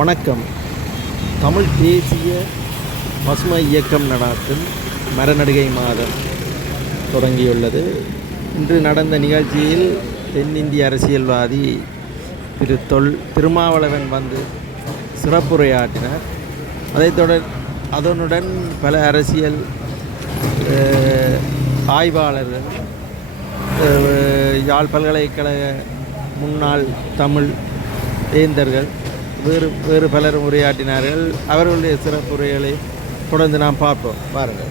வணக்கம். தமிழ் தேசிய பசுமை இயக்கம் நடாத்தும் மரநடுகை மாதம் தொடங்கியுள்ளது. இன்று நடந்த நிகழ்ச்சியில் தென்னிந்திய அரசியல்வாதி திருமாவளவன் வந்து சிறப்புரையாற்றினார். அதனுடன் பல அரசியல் ஆய்வாளர்கள், யாழ் பல்கலைக்கழக முன்னாள் தமிழ் வேந்தர்கள், வேறு பலரும் உரையாற்றினார்கள். அவர்களுடைய சிறப்புரைகளை தொடர்ந்து நாம் பார்ப்போம். பாருங்கள்.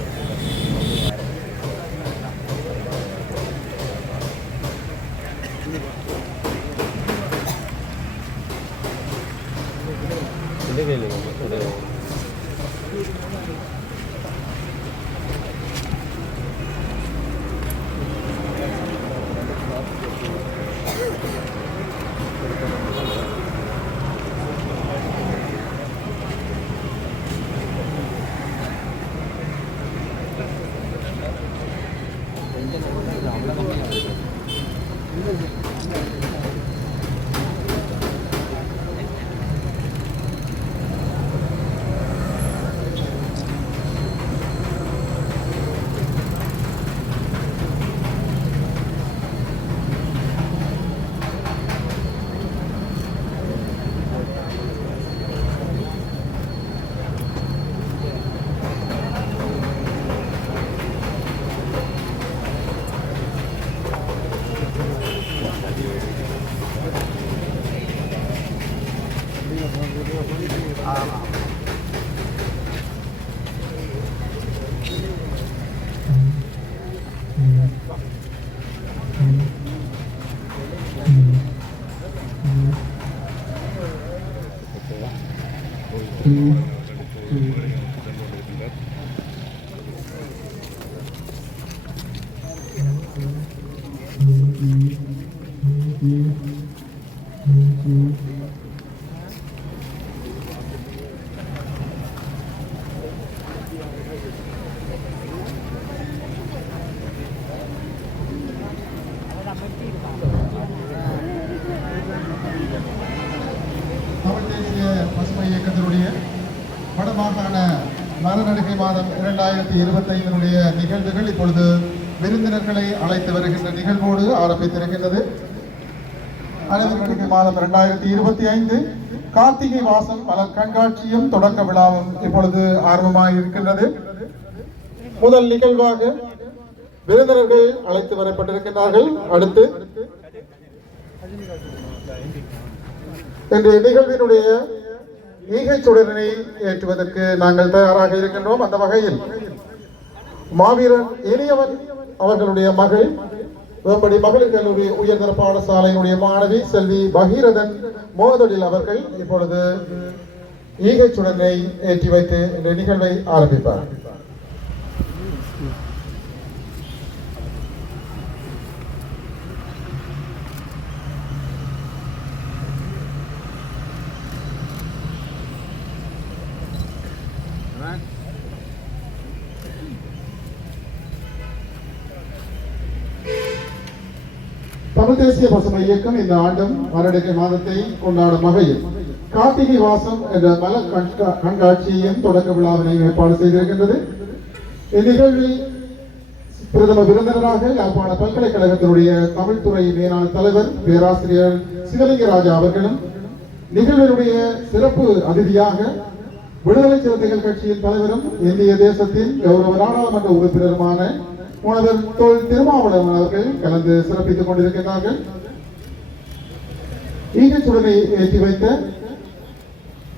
தமிழ் தேசிய பசுமை இயக்கத்தினுடைய வடமாகாண மரநடுகை மாதம் 2025 நிகழ்வுகள் இப்பொழுது விருந்தினர்களை அழைத்து வருகின்ற நிகழ்வோடு ஆரம்பித்திருக்கின்றது. மரநடுகை மாதம் 2025 கார்த்திகை வாசம் மலர் கண்காட்சியும் தொடக்க விழாவும் இப்பொழுது ஆர்வமாக இருக்கின்றது. முதல் நிகழ்வாக விருந்தினர்கள் அழைத்து வரப்பட்டிருக்கிறார்கள். அடுத்து இன்றைய நிகழ்வினுடைய ஈகை சுடரினை ஏற்றுவதற்கு நாங்கள் தயாராக இருக்கின்றோம். அந்த வகையில் மாவீரன் இனியவன் அவர்களுடைய மகள் வேம்படி மகளிர் கல்லூரி உயர்தர பாடசாலையினுடைய மாணவி செல்வி பகீரதன் மோதலில் அவர்கள் இப்பொழுது ஈகை சுடரினை ஏற்றி வைத்து இந்த நிகழ்வை ஆரம்பிப்பார். தமிழ் தேசிய பசுமை இயக்கம் இந்த ஆண்டும் மரநடுகை மாதத்தை கொண்டாடும் வகையில் கார்த்திகை வாசம் என்ற மலர் கண்காட்சியையும் தொடக்க விழாவினை ஏற்பாடு செய்திருக்கின்றது. இந்நிகழ்வில் பிரதம விருந்தினராக யாழ்ப்பாண பல்கலைக்கழகத்தினுடைய தமிழ்துறை மேலாண் தலைவர் பேராசிரியர் சிவலிங்கராஜா அவர்களும், நிகழ்வினுடைய சிறப்பு அதிதியாக விடுதலை சிறுத்தைகள் கட்சியின் தலைவரும் இந்திய தேசத்தின் கௌரவ நாடாளுமன்ற உறுப்பினருமான முனைவர் திருமாவளவன் அவர்கள் கலந்து சிறப்பித்துக் கொண்டிருக்கிறார்கள். ஈகச்சுடனை ஏற்றி வைத்த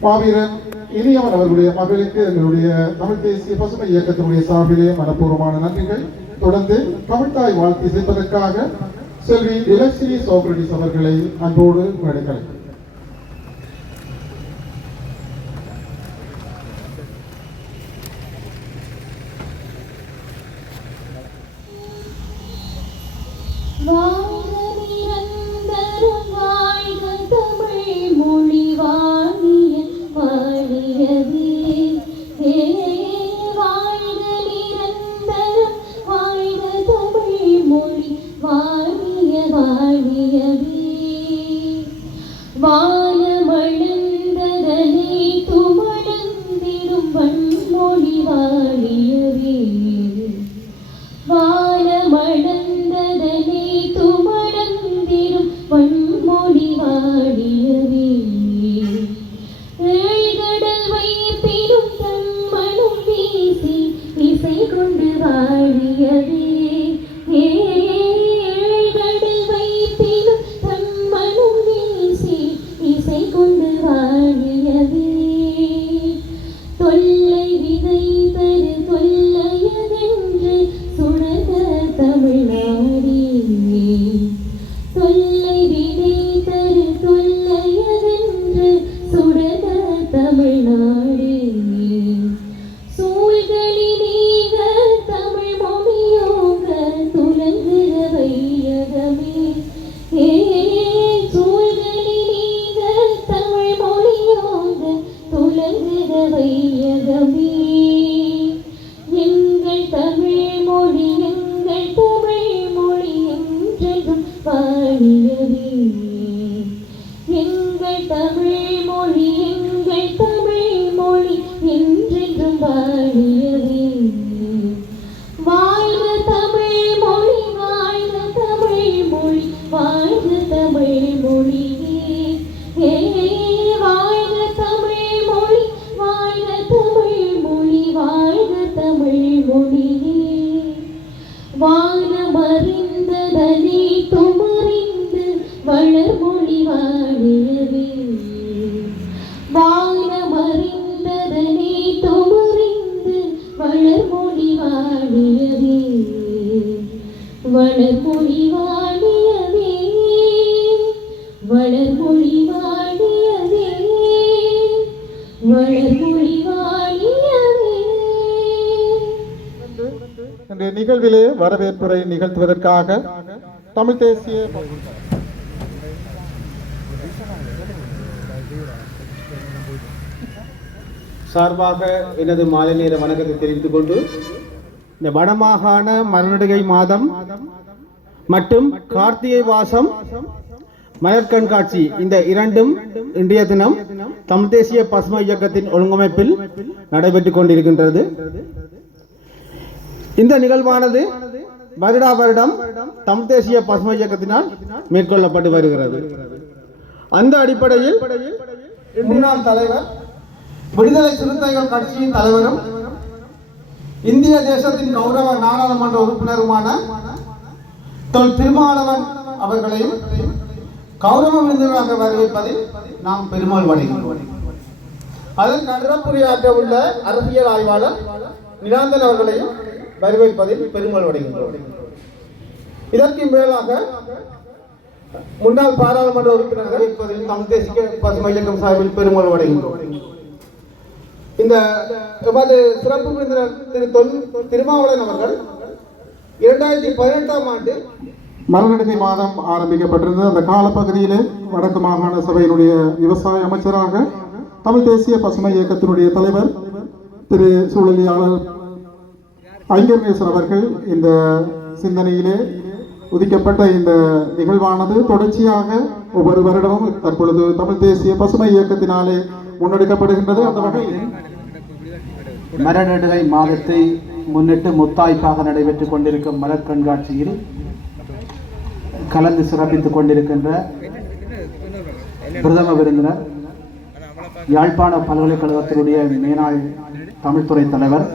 மாவீரன் இனியவன் அவர்களுடைய மகளுக்கு எங்களுடைய தமிழ் தேசிய பசுமை இயக்கத்தினுடைய சார்பிலே மனப்பூர்வமான நன்றிகள். தொடர்ந்து தமிழ்தாய் வாழ்த்து இசைப்பதற்காக செல்வி இலக்ஷ்மி சோக்ரடிஸ் அவர்களை அன்போடு அழைக்கிறேன். வையகமே எங்கள் தமிழ் மொழி என்றென்றும் வாழியவே எங்கள் தமிழ் மொழி என்றென்றும் வாழியவே வாழ்க தமிழ் மொழி வாழ்க தமிழ் மொழி வாழ்க தமிழ் மொழியே வாழ்க தமிழ் மொழி வாழ்க தமிழ் மொழி வாழ்க தமிழ் மொழியே வானமறிந்ததனை துமறிந்து வளர்மொழி வாழியவே வானமறிந்ததனை துமறிந்து வளர்மொழி வாழியவே வளர்மொழி வாழியவே வளர்மொழி வாழியவே வளர்மொழி வாழியவே. இன்றைய நிகழ்விலே வரவேற்புரை நிகழ்த்துவதற்காக தமிழ் தேசிய சார்பாக எனது மாலை நேர வணக்கத்தை தெரிவித்துக் கொண்டு இந்த வடமாகாண மரநடுகை மாதம் மற்றும் கார்த்திகை வாசம் மலர் கண்காட்சி இந்த இரண்டும் இன்றைய தினம் தமிழ் தேசிய பசுமை இயக்கத்தின் ஒழுங்கமைப்பில் நடைபெற்றுக் கொண்டிருக்கின்றது. இந்த நிகழ்வானது வருடா வருடம் தமிழ் தேசிய பசுமை இயக்கத்தினால் மேற்கொள்ளப்பட்டு வருகிறது. அந்த அடிப்படையில் முன்னாள் தலைவர் விடுதலை சிறுத்தைகள் கட்சியின் தலைவரும் இந்திய தேசத்தின் கௌரவ நாடாளுமன்ற உறுப்பினருமான தொல் திருமாவளவன் அவர்களையும் கௌரவ விருந்தினராக வரவேற்பதில் நாம் பெருமாள் அடைகின்றோம். அதன் சிறப்புரையாற்ற உள்ள அரசியல் ஆய்வாளர் நிராந்தன் அவர்களையும் வரவேற்பதில் பெருமாள் அடைகின்றோம். இதற்கு மேலாக முன்னாள் பாராளுமன்ற உறுப்பினர்கள் வரவேற்பதில் தமிழ் தேசிய பசுமை இயக்கம் சார்பில் பெருமாள் அடைகின்றோம். இந்த எமது சிறப்பு விருந்தினர் திரு திருமாவளவன் அவர்கள் 2018ஆம் ஆண்டு மரநடுகை மாதம் ஆரம்பிக்கப்பட்டிருந்தது. அந்த காலப்பகுதியிலே வடக்கு மாகாண சபையினுடைய விவசாய அமைச்சராக தமிழ் தேசிய பசுமை இயக்கத்தினுடைய தலைவர் திரு சூழலியாளர் ஐங்கர்நேசன் அவர்கள் இந்த சிந்தனையிலே உதிக்கப்பட்ட இந்த நிகழ்வானது தொடர்ச்சியாக ஒவ்வொரு வருடமும் தற்பொழுது தமிழ் தேசிய பசுமை இயக்கத்தினாலே முன்னெடுக்கப்படுகின்றது. அந்த வகையில் மரநடுகை மாதத்தை முன்னிட்டு முத்தாய்ப்பாக நடைபெற்றுக் கொண்டிருக்கும் மலர் கண்காட்சியில் கலந்து சிறப்பித்துக் கொண்டிருக்கின்ற பிரதம விருந்தினர் யாழ்ப்பாண பல்கலைக்கழகத்தினுடைய மேனாள் தமிழ்துறை தலைவர்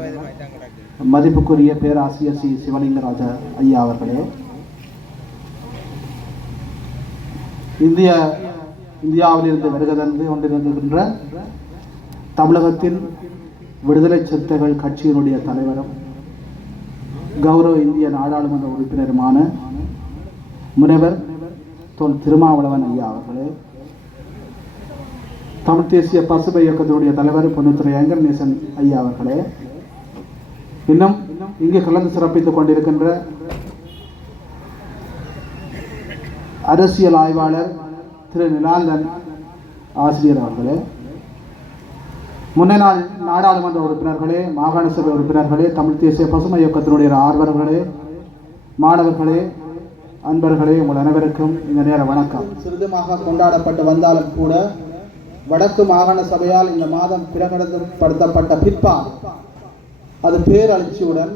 மதிப்புக்குரிய பேராசிரியர் சி சிவலிங்கராஜா ஐயா அவர்களே, இந்தியாவிலிருந்து வருகை தந்து கொண்டிருக்கின்ற தமிழகத்தின் விடுதலை சிறுத்தைகள் கட்சியினுடைய தலைவரும் கௌரவ இந்திய நாடாளுமன்ற உறுப்பினருமான முனைவர் தொல் திருமாவளவன் ஐயா அவர்களே, தமிழ் தேசிய பசுமை இயக்கத்தினுடைய தலைவர் பொன்னுத்துறை ஐங்கர்நேசன் ஐயா அவர்களே, இன்னும் இங்கே கலந்து சிறப்பித்துக் கொண்டிருக்கின்ற அரசியல் ஆய்வாளர் திரு நிலாந்தன் ஆசிரியர் அவர்களே, முன்னாள் நாடாளுமன்ற உறுப்பினர்களே, மாகாண சபை உறுப்பினர்களே, தமிழ் தேசிய பசுமை இயக்கத்தினுடைய ஆர்வலர்களே, மாணவர்களே, அன்பர்களே, உங்கள் அனைவருக்கும் இந்த நேர வணக்கம். சிறிதுமாக கொண்டாடப்பட்டு வந்தாலும் கூட வடக்கு மாகாண சபையால் இந்த மாதம் பிரகடனப்படுத்தப்பட்ட பிற்பாடு அது பேரழிச்சியுடன்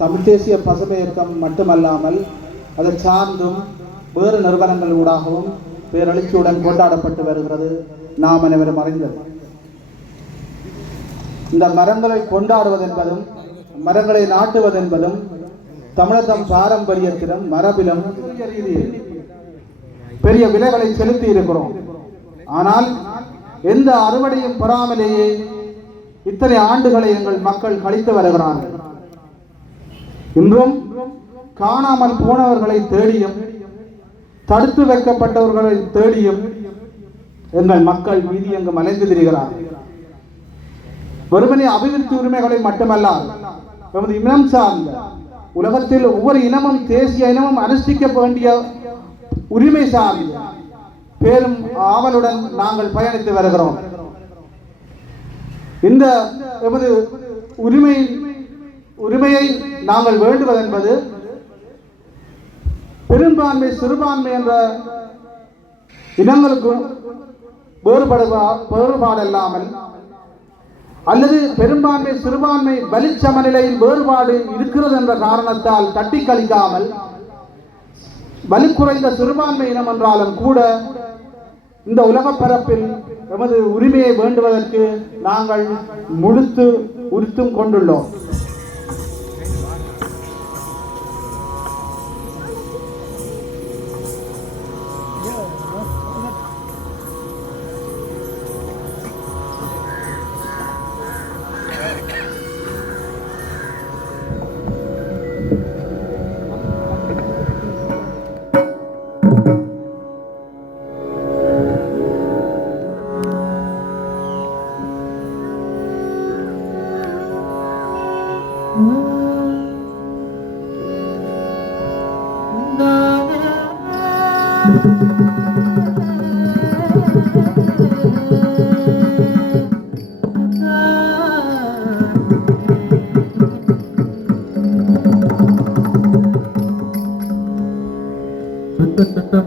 தமிழ் தேசிய பசுமை இயக்கம் மட்டுமல்லாமல் அதை சார்ந்தும் வேறு நிறுவனங்கள் ஊடாகவும் பேரழிச்சியுடன் கொண்டாடப்பட்டு வருகிறது. நாம் அனைவரும் அறிந்தது. இந்த மரங்களை கொண்டாடுவதென்பதும் மரங்களை நாட்டுவதென்பதும் தமிழகம் பாரம்பரியத்திலும் மரபிலும் பெரிய விலைகளை செலுத்தி இருக்கிறோம். ஆனால் எந்த அறுவடையும் பெறாமலேயே இத்தனை ஆண்டுகளை எங்கள் மக்கள் கழித்து வருகிறார்கள். இன்றும் காணாமல் போனவர்களை தேடியும் தடுத்து வைக்கப்பட்டவர்களை தேடியும் எங்கள் மக்கள் வீதியெங்கும் அலைந்து திரிகிறார்கள். வெறுமனே அபிவிருத்தி உரிமைகளை மட்டுமல்லாது நமது இனம் சார்ந்த உலகத்தில் ஒவ்வொரு இனமும் தேசிய இனமும் அனுஷ்டிக்க வேண்டிய உரிமை சார்ந்த பெரும் ஆவலுடன் நாங்கள் பயணித்து வருகிறோம். இந்த எமது உரிமையை நாங்கள் வேண்டுவதென்பது பெரும்பான்மை சிறுபான்மை என்ற இனங்களுக்கு வேறுபாடல்லாமல் அல்லது பெரும்பான்மை சிறுபான்மை வலிச்சமநிலையில் வேறுபாடு இருக்கிறது என்ற காரணத்தால் தட்டி கழிக்காமல் வலி குறைந்த சிறுபான்மை இனம் என்றாலும் கூட இந்த உலக பரப்பில் எமது உரிமையை வேண்டுவதற்கு நாங்கள் உறுத்தும் கொண்டுள்ளோம்.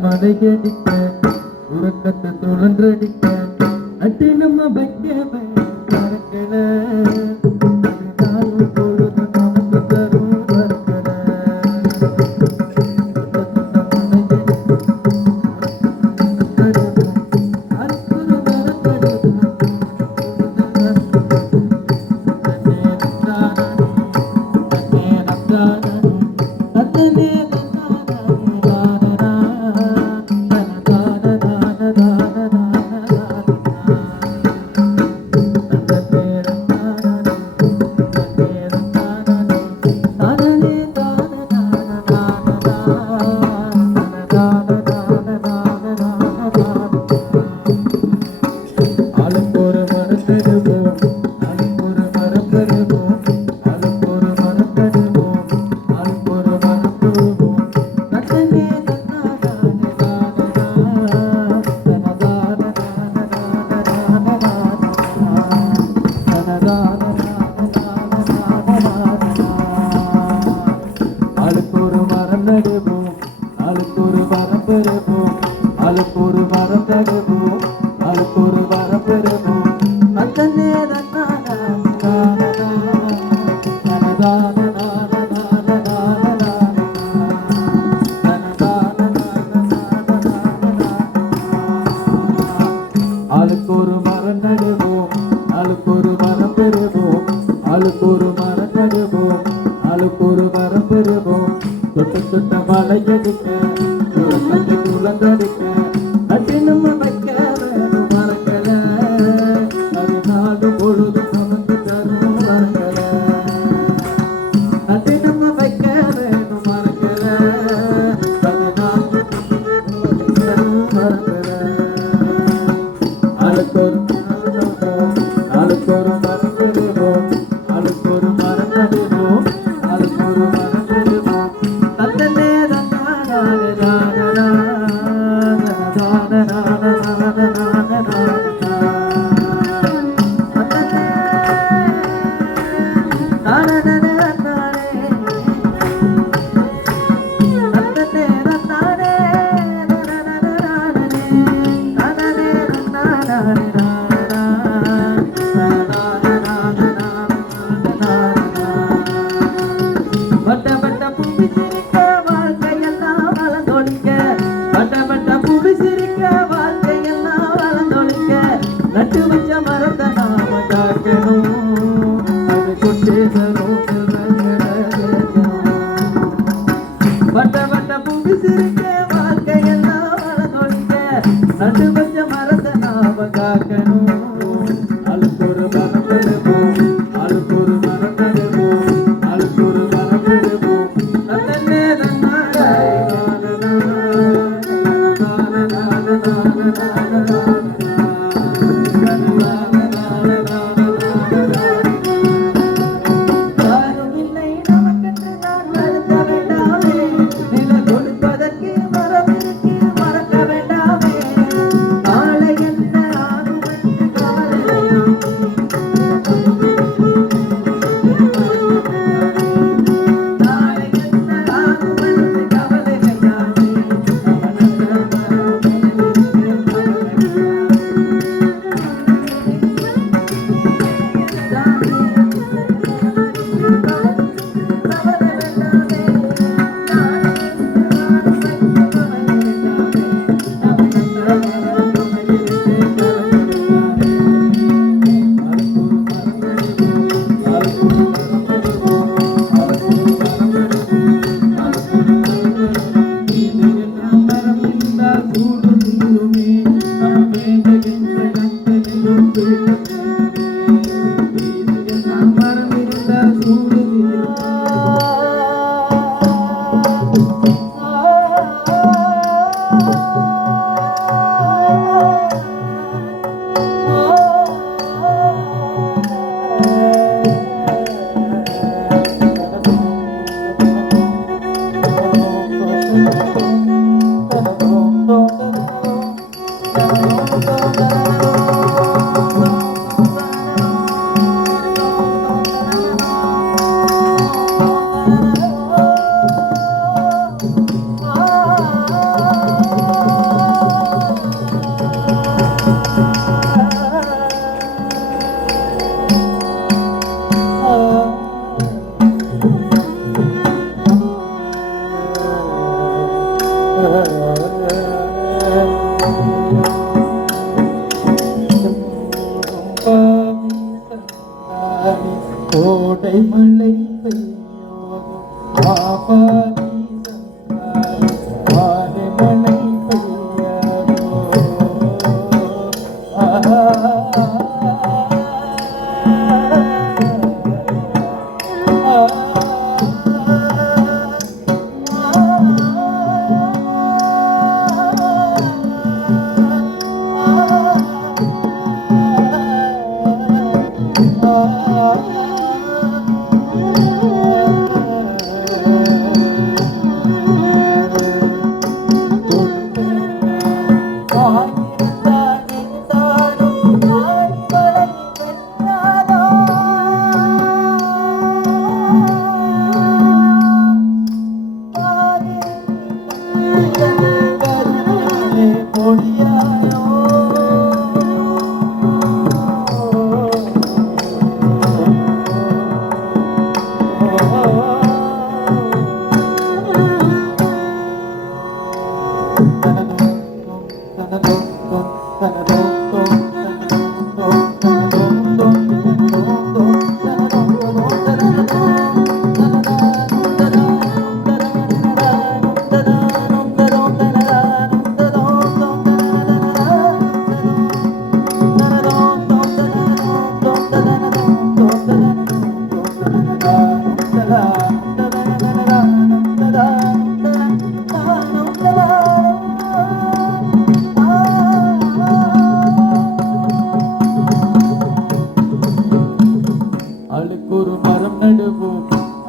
மலையடிக்க உறக்கத்தை சுழன்றடிக்க அட்டு நம்ம வைக்க பறக்கல பொழுது நமக்கு தரும் பறக்கல Thank you. மரம் இருந்தா சூடு கோடை மழை பெய்யும் வாடை மழை பெய்யாதோ ஆளுக்கொரு மரம் நடுவோம்,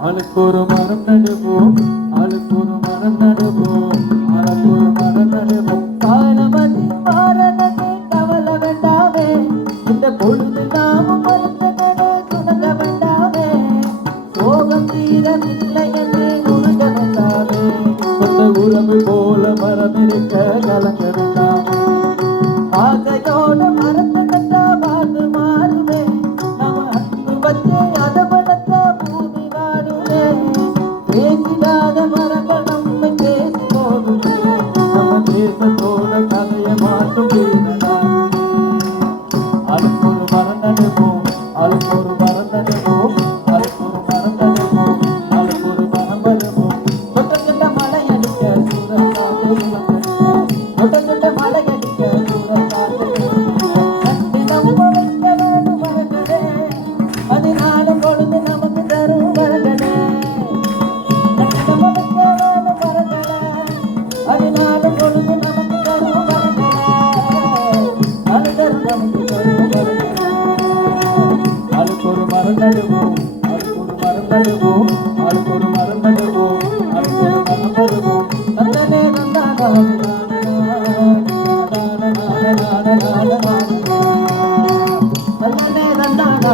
ஆளுக்கொரு மரம் நடுவோம், ஆளுக்கொரு மரம் நடுவோம், ஆளுக்கொரு மரம் நடுவோம். காலமதி மாறனதே கவலை வேண்டாமே, இந்த பொழுது நாமும் மறுத்ததே சுணங்க வேண்டாமே, சோகம் தீரமில்லை என்று உணங்க வேண்டாமே, சொந்த உறவு போல மரம் இருக்க கலங்க வேண்டாமே, ஆசையோட மரத்தை கட்டா வாழ்ந்து மாறுவே, நம்ம அன்பு வச்சு அதவளத்த பூமி வாடுவே, பேசிடாத மரங்கள் நம்மை பேசி போடுவே, நம்ம தேசத்தோட கதையை மாற்றும் வீரனாகுவே. ஆளுக்கொரு மரம் நடுவோம், ஆளுக்கொரு மரம் நடுவோம், ஆளுக்கொரு மரம் நடுவோம், ஆளுக்கொரு மரம் வருவோம். சொட்ட சொட்ட மழை அடிக்க சூரன் காத்து விளக்கடிக்க, சொட்ட சொட்ட மழை அடிக்க சூரன் காத்து விளக்கடிக்க, நம்ம வைக்க வேண்டும் மரங்களே, அதனாலும் பொழுது நமக்கு தரும் மரங்களே, நம்ம வைக்க வேண்டும் மரங்களே, அதனாலும் பொழுது நமக்கு தரும் மரங்களே, அழுதல் நமக்கு தரும் மரங்களே. ஆளுக்கொரு மரம் நடுவோம், ஆளுக்கொரு மரம் நடுவோம், ஆளுக்கொரு மரம் நடுவோம், ஆளுக்கொரு மரம் நடுவோம். நந்தனே நந்தானா நந்தனே நந்தானா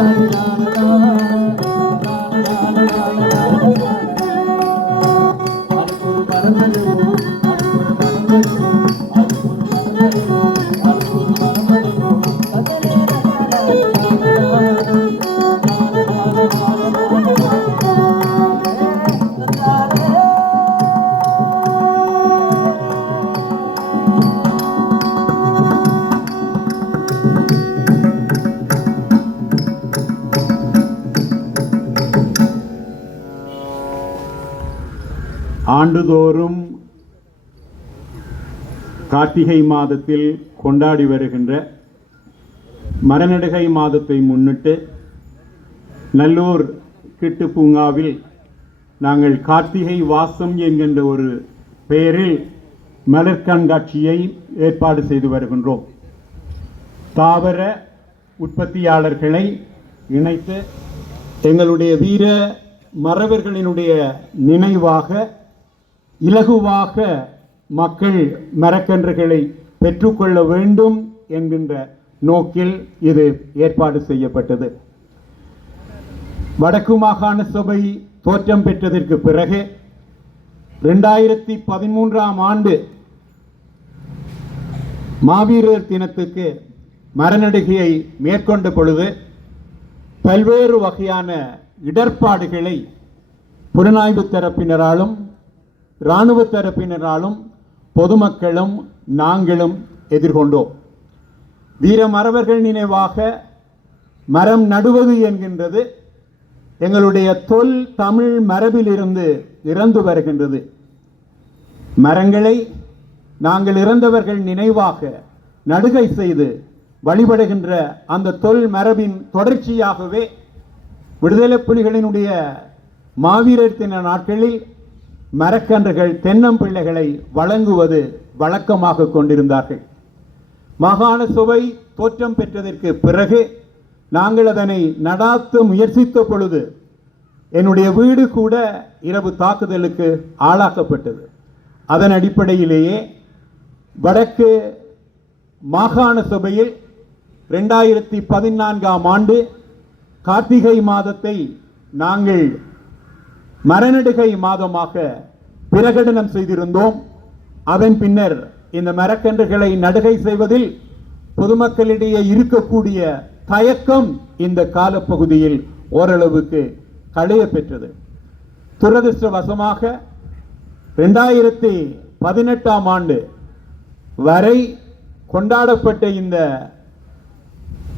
ஆளுக்கொரு மரம் நடுவோம், ஆளுக்கொரு மரம் நடுவோம், ஆளுக்கொரு மரம் நடுவோம், ஆளுக்கொரு மரம் நடுவோம். நந்தனே ஆண்டுதோறும் கார்த்திகை மாதத்தில் கொண்டாடி வருகின்ற மரநடுகை மாதத்தை முன்னிட்டு நல்லூர் கிட்டு பூங்காவில் நாங்கள் கார்த்திகை வாசம் என்கின்ற ஒரு பெயரில் மலர் கண்காட்சியை ஏற்பாடு செய்து வருகின்றோம். தாவர உற்பத்தியாளர்களை இணைத்து எங்களுடைய வீர மறவர்களினுடைய நினைவாக இலகுவாக மக்கள் மரக்கன்றுகளை பெற்றுக்கொள்ள வேண்டும் என்கின்ற நோக்கில் இது ஏற்பாடு செய்யப்பட்டது. வடக்கு மாகாண சபை தோற்றம் பெற்றதற்கு பிறகு 2013ஆம் ஆண்டு மாவீரர் தினத்துக்கு மரநடுகையை மேற்கொண்ட பொழுது பல்வேறு வகையான இடர்பாடுகளை புலனாய்வு தரப்பினராலும் இராணுவ தரப்பினராலும் பொதுமக்களும் நாங்களும் எதிர்கொண்டோம். வீர மறவர்கள் நினைவாக மரம் நடுவது என்கின்றது எங்களுடைய தொல் தமிழ் மரபிலிருந்து இறந்து வருகின்றது. மரங்களை நாங்கள் இறந்தவர்கள் நினைவாக நடுகை செய்து வழிபடுகின்ற அந்த தொல் மரபின் தொடர்ச்சியாகவே விடுதலை புலிகளினுடைய மாவீரர் தின நாட்களில் மரக்கன்றுகள் தென்னம்பிள்ளைகளை வழங்குவது வழக்கமாக கொண்டிருந்தார்கள். மாகாண சபை தோற்றம் பெற்றதற்கு பிறகு நாங்கள் அதனை நடாத்த முயற்சித்த பொழுது என்னுடைய வீடு கூட இரவு தாக்குதலுக்கு ஆளாக்கப்பட்டது. அதன் அடிப்படையிலேயே வடக்கு மாகாண சபையில் 2014ஆம் ஆண்டு கார்த்திகை மாதத்தை நாங்கள் மரநடுகை மாதமாக பிரகடனம் செய்திருந்தோம். அதன் பின்னர் இந்த மரக்கன்றுகளை நடுகை செய்வதில் பொதுமக்களிடையே இருக்கக்கூடிய தயக்கம் இந்த காலப்பகுதியில் ஓரளவுக்கு களைய பெற்றது. துரதிர்ஷ்டவசமாக 2018ஆம் ஆண்டு வரை கொண்டாடப்பட்ட இந்த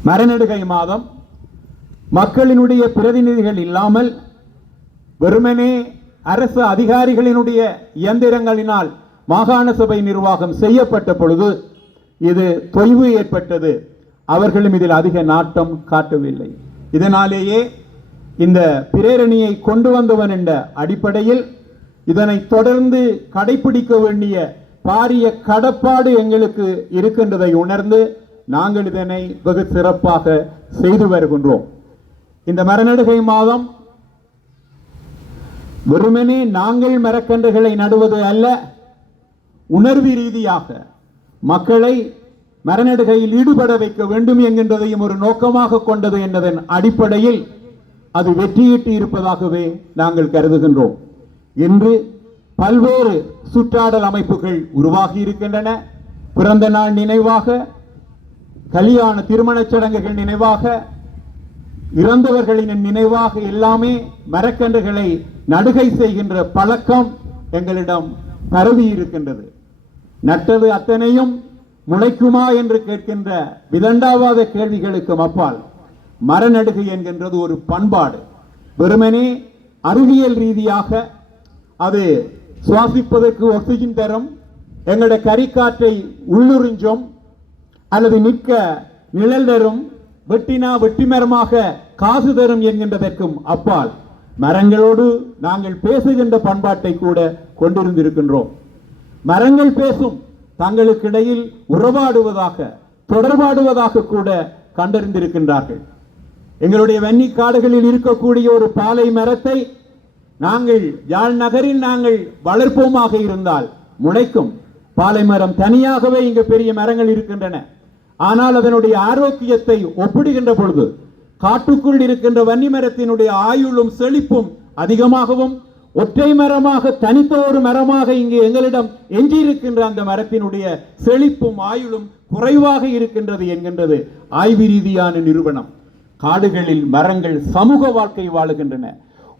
மரநடுகை மாதம் மக்களினுடைய பிரதிநிதிகள் இல்லாமல் வெறுமனே அரசு அதிகாரிகளினுடைய இயந்திரங்களினால் மாகாண சபை நிர்வாகம் செய்யப்பட்ட பொழுது இது தொய்வு ஏற்பட்டது. அவர்களும் இதில் அதிக நாட்டம் காட்டவில்லை. இதனாலேயே இந்த பிரேரணியை கொண்டு வந்தவன் என்ற அடிப்படையில் இதனை தொடர்ந்து கடைபிடிக்க வேண்டிய பாரிய கடப்பாடு எங்களுக்கு இருக்கின்றதை உணர்ந்து நாங்கள் இதனை வெகு சிறப்பாக செய்து வருகின்றோம். இந்த மரநடுகை மாதம் வெறுமனே நாங்கள் மரக்கன்றுகளை நடுவது அல்ல, உணர்வு ரீதியாக மக்களை மரநடுகையில் ஈடுபட வைக்க வேண்டும் என்கின்றதையும் ஒரு நோக்கமாக கொண்டது என்பதன் அடிப்படையில் அது வெற்றியிட்டு இருப்பதாகவே நாங்கள் கருதுகின்றோம். இன்று பல்வேறு சுற்றாடல் அமைப்புகள் உருவாகி இருக்கின்றன. பிறந்த நாள் நினைவாக, கல்யாண திருமணச் சடங்குகள் நினைவாக, இறந்தவர்களின் நினைவாக எல்லாமே மரக்கன்றுகளை நடுகை செய்கின்ற பழக்கம் எங்களிடம் பரவி இருக்கின்றது. நட்டது அத்தனையும் முளைக்குமா என்று கேட்கின்ற விதண்டாவாத கேள்விகளுக்கும் அப்பால் மரநடுகை என்கின்றது ஒரு பண்பாடு. வெறுமனே அறிவியல் ரீதியாக அது சுவாசிப்பதற்கு ஆக்சிஜன் தரும், எங்களுடைய கரிக்காற்றை உள்ளுறிஞ்சும் அல்லது நிற்க நிழல் தரும், வெட்டினா வெட்டிமரமாக காசு தரும் என்கின்றதற்கும் அப்பால் மரங்களோடு நாங்கள் பேசுகின்ற பண்பாட்டை கூட கொண்டிருந்திருக்கின்றோம். மரங்கள் பேசும், தங்களுக்கிடையில் உறவாடுவதாக தொடர்பாடுவதாக கூட கண்டறிந்திருக்கின்றார்கள். எங்களுடைய வன்னி காடுகளில் இருக்கக்கூடிய ஒரு பாலை மரத்தை நாங்கள் யாழ் நகரில் நாங்கள் வளர்ப்போமாக இருந்தால் முளைக்கும். பாலை மரம் தனியாகவே இங்கு பெரிய மரங்கள் இருக்கின்றன. ஆனால் அதனுடைய ஆரோக்கியத்தை ஒப்பிடுகின்ற பொழுது காட்டுக்குள் இருக்கின்ற வன்னி மரத்தினுடைய ஆயுளும் செழிப்பும் அதிகமாகவும், ஒற்றை மரமாக தனித்த ஒரு மரமாக இங்கு எங்களிடம் எஞ்சியிருக்கின்ற அந்த மரத்தினுடைய செழிப்பும் ஆயுளும் குறைவாக இருக்கின்றது என்கின்றது ஆய்வு ரீதியான நிறுவனம். காடுகளில் மரங்கள் சமூக வாழ்க்கை வாழுகின்றன.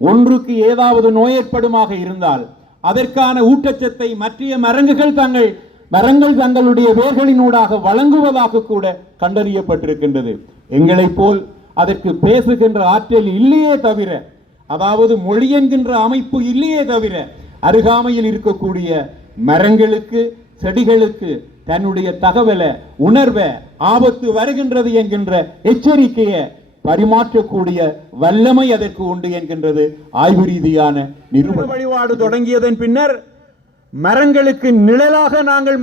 ஒன்றுக்கு ஏதாவது நோய் ஏற்படுமாக இருந்தால் அதற்கான ஊட்டச்சத்தை மற்ற மரங்கள் தங்களுடைய வேர்களினூடாக வழங்குவதாக கூட கண்டறியப்பட்டிருக்கின்றது. எங்களைப் போல் அதற்கு பேசுகின்ற ஆற்றல் இல்லையே தவிர, அதாவது மொழி என்கின்ற அமைப்பு இல்லையே தவிர, அருகாமையில் இருக்கக்கூடிய மரங்களுக்கு செடிகளுக்கு தன்னுடைய தகவலை உணர்வை ஆபத்து வருகின்றது என்கின்ற எச்சரிக்கையை பரிமாற்றக்கூடிய வல்லமை அதற்கு உண்டு என்கின்றது ஆய்வு ரீதியான நிறுவன வழிபாடு தொடங்கியதன் பின்னர் மரங்களுக்கு நிழலாக நாங்கள்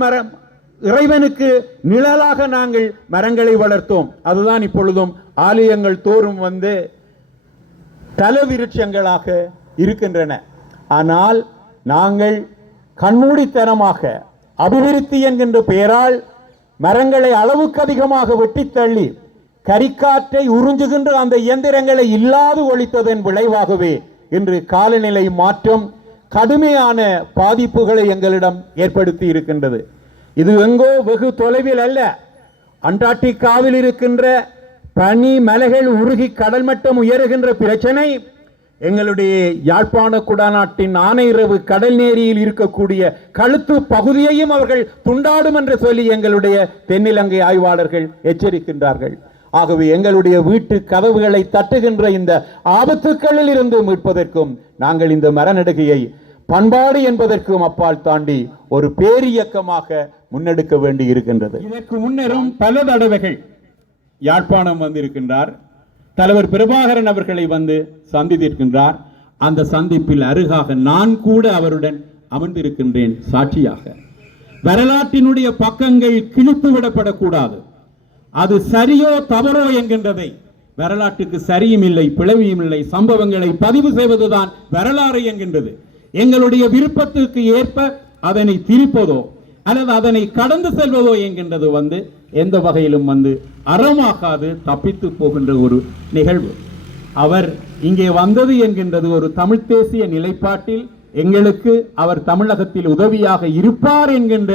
இறைவனுக்கு நிழலாக நாங்கள் மரங்களை வளர்த்தோம். அதுதான் இப்பொழுதும் ஆலயங்கள் தோறும் வந்து தலவிருட்சங்களாக இருக்கின்றன. ஆனால் நாங்கள் கண்மூடித்தனமாக அபிவிருத்தி என்கின்ற பெயரால் மரங்களை அளவுக்கு அதிகமாக வெட்டி தள்ளி கரிக்காற்றை உறிஞ்சுகின்ற அந்த இயந்திரங்களை இல்லாது ஒழித்ததன் விளைவாகவே இன்று காலநிலை மாற்றம் கடுமையான பாதிப்புகளை எங்களிடம் ஏற்படுத்தி இருக்கின்றது. இது எங்கோ வெகு தொலைவில் அல்ல, அண்டார்டிகாவில் இருக்கின்ற பனி மலைகள் உருகி கடல் மட்டம் உயருகின்ற பிரச்சனை எங்களுடைய யாழ்ப்பாண குடாநாட்டின் ஆனையிறவு கடல் நேரியில் இருக்கக்கூடிய கழுத்து பகுதியையும் அவர்கள் துண்டாடும் என்று சொல்லி எங்களுடைய தென்னிலங்கை ஆய்வாளர்கள் எச்சரிக்கின்றார்கள். ஆகவே எங்களுடைய வீட்டு கதவுகளை தட்டுகின்ற இந்த ஆபத்துக்களில் இருந்து மீட்பதற்கும் நாங்கள் இந்த மரநடுகையை பண்பாடு என்பதற்கும் அப்பால் தாண்டி ஒரு பேரியக்கமாக முன்னெடுக்க வேண்டி இருக்கின்றது. இதற்கு முன்னரும் பல தடவைகள் யாழ்ப்பாணம் வந்திருக்கின்றார். தலைவர் பிரபாகரன் அவர்களை வந்து சந்தித்திருக்கின்றார். அந்த சந்திப்பில் அருகாக நான் கூட அவருடன் அமர்ந்திருக்கின்றேன் சாட்சியாக. வரலாற்றினுடைய பக்கங்கள் கிழித்து விடப்படக்கூடாது. அது சரியோ தவறோ என்கின்றதை, வரலாற்றுக்கு சரியும் இல்லை பிளவியும் இல்லை, சம்பவங்களை பதிவு செய்வதுதான் வரலாறு என்கின்றது. எங்களுடைய விருப்பத்திற்கு ஏற்ப அதனை திரிப்பதோ அல்லது அதனை கடந்து செல்வதோ என்கின்றது வந்து எந்த வகையிலும் வந்து அறமாகாது தப்பித்து போகின்ற ஒரு நிகழ்வு. அவர் இங்கே வந்தது என்கின்றது ஒரு தமிழ் தேசிய நிலைப்பாட்டில் எங்களுக்கு அவர் தமிழகத்தில் உதவியாக இருப்பார் என்கின்ற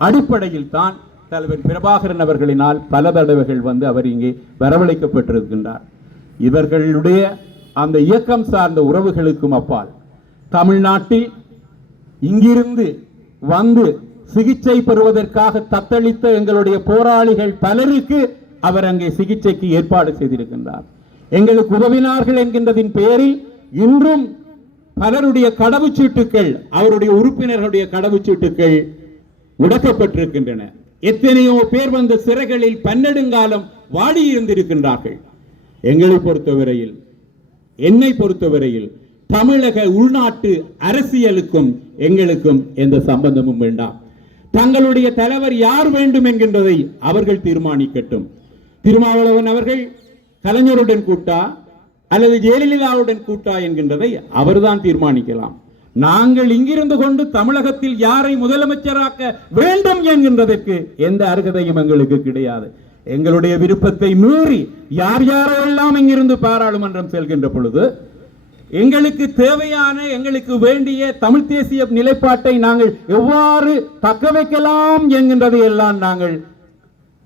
அடிப்படையில் தான் தலைவர் பிரபாகரன் அவர்களினால் பல தடவைகள் வந்து அவர் இங்கே வரவழைக்கப்பட்டிருக்கின்றார். இவர்களுடைய அந்த இயக்கம் சார்ந்த உறவுகளுக்கும் அப்பால் தமிழ்நாட்டில் இங்கிருந்து வந்து சிகிச்சை பெறுவதற்காக தத்தளித்த எங்களுடைய போராளிகள் பலருக்கு அவர் அங்கே சிகிச்சைக்கு ஏற்பாடு செய்திருக்கின்றார். எங்களுக்கு உதவினார்கள் என்கின்றதின் பெயரில் இன்றும் பலருடைய கடவுச்சீட்டுகள், அவருடைய உறுப்பினர்களுடைய கடவுச்சீட்டுகள் முடக்கப்பட்டிருக்கின்றன. எத்தனையோ பேர் வந்த சிறைகளில் பன்னெடுங்காலம் வாடி இருந்திருக்கின்றார்கள். எங்களை பொறுத்தவரையில், என்னை பொறுத்தவரையில் தமிழக உள்நாட்டு அரசியலுக்கும் எங்களுக்கும் எந்த சம்பந்தமும் வேண்டாம். தங்களுடைய தலைவர் யார் வேண்டும் என்கின்றதை அவர்கள் தீர்மானிக்கட்டும். திருமாவளவன் அவர்கள் கலைஞருடன் கூட்டா அல்லது ஜெயலலிதாவுடன் கூட்டா என்கின்றதை அவர்தான் தீர்மானிக்கலாம். நாங்கள் இங்கிருந்து கொண்டு தமிழகத்தில் யாரை முதலமைச்சராக்க வேண்டும் என்கின்றதற்கு எந்த அருகதையும் எங்களுக்கு கிடையாது. எங்களுடைய விருப்பத்தை மீறி யார் யாரோ எல்லாம் இங்கிருந்து பாராளுமன்றம் செல்கின்ற பொழுது எங்களுக்கு தேவையான, எங்களுக்கு வேண்டிய தமிழ் தேசிய நிலைப்பாட்டை நாங்கள் எவ்வாறு தக்க வைக்கலாம் என்கின்றதை எல்லாம் நாங்கள்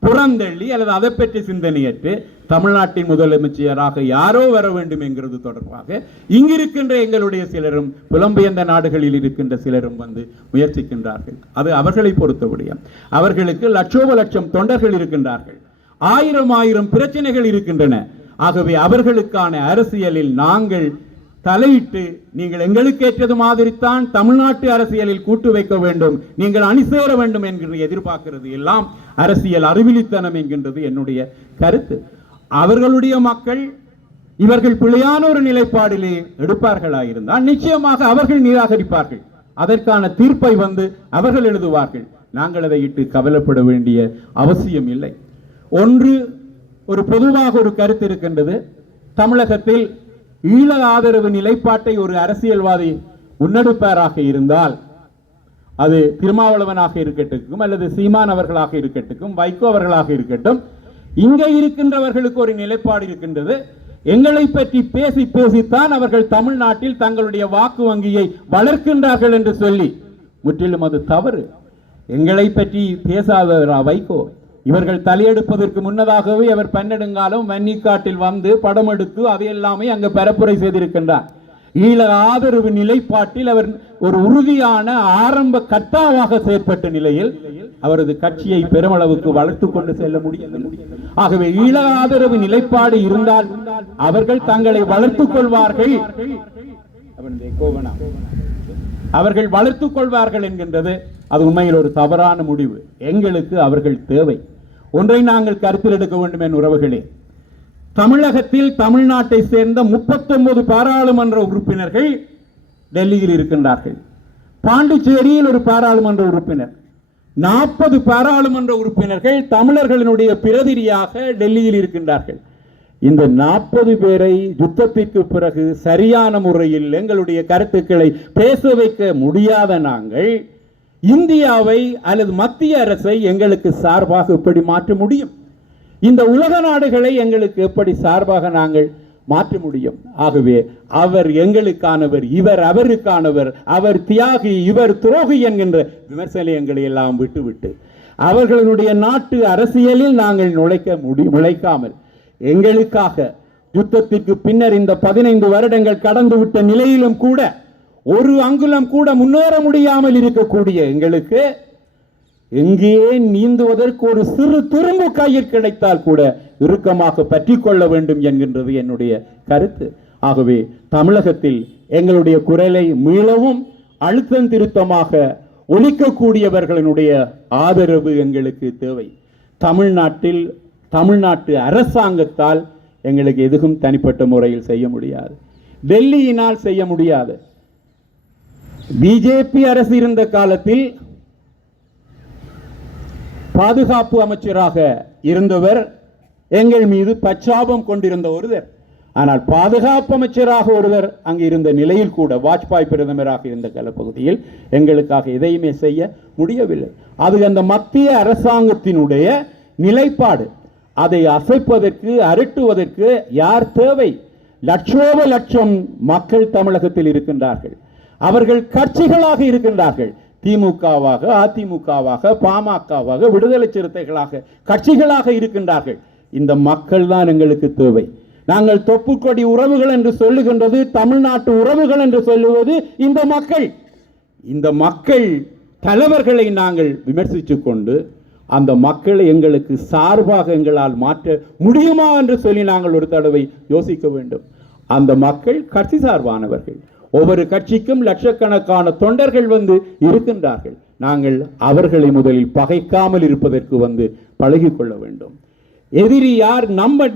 புறந்தள்ளி அல்லது அதை பற்றி சிந்தனையற்று தமிழ்நாட்டின் முதலமைச்சராக யாரோ வர வேண்டும் என்கிறது தொடர்பாக இங்கிருக்கின்ற எங்களுடைய சிலரும் புலம்பெயர்ந்த நாடுகளில் இருக்கின்ற சிலரும் வந்து முயற்சிக்கின்றார்கள். அது அவர்களை பொறுத்தவரையும் அவர்களுக்கு லட்சோப லட்சம் தொண்டர்கள் இருக்கின்றார்கள், ஆயிரம் பிரச்சனைகள் இருக்கின்றன. ஆகவே அவர்களுக்கான அரசியலில் நாங்கள் தலையிட்டு நீங்கள் எங்களுக்கு ஏற்றது மாதிரித்தான் தமிழ்நாட்டு அரசியலில் கூட்டு வைக்க வேண்டும், நீங்கள் அணி சேர வேண்டும் என்கிற எதிர்பார்க்கிறது எல்லாம் அரசியல் அறிவிலித்தனம் என்கின்றது என்னுடைய கருத்து. அவர்களுடைய மக்கள் இவர்கள் பிழையான ஒரு நிலைப்பாடிலே எடுப்பார்களாயிருந்தால் நிச்சயமாக அவர்கள் நிராகரிப்பார்கள். அதற்கான தீர்ப்பை வந்து அவர்கள் எழுதுவார்கள். நாங்கள் அதை இட்டு கவலைப்பட வேண்டிய அவசியம் இல்லை. ஒன்று, ஒரு பொதுவாக ஒரு கருத்து இருக்கின்றது. தமிழகத்தில் ஈழ ஆதரவு நிலைப்பாட்டை ஒரு அரசியல்வாதி முன்னெடுப்பாராக இருந்தால் அது திருமாவளவனாக இருக்கட்டும் அல்லது சீமான் அவர்களாக இருக்கட்டும், வைகோ அவர்களாக இருக்கட்டும், இங்கே இருக்கின்றவர்களுக்கு ஒரு நிலைப்பாடு இருக்கின்றது. எங்களை பற்றி பேசி பேசித்தான் அவர்கள் தமிழ்நாட்டில் தங்களுடைய வாக்கு வங்கியை வளர்க்கின்றார்கள் என்று சொல்லி முற்றிலும் அது தவறு. எங்களை பற்றி பேசாதவரா வைகோ? இவர்கள் தலையெடுப்பதற்கு முன்னதாகவே அவர் பன்னெடுங்காலம் வன்னிக்காட்டில் வந்து படம் எடுத்து அதையெல்லாமே அங்கு பரப்புரை செய்திருக்கின்றார். ஈழ ஆதரவு நிலைப்பாட்டில் அவர் ஒரு உறுதியான ஆரம்ப கட்டாவாக செயற்பட்ட நிலையில் அவரது கட்சியை பெருமளவுக்கு வளர்த்து கொண்டு செல்ல முடியவில்லை. ஆகவே ஈழ ஆதரவு நிலைப்பாடு இருந்தால் அவர்கள் தங்களை வளர்த்துக் கொள்வார்கள், அவர்கள் வளர்த்துக் கொள்வார்கள் என்கின்றது அது உண்மையில் ஒரு தவறான முடிவு. எங்களுக்கு அவர்கள் தேவை. ஒன்றை நாங்கள் கருத்தில் எடுக்க வேண்டும் என் உறவுகளே. தமிழகத்தில் தமிழ்நாட்டை சேர்ந்த 39 பாராளுமன்ற உறுப்பினர்கள் டெல்லியில் இருக்கின்றார்கள். பாண்டிச்சேரியில் ஒரு பாராளுமன்ற உறுப்பினர், 40 பாராளுமன்ற உறுப்பினர்கள் தமிழர்களினுடைய பிரதிநிதியாக டெல்லியில் இருக்கின்றார்கள். இந்த 40 பேரை யுத்தத்திற்கு பிறகு சரியான முறையில் எங்களுடைய கருத்துக்களை பேச வைக்க முடியாத நாங்கள் இந்தியாவை அல்லது மத்திய அரசை எங்களுக்கு சார்பாக எப்படி மாற்ற முடியும்? இந்த உலக நாடுகளை எங்களுக்கு எப்படி சார்பாக நாங்கள் மாற்ற முடியும்? ஆகவே அவர் எங்களுக்கானவர், இவர் அவருக்கானவர், அவர் தியாகி, இவர் துரோகி என்கின்ற விமர்சனங்களை எல்லாம் விட்டுவிட்டு அவர்களுடைய நாட்டு அரசியலில் நாங்கள் நுழைக்காமல் எங்களுக்காக யுத்தத்திற்கு பின்னர் இந்த 15 வருடங்கள் கடந்துவிட்ட நிலையிலும் கூட ஒரு அங்குலம் கூட முன்னேற முடியாமல் இருக்கக்கூடிய எங்களுக்கு எங்கே நீந்துவதற்கு ஒரு சிறு துரும்பு கையில் கிடைத்தால் கூட இறுக்கமாக பற்றி கொள்ள வேண்டும் என்கின்றது என்னுடைய கருத்து. ஆகவே தமிழகத்தில் எங்களுடைய குரலை மீளவும் அழுத்தம் திருத்தமாக ஒலிக்கக்கூடியவர்களுடைய ஆதரவு எங்களுக்கு தேவை. தமிழ்நாட்டு அரசாங்கத்தால் எங்களுக்கு எதுவும் தனிப்பட்ட முறையில் செய்ய முடியாது, டெல்லியினால் செய்ய முடியாது. பிஜேபி அரசு இருந்த காலத்தில் பாதுகாப்பு அமைச்சராக இருந்தவர் எங்கள் மீது பச்சாபம் கொண்டிருந்த ஒருவர். ஆனால் பாதுகாப்பு அமைச்சராக ஒருவர் அங்கு இருந்த நிலையில் கூட, வாஜ்பாய் பிரதமராக இருந்த காலப்பகுதியில் எங்களுக்காக எதையுமே செய்ய முடியவில்லை. அது அந்த மத்திய அரசாங்கத்தினுடைய நிலைப்பாடு. அதை அசைப்பதற்கு, அரட்டுவதற்கு யார் தேவை? லட்சோப லட்சம் மக்கள் தமிழகத்தில் இருக்கின்றார்கள். அவர்கள் கட்சிகளாக இருக்கின்றார்கள். திமுகவாக, அதிமுகவாக, பாமகவாக, விடுதலை சிறுத்தைகளாக கட்சிகளாக இருக்கின்றார்கள். இந்த மக்கள் தான் எங்களுக்கு தேவை. நாங்கள் தொப்புக்கொடி உறவுகள் என்று சொல்லுகின்றது, தமிழ்நாட்டு உறவுகள் என்று சொல்லுவது இந்த மக்கள் தலைவர்களை நாங்கள் விமர்சித்துக் கொண்டு அந்த மக்களை எங்களுக்கு சார்பாக எங்களால் மாற்ற முடியுமா என்று சொல்லி நாங்கள் ஒரு தடவை யோசிக்க வேண்டும். அந்த மக்கள் கட்சி சார்பானவர்கள். ஒவ்வொரு கட்சிக்கும் லட்சக்கணக்கான தொண்டர்கள் இருக்கின்றார்கள். நாங்கள் அவர்களை முதலில் பகைக்காமல் இருப்பதற்கு பழகிக்கொள்ள வேண்டும். எதிரி யார்,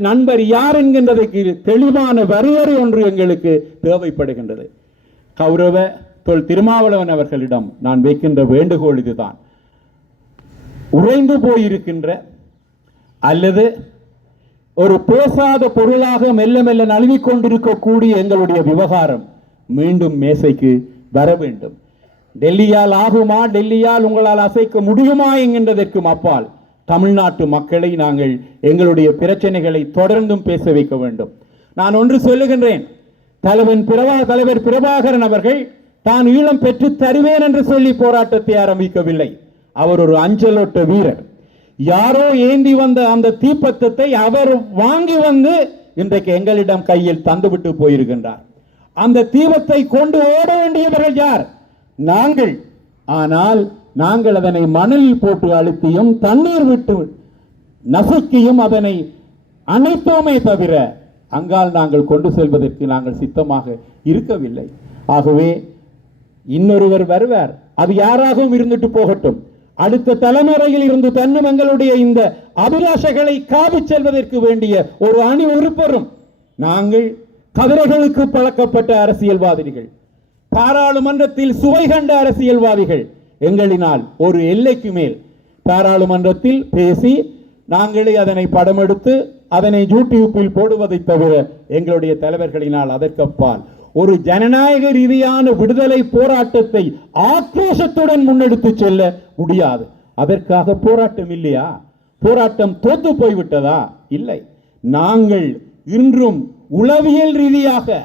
நண்பர் யார் என்கின்றதற்கு தெளிவான வரையறை ஒன்று எங்களுக்கு தேவைப்படுகின்றது. கௌரவ தொல் திருமாவளவன் அவர்களிடம் நான் வைக்கின்ற வேண்டுகோள் இதுதான். உறைந்து போயிருக்கின்ற அல்லது ஒரு பேசாத பொருளாக மெல்ல மெல்ல நழுவிக் கொண்டிருக்கக்கூடிய எங்களுடைய விவகாரம் மீண்டும் மேசைக்கு வர வேண்டும். டெல்லியால் ஆகுமா, டெல்லியால் உங்களால் அசைக்க முடியுமா என்கின்றதற்கும் அப்பால் தமிழ்நாட்டு மக்களை நாங்கள் எங்களுடைய பிரச்சனைகளை தொடர்ந்தும் பேச வைக்க வேண்டும். நான் ஒன்று சொல்லுகின்றேன். தலைவர் பிரபாகரன் அவர்கள் தான் ஈழம் பெற்று தருவேன் என்று சொல்லி போராட்டத்தை ஆரம்பிக்கவில்லை. அவர் ஒரு அஞ்சலோட்ட வீரர். யாரோ ஏந்தி வந்த அந்த தீப்பத்தத்தை அவர் வாங்கி இன்றைக்கு எங்களிடம் கையில் தந்துவிட்டு போயிருக்கின்றார். அந்த தீபத்தை கொண்டு ஓட வேண்டியவர்கள் யார்? நாங்கள். ஆனால் நாங்கள் அதனை மணலில் போட்டு அழுத்தியும் தண்ணீர் விட்டு நசுக்கியும் அதனை அணைத்தோமே தவிர அங்கால் நாங்கள் கொண்டு செல்வதற்கு நாங்கள் சித்தமாக இருக்கவில்லை. ஆகவே இன்னொருவர் வருவார், அது யாராகவும் இருந்துட்டு போகட்டும். அடுத்த தலைமுறையில் இருந்து தன்னும் எங்களுடைய இந்த அபிலாஷைகளை காவி செல்வதற்கு வேண்டிய ஒரு அணி உறுப்பரும் நாங்கள். கதிரைகளுக்கு பழக்கப்பட்ட அரசியல்வாதிகள், பாராளுமன்றத்தில் சுவை கண்ட அரசியல்வாதிகள் எங்களினால் ஒரு எல்லைக்கு மேல் பாராளுமன்றத்தில் பேசி நாங்களே அதனை படம் எடுத்து அதனை யூடியூப்பில் போடுவதை தவிர எங்களுடைய தலைவர்களினால் அதற்கப்பால் ஒரு ஜனநாயக ரீதியான விடுதலை போராட்டத்தை ஆக்ரோஷத்துடன் முன்னெடுத்து செல்ல முடியாது. அதற்காக போராட்டம் இல்லையா? போராட்டம் தோத்து போய்விட்டதா? இல்லை. நாங்கள் இன்றும் உளவியல் ரீதியாக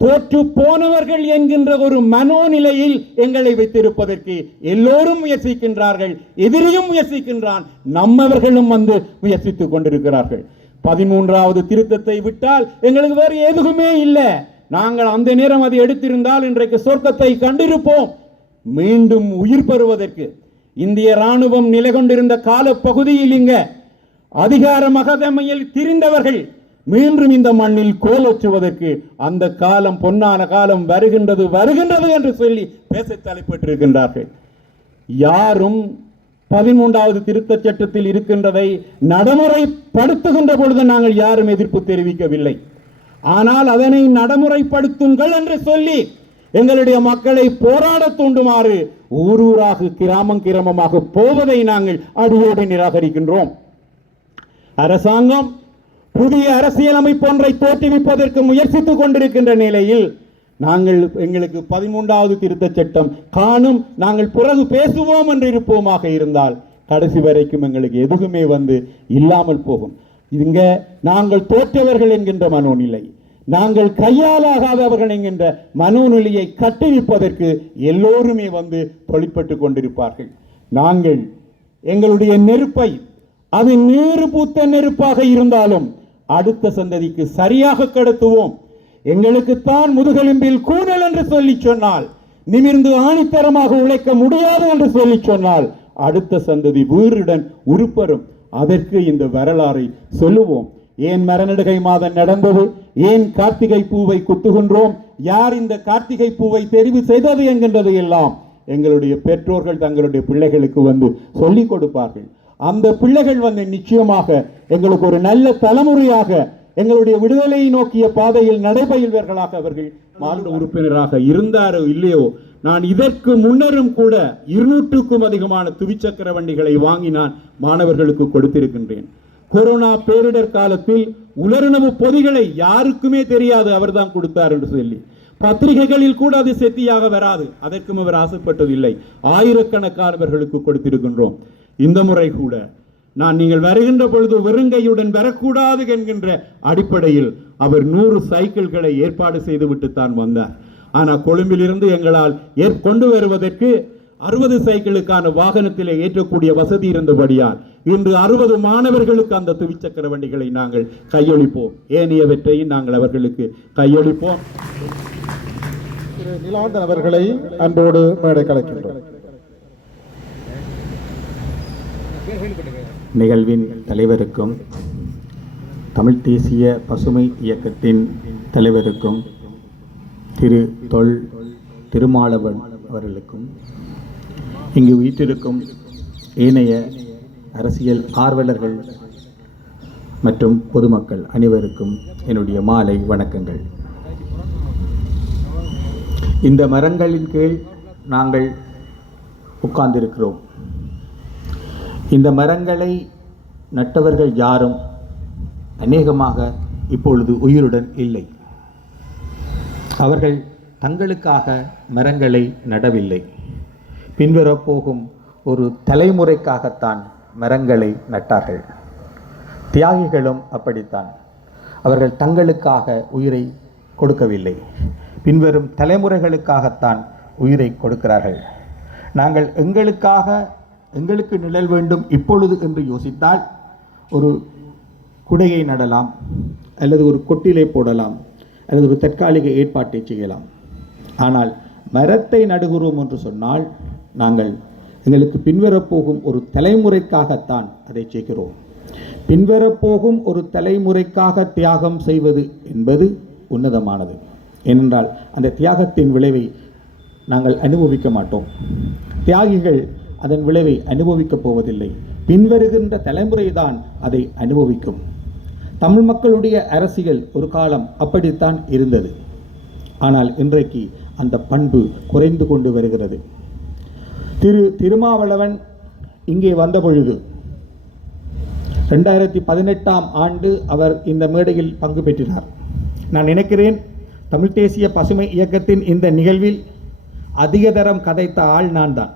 தோற்று போனவர்கள் என்கின்ற ஒரு மனோநிலையில் எங்களை வைத்திருப்பதற்கு எல்லோரும் முயற்சிக்கின்றார்கள். எதிரியும் முயற்சிக்கின்றான், நம்மவர்களும் முயற்சித்துக் கொண்டிருக்கிறார்கள். 13வது திருத்தத்தை விட்டால் எங்களுக்கு வேறு எதுவுமே இல்லை. நாங்கள் அந்த நேரம் அதை எடுத்திருந்தால் இன்றைக்கு சொர்க்கத்தை கண்டிருப்போம். மீண்டும் உயிர் பெறுவதற்கு இந்திய ராணுவம் நிலை கொண்டிருந்த கால பகுதியில் இங்க அதிகார மகதமையில் திரிந்தவர்கள் மீண்டும் இந்த மண்ணில் கோலோச்சுவதற்கு அந்த காலம், பொன்னான காலம் வருகின்றது என்று சொல்லி பேச தலைப்பட்டிருக்கின்றார்கள். யாரும் 13வது திருத்தச் சட்டத்தில் இருக்கின்றதை நடைமுறைப்படுத்துகின்ற பொழுது நாங்கள் யாரும் எதிர்ப்பு தெரிவிக்கவில்லை. ஆனால் அதனை நடைமுறைப்படுத்துங்கள் என்று சொல்லி எங்களுடைய மக்களை போராட தூண்டுமாறு ஊரூராக கிராமமாக போவதை நாங்கள் அடியோடு நிராகரிக்கின்றோம். அரசாங்கம் புதிய அரசியலமைப்பு ஒன்றை தோற்றுவிப்பதற்கு முயற்சித்துக் கொண்டிருக்கின்ற நிலையில் நாங்கள் எங்களுக்கு 13வது திருத்தச் சட்டம் காணும், நாங்கள் பிறகு பேசுவோம் என்று இருப்போமாக இருந்தால் கடைசி வரைக்கும் எங்களுக்கு எதுவுமே இல்லாமல் போகும். இங்க நாங்கள் தோற்றவர்கள் என்கின்ற மனோநிலை, நாங்கள் கையாலாகாதவர்கள் என்கின்ற மனோநிலையை கட்டுவிப்பதற்கு எல்லோருமே தொழிற்பட்டு கொண்டிருப்பார்கள். நாங்கள் எங்களுடைய நெருப்பை அது நீர் பூத்த நெருப்பாக இருந்தாலும் அடுத்த சந்ததிக்கு சரியாக கடத்துவோம். எங்களுக்குத்தான் முதுகெலும்பில் கூடல் என்று சொல்லி சொன்னால், நிமிர்ந்து ஆணித்தரமாக உழைக்க முடியாது என்று சொல்லி சொன்னால் அடுத்த சந்ததி வீறுடன் உருப்பெறும். அதற்கு இந்த வரலாறை சொல்லுவோம். ஏன் மரநடுகை மாதம் நடந்தது, ஏன் கார்த்திகை பூவை குத்துகின்றோம், யார் இந்த கார்த்திகை பூவை தெரிவு செய்தது என்கின்றது எல்லாம் எங்களுடைய பெற்றோர்கள் தங்களுடைய பிள்ளைகளுக்கு சொல்லிக் கொடுப்பார்கள். அந்த பிள்ளைகள் நிச்சயமாக எங்களுக்கு ஒரு நல்ல தலைமுறையாக எங்களுடைய விடுதலையை நோக்கிய பாதையில் நடைபயில்வர்களாக அவர்கள் மாநில உறுப்பினராக இருந்தாரோ இல்லையோ, நான் இதற்கு முன்னரும் கூட 200க்கும் அதிகமான துவிச்சக்கர வண்டிகளை வாங்கி நான் மாணவர்களுக்கு கொடுத்திருக்கின்றேன். கொரோனா பேரிடர் காலத்தில் உலருணவு பொதிகளை யாருக்குமே தெரியாது, அவர்தான் கொடுத்தார் என்று சொல்லி பத்திரிகைகளில் கூட அது செத்தியாக வராது, அதற்கும் அவர் ஆசைப்பட்டதில்லை. ஆயிரக்கணக்கானவர்களுக்கு கொடுத்திருக்கின்றோம். இந்த முறை கூட நீங்கள் வருகின்ற பொழுது வெறுங்கையுடன் வரக்கூடாது என்கின்ற அடிப்படையில் அவர் 100 சைக்கிள்களை ஏற்பாடு செய்துவிட்டு தான் வந்தார். ஆனால் கொழும்பிலிருந்து எங்களால் கொண்டு வருவதற்கு 60 சைக்கிளுக்கான வாகனத்திலே ஏற்றக்கூடிய வசதி இருந்தபடியால் இன்று 60 மாணவர்களுக்கு அந்த துவிச்சக்கர வண்டிகளை நாங்கள் கையொழிப்போம். ஏனையவற்றையும் நாங்கள் அவர்களுக்கு கையொழிப்போம். நிலாந்தன் அவர்களை அன்போடு மேடை கலைக்கின்றோம். நிகழ்வின் தலைவருக்கும் தமிழ் தேசிய பசுமை இயக்கத்தின் தலைவருக்கும் திரு திருமாவளவன் அவர்களுக்கும் இங்கு வீற்றிருக்கும் ஏனைய அரசியல் ஆர்வலர்கள் மற்றும் பொதுமக்கள் அனைவருக்கும் என்னுடைய மாலை வணக்கங்கள். இந்த மரங்களின் கீழ் நாங்கள் உட்கார்ந்திருக்கிறோம். இந்த மரங்களை நட்டவர்கள் யாரும் அநேகமாக இப்பொழுது உயிருடன் இல்லை. அவர்கள் தங்களுக்காக மரங்களை நடவில்லை, பின்வரப்போகும் ஒரு தலைமுறைக்காகத்தான் மரங்களை நட்டார்கள். தியாகிகளும் அப்படித்தான். அவர்கள் தங்களுக்காக உயிரை கொடுக்கவில்லை, பின்வரும் தலைமுறைகளுக்காகத்தான் உயிரை கொடுக்கிறார்கள். நாங்கள் எங்களுக்கு நிழல் வேண்டும் இப்பொழுது என்று யோசித்தால் ஒரு குடையை நடலாம், அல்லது ஒரு கொட்டிலை போடலாம், அல்லது ஒரு தற்காலிக ஏற்பாட்டை செய்யலாம். ஆனால் மரத்தை நடுகிறோம் என்று சொன்னால் நாங்கள் எங்களுக்கு பின்வரப்போகும் ஒரு தலைமுறைக்காகத்தான் அதை செய்கிறோம். பின்வரப்போகும் ஒரு தலைமுறைக்காக தியாகம் செய்வது என்பது உன்னதமானது. ஏனென்றால் அந்த தியாகத்தின் விளைவை நாங்கள் அனுபவிக்க மாட்டோம். தியாகிகள் அதன் விளைவை அனுபவிக்கப் போவதில்லை, பின்வருகின்ற தலைமுறைதான் அதை அனுபவிக்கும். தமிழ் மக்களுடைய அரசியல் ஒரு காலம் அப்படித்தான் இருந்தது. ஆனால் இன்றைக்கு அந்த பண்பு குறைந்து கொண்டு வருகிறது. திருமாவளவன் இங்கே வந்த பொழுது 2018ஆம் ஆண்டு அவர் இந்த மேடையில் பங்கு பெற்றினார். நான் நினைக்கிறேன் தமிழ் தேசிய பசுமை இயக்கத்தின் இந்த நிகழ்வில் அதிக தரம் கதைத்த ஆள் நான் தான்.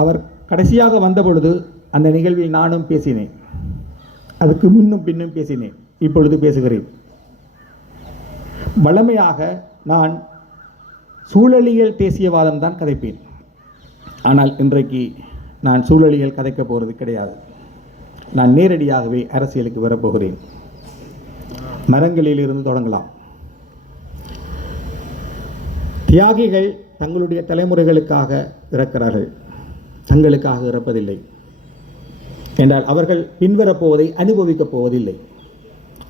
அவர் கடைசியாக வந்த பொழுது அந்த நிகழ்வில் நானும் பேசினேன், அதுக்கு முன்னும் பின்னும் பேசினேன், இப்பொழுது பேசுகிறேன். வழமையாக நான் சூழலியல் தேசியவாதம் தான் கதைப்பேன். ஆனால் இன்றைக்கு நான் சூழலியல் கதைக்க போகிறது கிடையாது. நான் நேரடியாகவே அரசியலுக்கு வரப்போகிறேன். மரங்களில் இருந்து தொடங்கலாம். தியாகிகள் தங்களுடைய தலைமுறைகளுக்காக இறக்கிறார்கள், தங்களுக்காக இறப்பதில்லை என்றால் அவர்கள் பின்வரப்போவதை அனுபவிக்கப் போவதில்லை.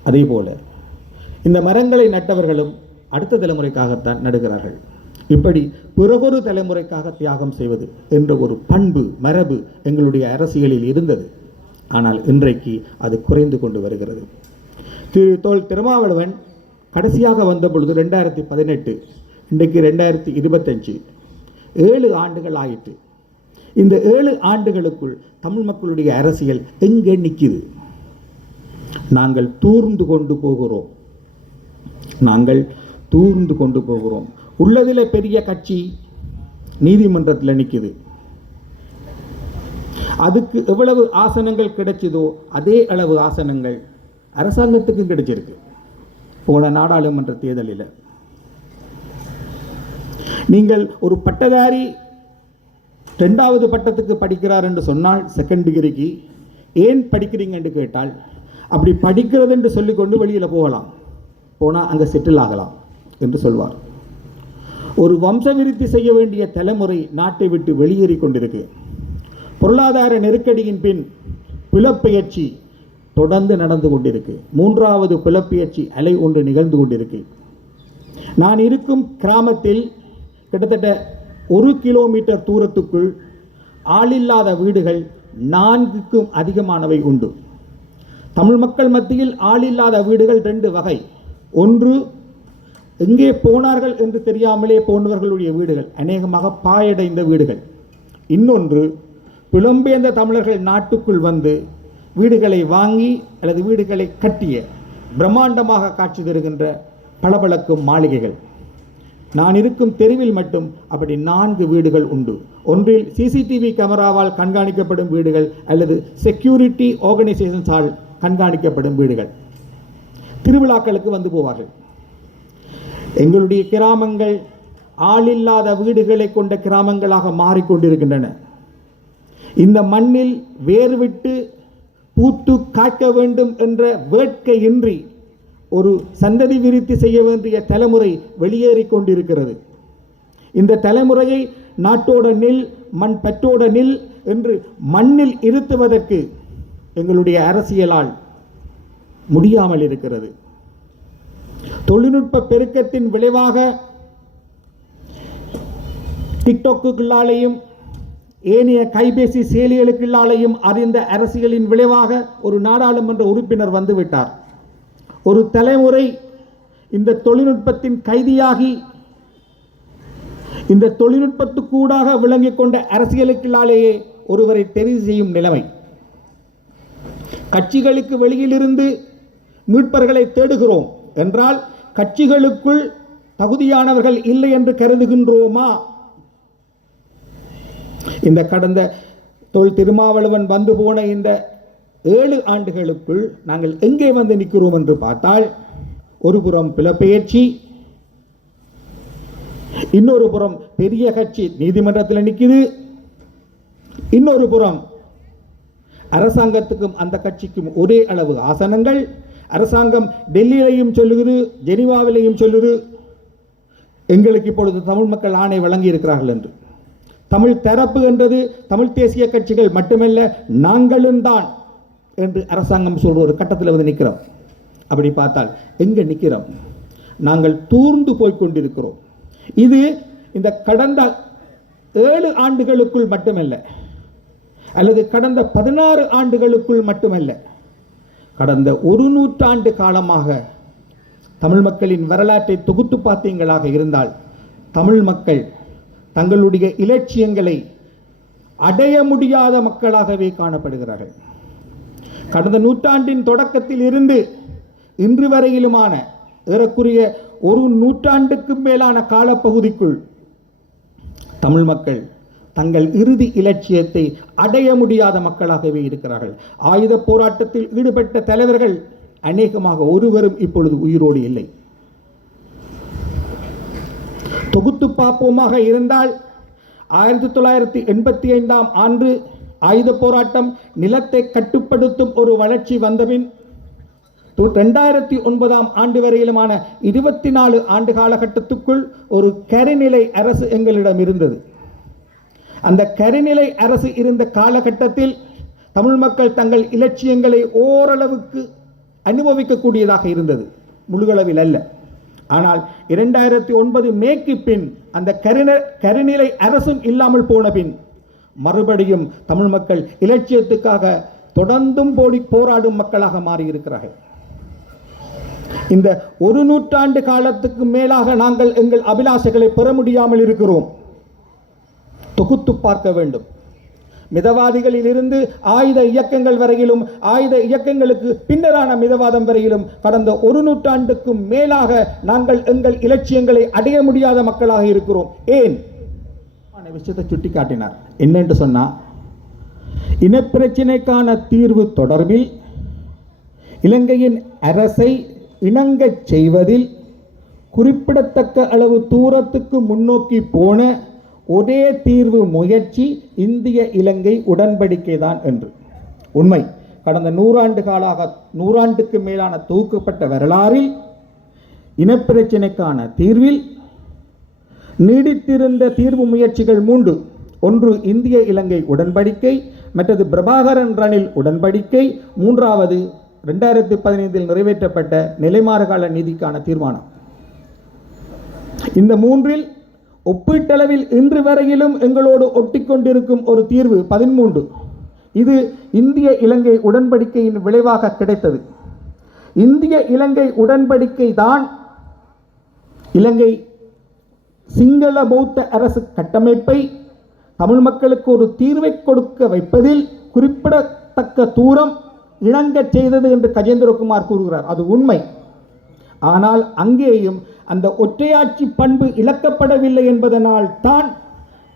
அதே போல இந்த மரங்களை நட்டவர்களும் அடுத்த தலைமுறைக்காகத்தான் நடுகிறார்கள். இப்படி பிறகொரு தலைமுறைக்காக தியாகம் செய்வது என்ற ஒரு பண்பு மரபு எங்களுடைய அரசியலில் இருந்தது. ஆனால் இன்றைக்கு அது குறைந்து கொண்டு வருகிறது. தோல் திருமாவளவன் கடைசியாக வந்த பொழுது 2018, இன்றைக்கு 2025, 7 ஆண்டுகள் ஆயிற்று. இந்த 7 ஆண்டுகளுக்குள் தமிழ் மக்களுடைய அரசியல் எங்கே நிற்குது? நாங்கள் தூர்ந்து கொண்டு போகிறோம். உள்ளதில் பெரிய கட்சி நீதிமன்றத்தில் நிற்குது. அதுக்கு எவ்வளவு ஆசனங்கள் கிடைச்சதோ அதே அளவு ஆசனங்கள் அரசாங்கத்துக்கும் கிடைச்சிருக்கு போன நாடாளுமன்ற தேர்தலில். நீங்கள் ஒரு பட்டதாரி 2வது பட்டத்துக்கு படிக்கிறார் என்று சொன்னால், செகண்ட் டிகிரிக்கு ஏன் படிக்கிறீங்க என்று கேட்டால், அப்படி படிக்கிறது என்று சொல்லிக்கொண்டு வெளியில் போனால் அங்கே செட்டில் ஆகலாம் என்று சொல்வார். ஒரு வம்சவிருத்தி செய்ய வேண்டிய தலைமுறை நாட்டை விட்டு வெளியேறி கொண்டிருக்கு. பொருளாதார நெருக்கடியின் பின் புலப்பெயர்ச்சி தொடர்ந்து நடந்து கொண்டிருக்கு. 3வது புலப்பெயர்ச்சி அலை ஒன்று நிகழ்ந்து கொண்டிருக்கு. நான் இருக்கும் கிராமத்தில் கிட்டத்தட்ட 1 கிலோமீட்டர் தூரத்துக்குள் ஆளில்லாத வீடுகள் 4க்கும் அதிகமானவை உண்டு. தமிழ் மக்கள் மத்தியில் ஆளில்லாத வீடுகள் 2 வகை. ஒன்று, எங்கே போனார்கள் என்று தெரியாமலே போனவர்களுடைய வீடுகள், அநேகமாக பாயடைந்த வீடுகள். இன்னொன்று, புலம்பெயர்ந்த தமிழர்கள் நாட்டுக்குள் வந்து வீடுகளை வாங்கி அல்லது வீடுகளை கட்டிய பிரம்மாண்டமாக காட்சி தருகின்ற பளபளக்கும் மாளிகைகள். நான் இருக்கும் தெருவில் மட்டும் அப்படி 4 வீடுகள் உண்டு. ஒன்றில் சிசிடிவி கேமராவால் கண்காணிக்கப்படும் வீடுகள் அல்லது செக்யூரிட்டி ஆர்கனைசேஷன்ஸால் கண்காணிக்கப்படும் வீடுகள். திருவிழாக்களுக்கு வந்து போவார்கள். எங்களுடைய கிராமங்கள் ஆளில்லாத வீடுகளை கொண்ட கிராமங்களாக மாறிக்கொண்டிருக்கின்றன. இந்த மண்ணில் வேர் விட்டு பூத்து காக்க வேண்டும் என்ற வேட்கையின்றி ஒரு சந்ததி விருத்தி செய்ய வேண்டிய தலைமுறை வெளியேறி கொண்டிருக்கிறது. இந்த தலைமுறையை நாட்டோட நில், மண் பெற்றோட நில் என்று மண்ணில் இருத்துவதற்கு எங்களுடைய அரசியலால் முடியாமல் இருக்கிறது. தொழில்நுட்ப பெருக்கத்தின் விளைவாக டிக்டாக்குள்ளாலேயும் ஏனைய கைபேசி செயலிகளுக்குள்ளாலேயும் அறிந்த அரசியலின் விளைவாக ஒரு நாடாளுமன்ற உறுப்பினர் வந்துவிட்டார். ஒரு தலைமுறை இந்த தொழில்நுட்பத்தின் கைதியாகி இந்த தொழில்நுட்பத்துக்கூடாக விளங்கிக் கொண்ட அரசியலுக்குள்ளாலேயே ஒருவரை தெரிவு செய்யும் நிலைமை. கட்சிகளுக்கு வெளியிலிருந்து மீட்பர்களை தேடுகிறோம் என்றால் கட்சிகளுக்குள் தகுதியானவர்கள் இல்லை என்று கருதுகின்றோமா? இந்த கடந்த தொல் திருமாவளவன் வந்து போன இந்த 7 ஆண்டுகளுக்குள் நாங்கள் எங்கே வந்து நிற்கிறோம் என்று பார்த்தால், ஒரு புறம் புலப்பெயர்ச்சி, இன்னொரு புறம் பெரிய கட்சி நீதிமன்றத்தில் நிற்குது, இன்னொரு புறம் அரசாங்கத்துக்கும் அந்த கட்சிக்கும் ஒரே அளவு ஆசனங்கள். அரசாங்கம் டெல்லியிலையும் சொல்லுகிறது, ஜெனீவாவிலையும் சொல்லுது, எங்களுக்கு இப்பொழுது தமிழ் மக்கள் ஆணை வழங்கி இருக்கிறார்கள் என்று. தமிழ் தரப்பு என்றது தமிழ் தேசிய கட்சிகள் மட்டுமல்ல, நாங்களும் தான் என்று அரசாங்கம் சொல்ற ஒரு கட்டத்தில் வந்து நிற்கிறோம். அப்படி பார்த்தால் எங்கே நிற்கிறோம்? நாங்கள் தூர்ந்து போய்கொண்டிருக்கிறோம். இது இந்த கடந்த 7 ஆண்டுகளுக்குள் மட்டுமல்ல, அல்லது கடந்த 16 ஆண்டுகளுக்குள் மட்டுமல்ல, கடந்த 1 நூற்றாண்டு காலமாக தமிழ் மக்களின் வரலாற்றை தொகுத்து பார்த்தீங்களாக இருந்தால், தமிழ் மக்கள் தங்களுடைய இலட்சியங்களை அடைய முடியாத மக்களாகவே காணப்படுகிறார்கள். கடந்த நூற்றாண்டின் தொடக்கத்தில் இருந்து இன்று வரையிலுமான ஏறக்குறைய 1 நூற்றாண்டுக்கும் மேலான காலப்பகுதிக்குள் தமிழ் மக்கள் தங்கள் இறுதி இலட்சியத்தை அடைய முடியாத மக்களாகவே இருக்கிறார்கள். ஆயுத போராட்டத்தில் ஈடுபட்ட தலைவர்கள் அநேகமாக ஒருவரும் இப்பொழுது உயிரோடு இல்லை. தொகுத்து பார்ப்போமாக இருந்தால் 1985 ஆண்டு ஆயுத போராட்டம் நிலத்தை கட்டுப்படுத்தும் ஒரு வளர்ச்சி வந்தபின் 2009 ஆண்டு வரையிலுமான 24 ஆண்டு காலகட்டத்துக்குள் ஒரு கரிநிலை அரசு எங்களிடம் இருந்தது. அந்த கரிநிலை அரசு இருந்த காலகட்டத்தில் தமிழ் மக்கள் தங்கள் இலட்சியங்களை ஓரளவுக்கு அனுபவிக்கக்கூடியதாக இருந்தது, முழுகளவில் அல்ல. ஆனால் 2009 மேற்கு பின் அந்த கருநிலை அரசும் இல்லாமல் போன பின் மறுபடியும் தமிழ் மக்கள் இலட்சியத்துக்காக தொடர்ந்தும் போராடும் மக்களாக மாறியிருக்கிறார்கள். இந்த ஒரு நூற்றாண்டு காலத்துக்கு மேலாக நாங்கள் எங்கள் அபிலாஷைகளை பெற முடியாமல் இருக்கிறோம். தொகுத்து பார்க்க வேண்டும். மிதவாதிகளில் இருந்து ஆயுத இயக்கங்கள் வரையிலும், ஆயுத இயக்கங்களுக்கு பின்னரான மிதவாதம் வரையிலும் கடந்த ஒரு நூற்றாண்டுக்கும் மேலாக நாங்கள் எங்கள் இலட்சியங்களை அடைய முடியாத மக்களாக இருக்கிறோம். ஏன் விஷயத்தை சுட்டி காட்டினார். என்னென்று சொன்னா, இனப்பிரச்சினைக்கான தீர்வு தொடர்பில் இலங்கையின் அரசை இணங்கச் செய்வதில் குறிப்பிடத்தக்க அளவு தூரத்துக்கு முன்னோக்கி போன ஒரே தீர்வு முயற்சி இந்திய இலங்கை உடன்படிக்கை தான் என்று. உண்மை, கடந்த நூறாண்டுக்கு மேலான தொகுக்கப்பட்ட வரலாறில் இனப்பிரச்சினைக்கான தீர்வில் நீடித்திருந்த தீர்வு முயற்சிகள் 3. ஒன்று இந்திய இலங்கை உடன்படிக்கை, மற்றது பிரபாகரன் ரணில் உடன்படிக்கை, மூன்றாவது 2015 நிறைவேற்றப்பட்ட நிலைமாறுகால நீதிக்கான தீர்மானம். இந்த 3இல் ஒப்பீட்டளவில் இன்று வரையிலும் எங்களோடு ஒட்டிக்கொண்டிருக்கும் ஒரு தீர்வு 13. இது இந்திய இலங்கை உடன்படிக்கையின் விளைவாக கிடைத்தது. இந்திய இலங்கை உடன்படிக்கை தான் இலங்கை சிங்கள பௌத்த அரசு கட்டமைப்பை தமிழ் மக்களுக்கு ஒரு தீர்வை கொடுக்க வைப்பதில் குறிப்பிடத்தக்க தூரம் இணங்கச் செய்தது என்று கஜேந்திரகுமார் கூறுகிறார். அது உண்மை. ஆனால் அங்கேயும் அந்த ஒற்றையாட்சி பண்பு இழக்கப்படவில்லை என்பதனால் தான்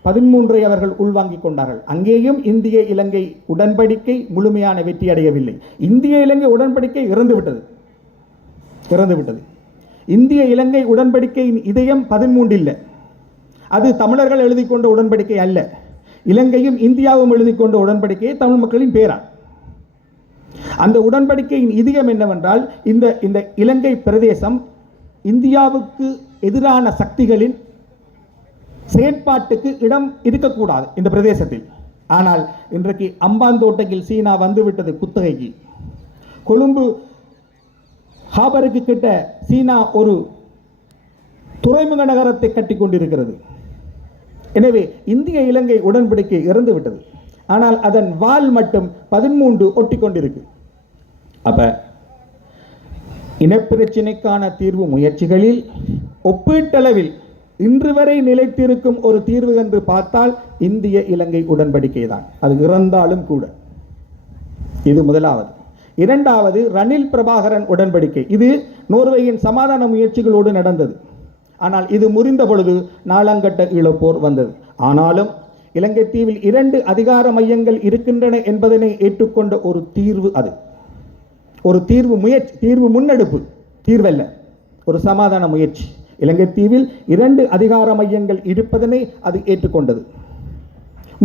13ஐ அவர்கள் உள்வாங்கிக் கொண்டார்கள். அங்கேயும் இந்திய இலங்கை உடன்படிக்கை முழுமையான வெற்றி அடையவில்லை. இந்திய இலங்கை உடன்படிக்கை இறந்துவிட்டது. இந்திய இலங்கை உடன்படிக்கையின் இதயம் 13 இல்லை. அது தமிழர்கள் எழுதி கொண்ட உடன்படிக்கை அல்ல. இலங்கையும் இந்தியாவும் எழுதி கொண்ட உடன்படிக்கையை தமிழ் மக்களின் பேரா. அந்த உடன்படிக்கையின் இதயம் என்னவென்றால், இந்த இலங்கை பிரதேசம் இந்தியாவுக்கு எதிரான சக்திகளின் செயற்பாட்டுக்கு இடம் இருக்கக்கூடாது இந்த பிரதேசத்தில். ஆனால் இன்றைக்கு அம்பாந்தோட்டையில் சீனா வந்துவிட்டது குத்தகைக்கு. கொழும்பு ஹாபருக்கு கிட்ட சீனா ஒரு துறைமுக நகரத்தை கட்டி கொண்டிருக்கிறது. எனவே இந்திய இலங்கை உடன்படிக்கை இறந்துவிட்டது. ஆனால் அதன் வால் மட்டும் 13 ஒட்டி கொண்டிருக்கு. அப்ப இனப்பிரச்சினைக்கான தீர்வு முயற்சிகளில் ஒப்பீட்டளவில் இன்று வரை நிலைத்திருக்கும் ஒரு தீர்வு என்று பார்த்தால் இந்திய இலங்கை உடன்படிக்கை தான். அது இறந்தாலும் கூட. இது முதலாவது. இரண்டாவது ரணில் பிரபாகரன் உடன்படிக்கை. இது நோர்வேயின் சமாதான முயற்சிகளோடு நடந்தது. ஆனால் இது முறிந்த பொழுது 4ஆம் கட்ட ஈழப்போர் வந்தது. ஆனாலும் இலங்கை தீவில் 2 அதிகார மையங்கள் இருக்கின்றன என்பதனை ஏற்றுக்கொண்ட ஒரு தீர்வு. அது ஒரு தீர்வு முன்னெடுப்பு, தீர்வல்ல, ஒரு சமாதான முயற்சி. இலங்கை தீவில் 2 அதிகார மையங்கள் இருப்பதனை அது ஏற்றுக்கொண்டது.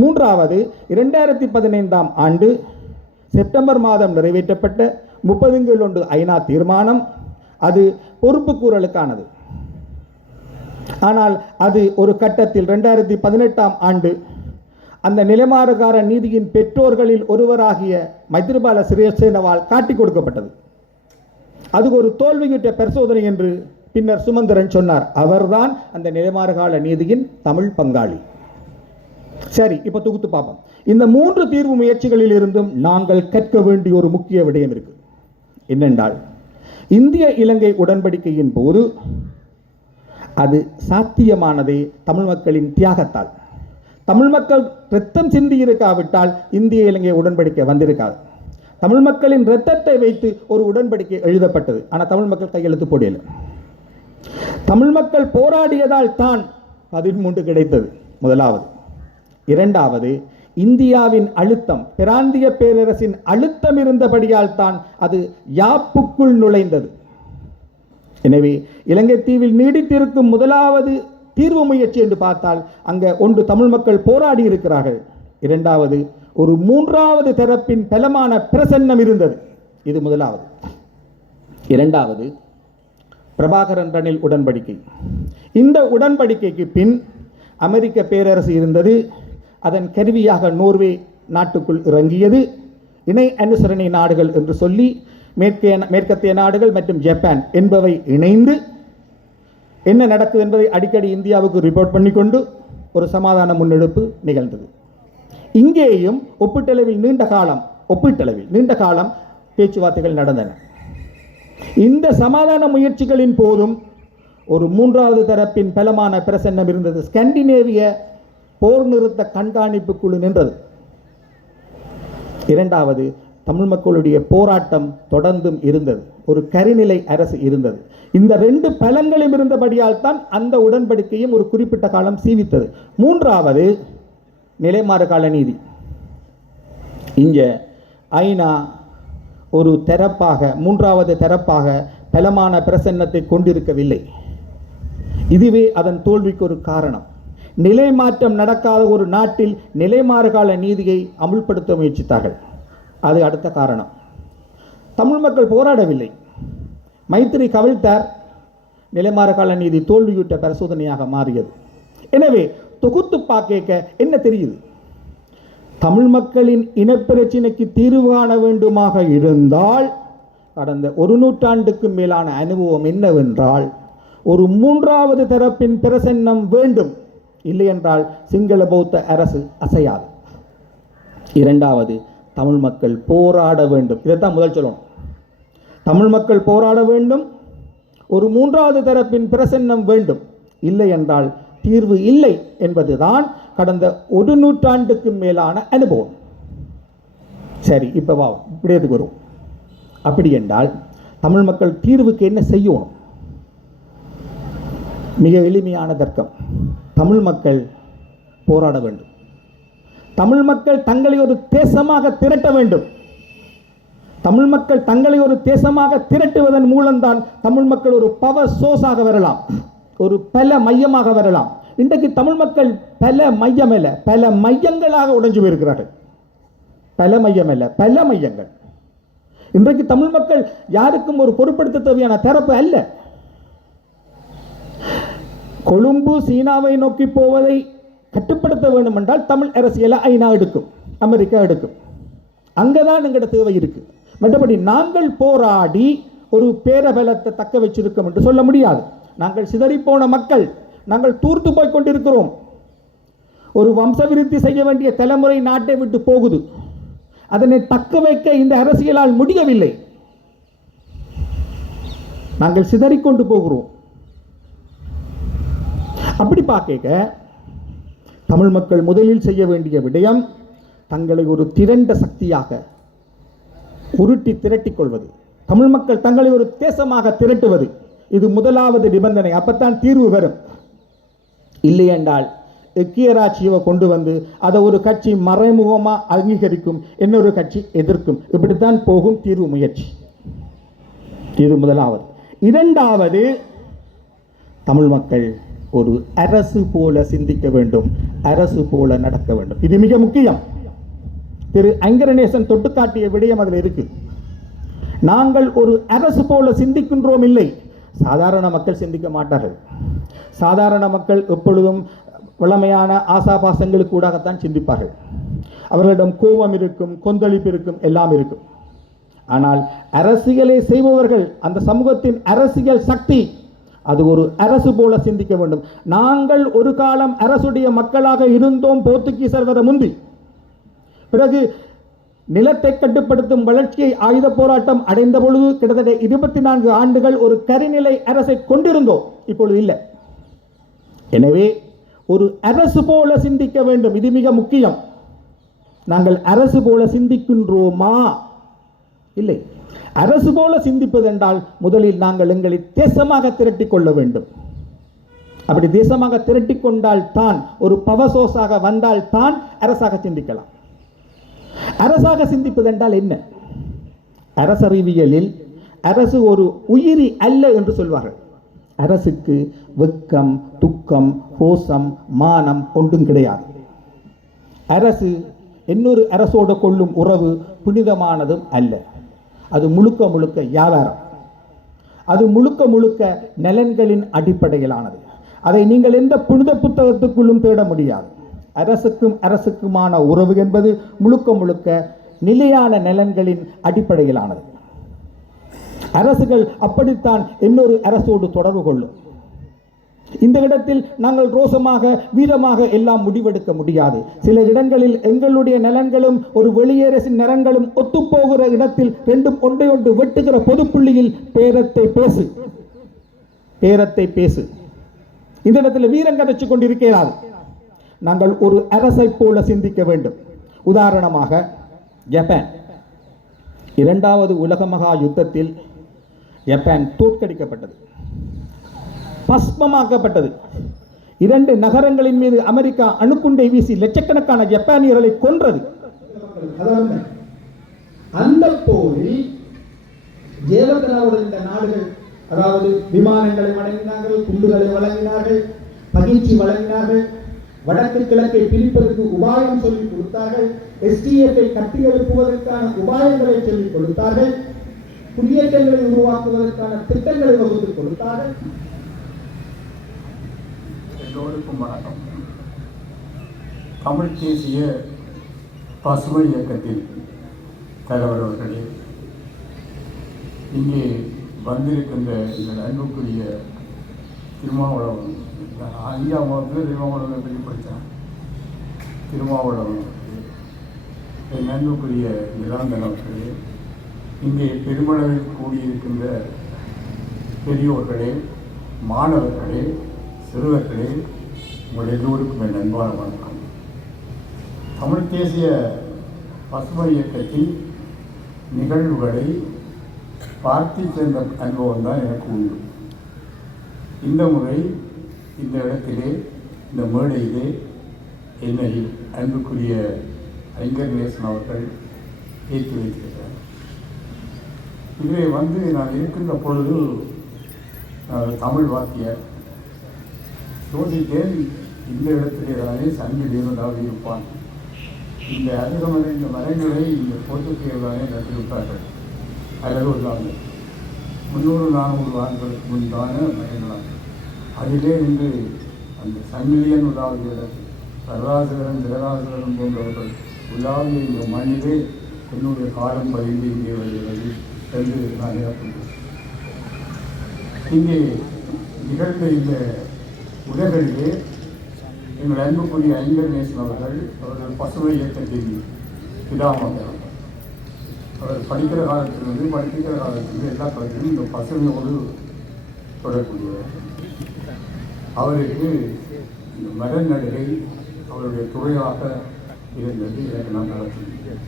மூன்றாவது 2015ஆம் ஆண்டு செப்டம்பர் மாதம் நிறைவேற்றப்பட்ட 30 ஐநா தீர்மானம். அது பொறுப்பு கூறலுக்கானது. ஆனால் அது ஒரு கட்டத்தில் 2018ஆம் ஆண்டு அந்த நிலைமாறுகார நீதியின் பெற்றோர்களில் ஒருவராகிய மைத்ரிபால சிறிசேனவால் காட்டிக் கொடுக்கப்பட்டது. அது ஒரு தோல்வியுற்ற பரிசோதனை என்று பின்னர் சுமந்திரன் சொன்னார். அவர்தான் அந்த நிலைமாறுகால நீதியின் தமிழ் பங்காளி. சரி, இப்ப தொகுத்து பார்ப்போம். இந்த 3 தீர்வு முயற்சிகளில் இருந்தும் நாங்கள் கற்க வேண்டிய ஒரு முக்கிய விடயம் இருக்கு. என்னென்றால், இந்திய இலங்கை உடன்படிக்கையின் போது அது சாத்தியமானதே தமிழ் மக்களின் தியாகத்தால். தமிழ் மக்கள் இரத்தம் சிந்தி இருக்காவிட்டால் இந்திய இலங்கை உடன்படிக்கை வந்திருக்காது. தமிழ் மக்களின் இரத்தத்தை வைத்து ஒரு உடன்படிக்கை எழுதப்பட்டது. ஆனால் தமிழ் மக்கள் கையெழுத்து போடல. தமிழ் மக்கள் போராடியதால் தான் 13 கிடைத்தது. முதலாவது. இரண்டாவது, இந்தியாவின் அழுத்தம், பிராந்திய பேரரசின் அழுத்தம் இருந்தபடியால் தான் அது யாப்புக்குள் நுழைந்தது. எனவே இலங்கை தீவில் நீடித்திருக்கும் முதலாவது தீர்வு முயற்சி என்று பார்த்தால் அங்கே ஒன்று தமிழ் மக்கள் போராடி இருக்கிறார்கள். இரண்டாவது, ஒரு மூன்றாவது தரப்பின் பலமான பிரசன்னம் இருந்தது. இது முதலாவது. இரண்டாவது, பிரபாகரன் ரணில் உடன்படிக்கை. இந்த உடன்படிக்கைக்கு பின் அமெரிக்க பேரரசு இருந்தது. அதன் கருவியாக நோர்வே நாட்டுக்குள் இறங்கியது. இணை அனுசரணை நாடுகள் என்று சொல்லி மேற்கத்திய நாடுகள் மற்றும் ஜப்பான் என்பவை இணைந்து என்ன நடக்குது என்பதை அடிக்கடி இந்தியாவுக்கு ரிப்போர்ட் பண்ணிக்கொண்டு ஒரு சமாதான முன்னெடுப்பு நிகழ்ந்தது. இங்கேயும் ஒப்பீட்டளவில் நீண்ட காலம் பேச்சுவார்த்தைகள் நடந்தன. இந்த சமாதான முயற்சிகளின் போதும் ஒரு மூன்றாவது தரப்பின் பலமான பிரசன்னம் இருந்தது. ஸ்கண்டினேவிய போர் நிறுத்த கண்காணிப்பு குழு நின்றது. இரண்டாவது, தமிழ் மக்களுடைய போராட்டம் தொடர்ந்தும் இருந்தது. ஒரு கரிநிலை அரசு இருந்தது. இந்த ரெண்டு பலங்களும் இருந்தபடியால் தான் அந்த உடன்படிக்கையும் ஒரு குறிப்பிட்ட காலம் சீவித்தது. மூன்றாவது, நிலைமாறு கால நீதி. இங்கே ஐநா ஒரு மூன்றாவது தரப்பாக பலமான பிரசன்னத்தை கொண்டிருக்கவில்லை. இதுவே அதன் தோல்விக்கு ஒரு காரணம். நிலை மாற்றம் நடக்காத ஒரு நாட்டில் நிலைமாறு கால நீதியை அமுல்படுத்த முயற்சித்தார்கள். அது அடுத்த காரணம். தமிழ் மக்கள் போராடவில்லை. மைத்திரி கவிழ்த்தார். நிலைமாறு கால நீதி தோல்வியுற்ற பரிசோதனையாக மாறியது. எனவே தொகுத்து பார்க்க என்ன தெரியுது? தமிழ் மக்களின் இனப்பிரச்சினைக்கு தீர்வு காண வேண்டுமாக இருந்தால் கடந்த ஒரு நூற்றாண்டுக்கு மேலான அனுபவம் என்னவென்றால் ஒரு மூன்றாவது தரப்பின் பிரசன்னம் வேண்டும். இல்லை என்றால் சிங்கள பௌத்த அரசு அசையாது. இரண்டாவது, தமிழ் மக்கள் போராட வேண்டும். இதைத்தான் முதல் சொல்லணும். தமிழ் மக்கள் போராட வேண்டும். ஒரு மூன்றாவது தரப்பின் பிரசன்னம் வேண்டும். இல்லை என்றால் தீர்வு இல்லை என்பதுதான் கடந்த ஒரு நூற்றாண்டுக்கு மேலான அனுபவம். சரி, இப்போ இப்படியதுக்கு வரும். அப்படி என்றால் தமிழ் மக்கள் தீர்வுக்கு என்ன செய்யணும்? மிக எளிமையான தர்க்கம். தமிழ் மக்கள் போராட வேண்டும். தமிழ் மக்கள் தங்களை ஒரு தேசமாக திரட்ட வேண்டும். தமிழ் மக்கள் தங்களை ஒரு தேசமாக திரட்டுவதன் மூலம்தான் தமிழ் மக்கள் ஒரு பவர் சோர்ஸாக வரலாம், ஒரு பல மையமாக வரலாம். இன்றைக்கு தமிழ் மக்கள் பல மையம் அல்ல, பல மையங்களாக உடைஞ்சு போயிருக்கிறார்கள். பல மையம் அல்ல, பல மையங்கள். இன்றைக்கு தமிழ் மக்கள் யாருக்கும் ஒரு பொறுப்படுத்த தேவையான தரப்பு அல்ல. கொழும்பு சீனாவை நோக்கி போவதை கட்டுப்படுத்த வேண்டும் என்றால் தமிழ் அரசியலை ஐநா எடுக்கும், அமெரிக்கா எடுக்கும். அங்கதான் எங்கட தேவை இருக்கு. மற்றபடி நாங்கள் போராடி ஒரு பேரபலத்தை தக்க வச்சிருக்கோம் என்று சொல்ல முடியாது. நாங்கள் சிதறிப்போன மக்கள், நாங்கள் தூர்த்து போய் கொண்டிருக்கிறோம். ஒரு வம்சவிருத்தி செய்ய வேண்டிய தலைமுறை நாட்டை விட்டு போகுது. அதனை தக்க வைக்க இந்த அரசியலால் முடியவில்லை. நாங்கள் சிதறிக்கொண்டு போகிறோம். அப்படி பார்க்க தமிழ் மக்கள் முதலில் செய்ய வேண்டிய விடயம் தங்களை ஒரு திரண்ட சக்தியாக உருட்டி திரட்டிக் கொள்வது. தமிழ் மக்கள் தங்களை ஒரு தேசமாக திரட்டுவது. இது முதலாவது நிபந்தனை. அப்பத்தான் தீர்வு வரும். இல்லை என்றால் எக்கியராட்சியை கொண்டு வந்து அதை ஒரு கட்சி மறைமுகமாக அங்கீகரிக்கும், இன்னொரு கட்சி எதிர்க்கும். இப்படித்தான் போகும் தீர்வு முயற்சி. இது முதலாவது. இரண்டாவது, தமிழ் மக்கள் ஒரு அரசு போல சிந்திக்க வேண்டும், அரசு போல நடக்க வேண்டும். இது மிக முக்கியம். திரு ஐங்கரநேசன் தொட்டுக்காட்டிய விடயம் அதில் இருக்கு. நாங்கள் ஒரு அரசு போல சிந்திக்கின்றோம் இல்லை. சாதாரண மக்கள் சிந்திக்க மாட்டார்கள். சாதாரண மக்கள் எப்பொழுதும் வளமையான ஆசாபாசங்களுக்கு ஊடாகத்தான் சிந்திப்பார்கள். அவர்களிடம் கோபம் இருக்கும், கொந்தளிப்பு இருக்கும், எல்லாம் இருக்கும். ஆனால் அரசியலை செய்பவர்கள், அந்த சமூகத்தின் அரசியல் சக்தி, அது ஒரு அரசு போல சிந்திக்க வேண்டும். நாங்கள் ஒரு காலம் அரசுடைய மக்களாக இருந்தோம் போர்த்துகீசர் வர முந்தி. பிறகு நிலத்தை கட்டுப்படுத்தும் வளர்ச்சியை ஆயுத போராட்டம் அடைந்த பொழுது கிட்டத்தட்ட 24 ஆண்டுகள் ஒரு கரிநிலை அரசை கொண்டிருந்தோம். இப்பொழுது இல்லை. எனவே ஒரு அரசு போல சிந்திக்க வேண்டும். இது மிக முக்கியம். நாங்கள் அரசு போல சிந்திக்கின்றோமா? இல்லை. அரசு போல சிந்திப்பது என்றால் முதலில் நாங்கள் எங்களை தேசமாக திரட்டிக் கொள்ள வேண்டும். அப்படி தேசமாக திரட்டிக் கொண்டால் தான், ஒரு பவசோஸாக வந்தால் தான் அரசாக சிந்திக்கலாம். அரசாக சிந்திப்பது என்றால் என்ன? அரசறிவியலில் அரசு ஒரு உயிரி அல்ல என்று சொல்வார்கள். அரசுக்கு வெக்கம், துக்கம், ரோசம், மானம் ஒன்றும் கிடையாது. அரசு இன்னொரு அரசோடு கொள்ளும் உறவு புனிதமானதும் அல்ல. அது முழுக்க முழுக்க வியாபாரம். அது முழுக்க முழுக்க நலன்களின் அடிப்படையிலானது. அதை நீங்கள் எந்த புனித புத்தகத்துக்குள்ளும் தேட முடியாது. அரசுக்கும் அரசுக்குமான உறவு என்பது முழுக்க முழுக்க நிலையான நலன்களின் அடிப்படையிலானது. அரசுகள் அப்படித்தான் இன்னொரு அரசோடு தொடர்பு கொள்ளும். இந்த இடத்தில் நாங்கள் ரோசமாக வீரமாக எல்லாம் முடிவெடுக்க முடியாது. சில இடங்களில் எங்களுடைய நலன்களும் ஒரு வெளியரசின் நலன்களும் ஒத்துப்போகிற இடத்தில் ரெண்டும் ஒன்றையொன்று வெட்டுகிற பொதுப்புள்ளியில் பேரத்தை பேசு இந்த இடத்தில் வீரம் கதைச்சு கொண்டிருக்கிறார். நாங்கள் ஒரு அரசை போல சிந்திக்க வேண்டும். உதாரணமாக ஜப்பான் 2வது உலக மகா யுத்தத்தில் ஜப்பான் தோற்கடிக்கப்பட்டது, பஸ்மமாக்கப்பட்டது. 2 நகரங்களின் மீது அமெரிக்கா அணுகுண்டை வீசி லட்சக்கணக்கான ஜப்பானியர்களை கொன்றது. அந்த போரில் ஜெயலலிதாவுடன் இந்த நாடுகள் அதாவது விமானங்களை வழங்கினார்கள், குண்டுகளை வழங்கினார்கள், பயிற்சி வழங்கினார்கள், வடக்கு கிழக்கை பிரிப்பதற்கு உபாயம் சொல்லிக் கொடுத்தார்கள், STF-ஐ கட்டி எழுப்புவதற்கான உபாயங்களை சொல்லிக் கொடுத்தார்கள், குடியேற்றங்களை உருவாக்குவதற்கான திட்டங்களை வகுத்துக் கொடுத்தார்கள். எல்லோருக்கும் வணக்கம். தமிழ் தேசிய பசுமை இயக்கத்தின் தலைவர் அவர்களே, இங்கே வந்திருக்கின்ற இந்த அன்புக்குரிய திருமாவளவன் 5ஆம் வகுப்பில் திருமாவளவனை பற்றி படித்தான். திருமாவளவன் என் அன்புக்குரிய நிலாந்தன் அவர்களே, இங்கே பெருமளவில் கூடியிருக்கின்ற பெரியோர்களே, மாணவர்களே, சிறுவர்களே, உங்கள் எல்லோருக்கும் என் அன்பான வணக்கம். தமிழ் தேசிய பசுமை இயக்கத்தின் நிகழ்வுகளை பார்த்து சென்ற அனுபவம் தான் எனக்கு உண்டு. இந்த முறை இந்த இடத்திலே, இந்த மேடையிலே என்னை அன்புக்குரிய ஐங்கர் நேசன் அவர்கள் ஏற்றி வைத்திருக்கிறார். இதிலே நான் இருக்கின்ற பொழுது தமிழ் வாத்தியார் யோசித்தேன், இந்த இடத்திலே தானே சங்கில் இருந்தால் இருப்பான், இந்த அதிகமான இந்த மரங்களை இந்த பொதுக்கையில் தானே நட்டிருப்பார்கள் அல்லது இல்லாமல் 300-400 ஆண்டுகளுக்கு முன்பான மரங்களாக அதிலே இன்று அந்த சங்கிலியன் உலாவிய சர்வாசகரன் திரராசகரன் போன்றவர்கள் உலாவிய இந்த மண்ணிலே என்னுடைய காலம் பதிந்து இங்கே வருகிறது என்று நான் இறக்கின்றேன். இங்கே நிகழ்ந்த இந்த உலகிலே எங்கள் அன்புக்குரிய ஐங்கர் நேசன் அவர்கள் பசுமை இயக்கத்தின் பிதாமகர். அவர் படிக்கிற காலத்திலிருந்து எல்லா காலத்திலும் இந்த பசுமையோடு தொடரக்கூடியவர். அவருக்கு இந்த மர நடுகை அவருடைய துறையாக இருந்தது. எனக்கு நான் நடத்தினேன்.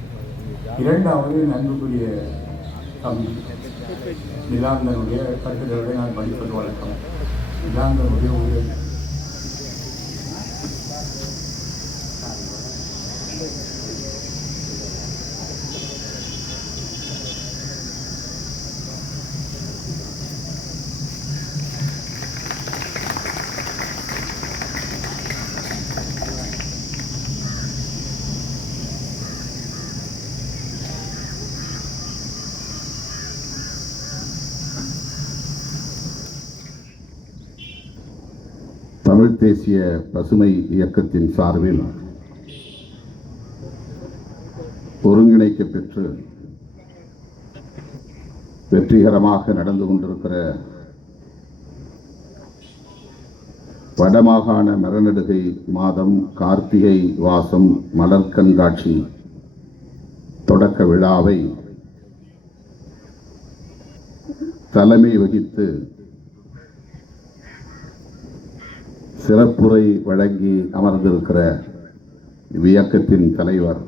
2வது அன்புக்குரிய தம்பி நிலாந்தனுடைய கட்டுரைகளை நான் படிப்பது வழக்கம். நிலாந்தனுடைய ஒரு தமிழ் தேசிய பசுமை இயக்கத்தின் சார்பில் ஒருங்கிணைக்க பெற்று வெற்றிகரமாக நடந்து கொண்டிருக்கிற வடமாகாண மரநடுகை மாதம் கார்த்திகை வாசம் மலர் கண்காட்சி தொடக்க விழாவை தலைமை வகித்து சிறப்புரை வழங்கி அமர்ந்திருக்கிற இயக்கத்தின் தலைவர்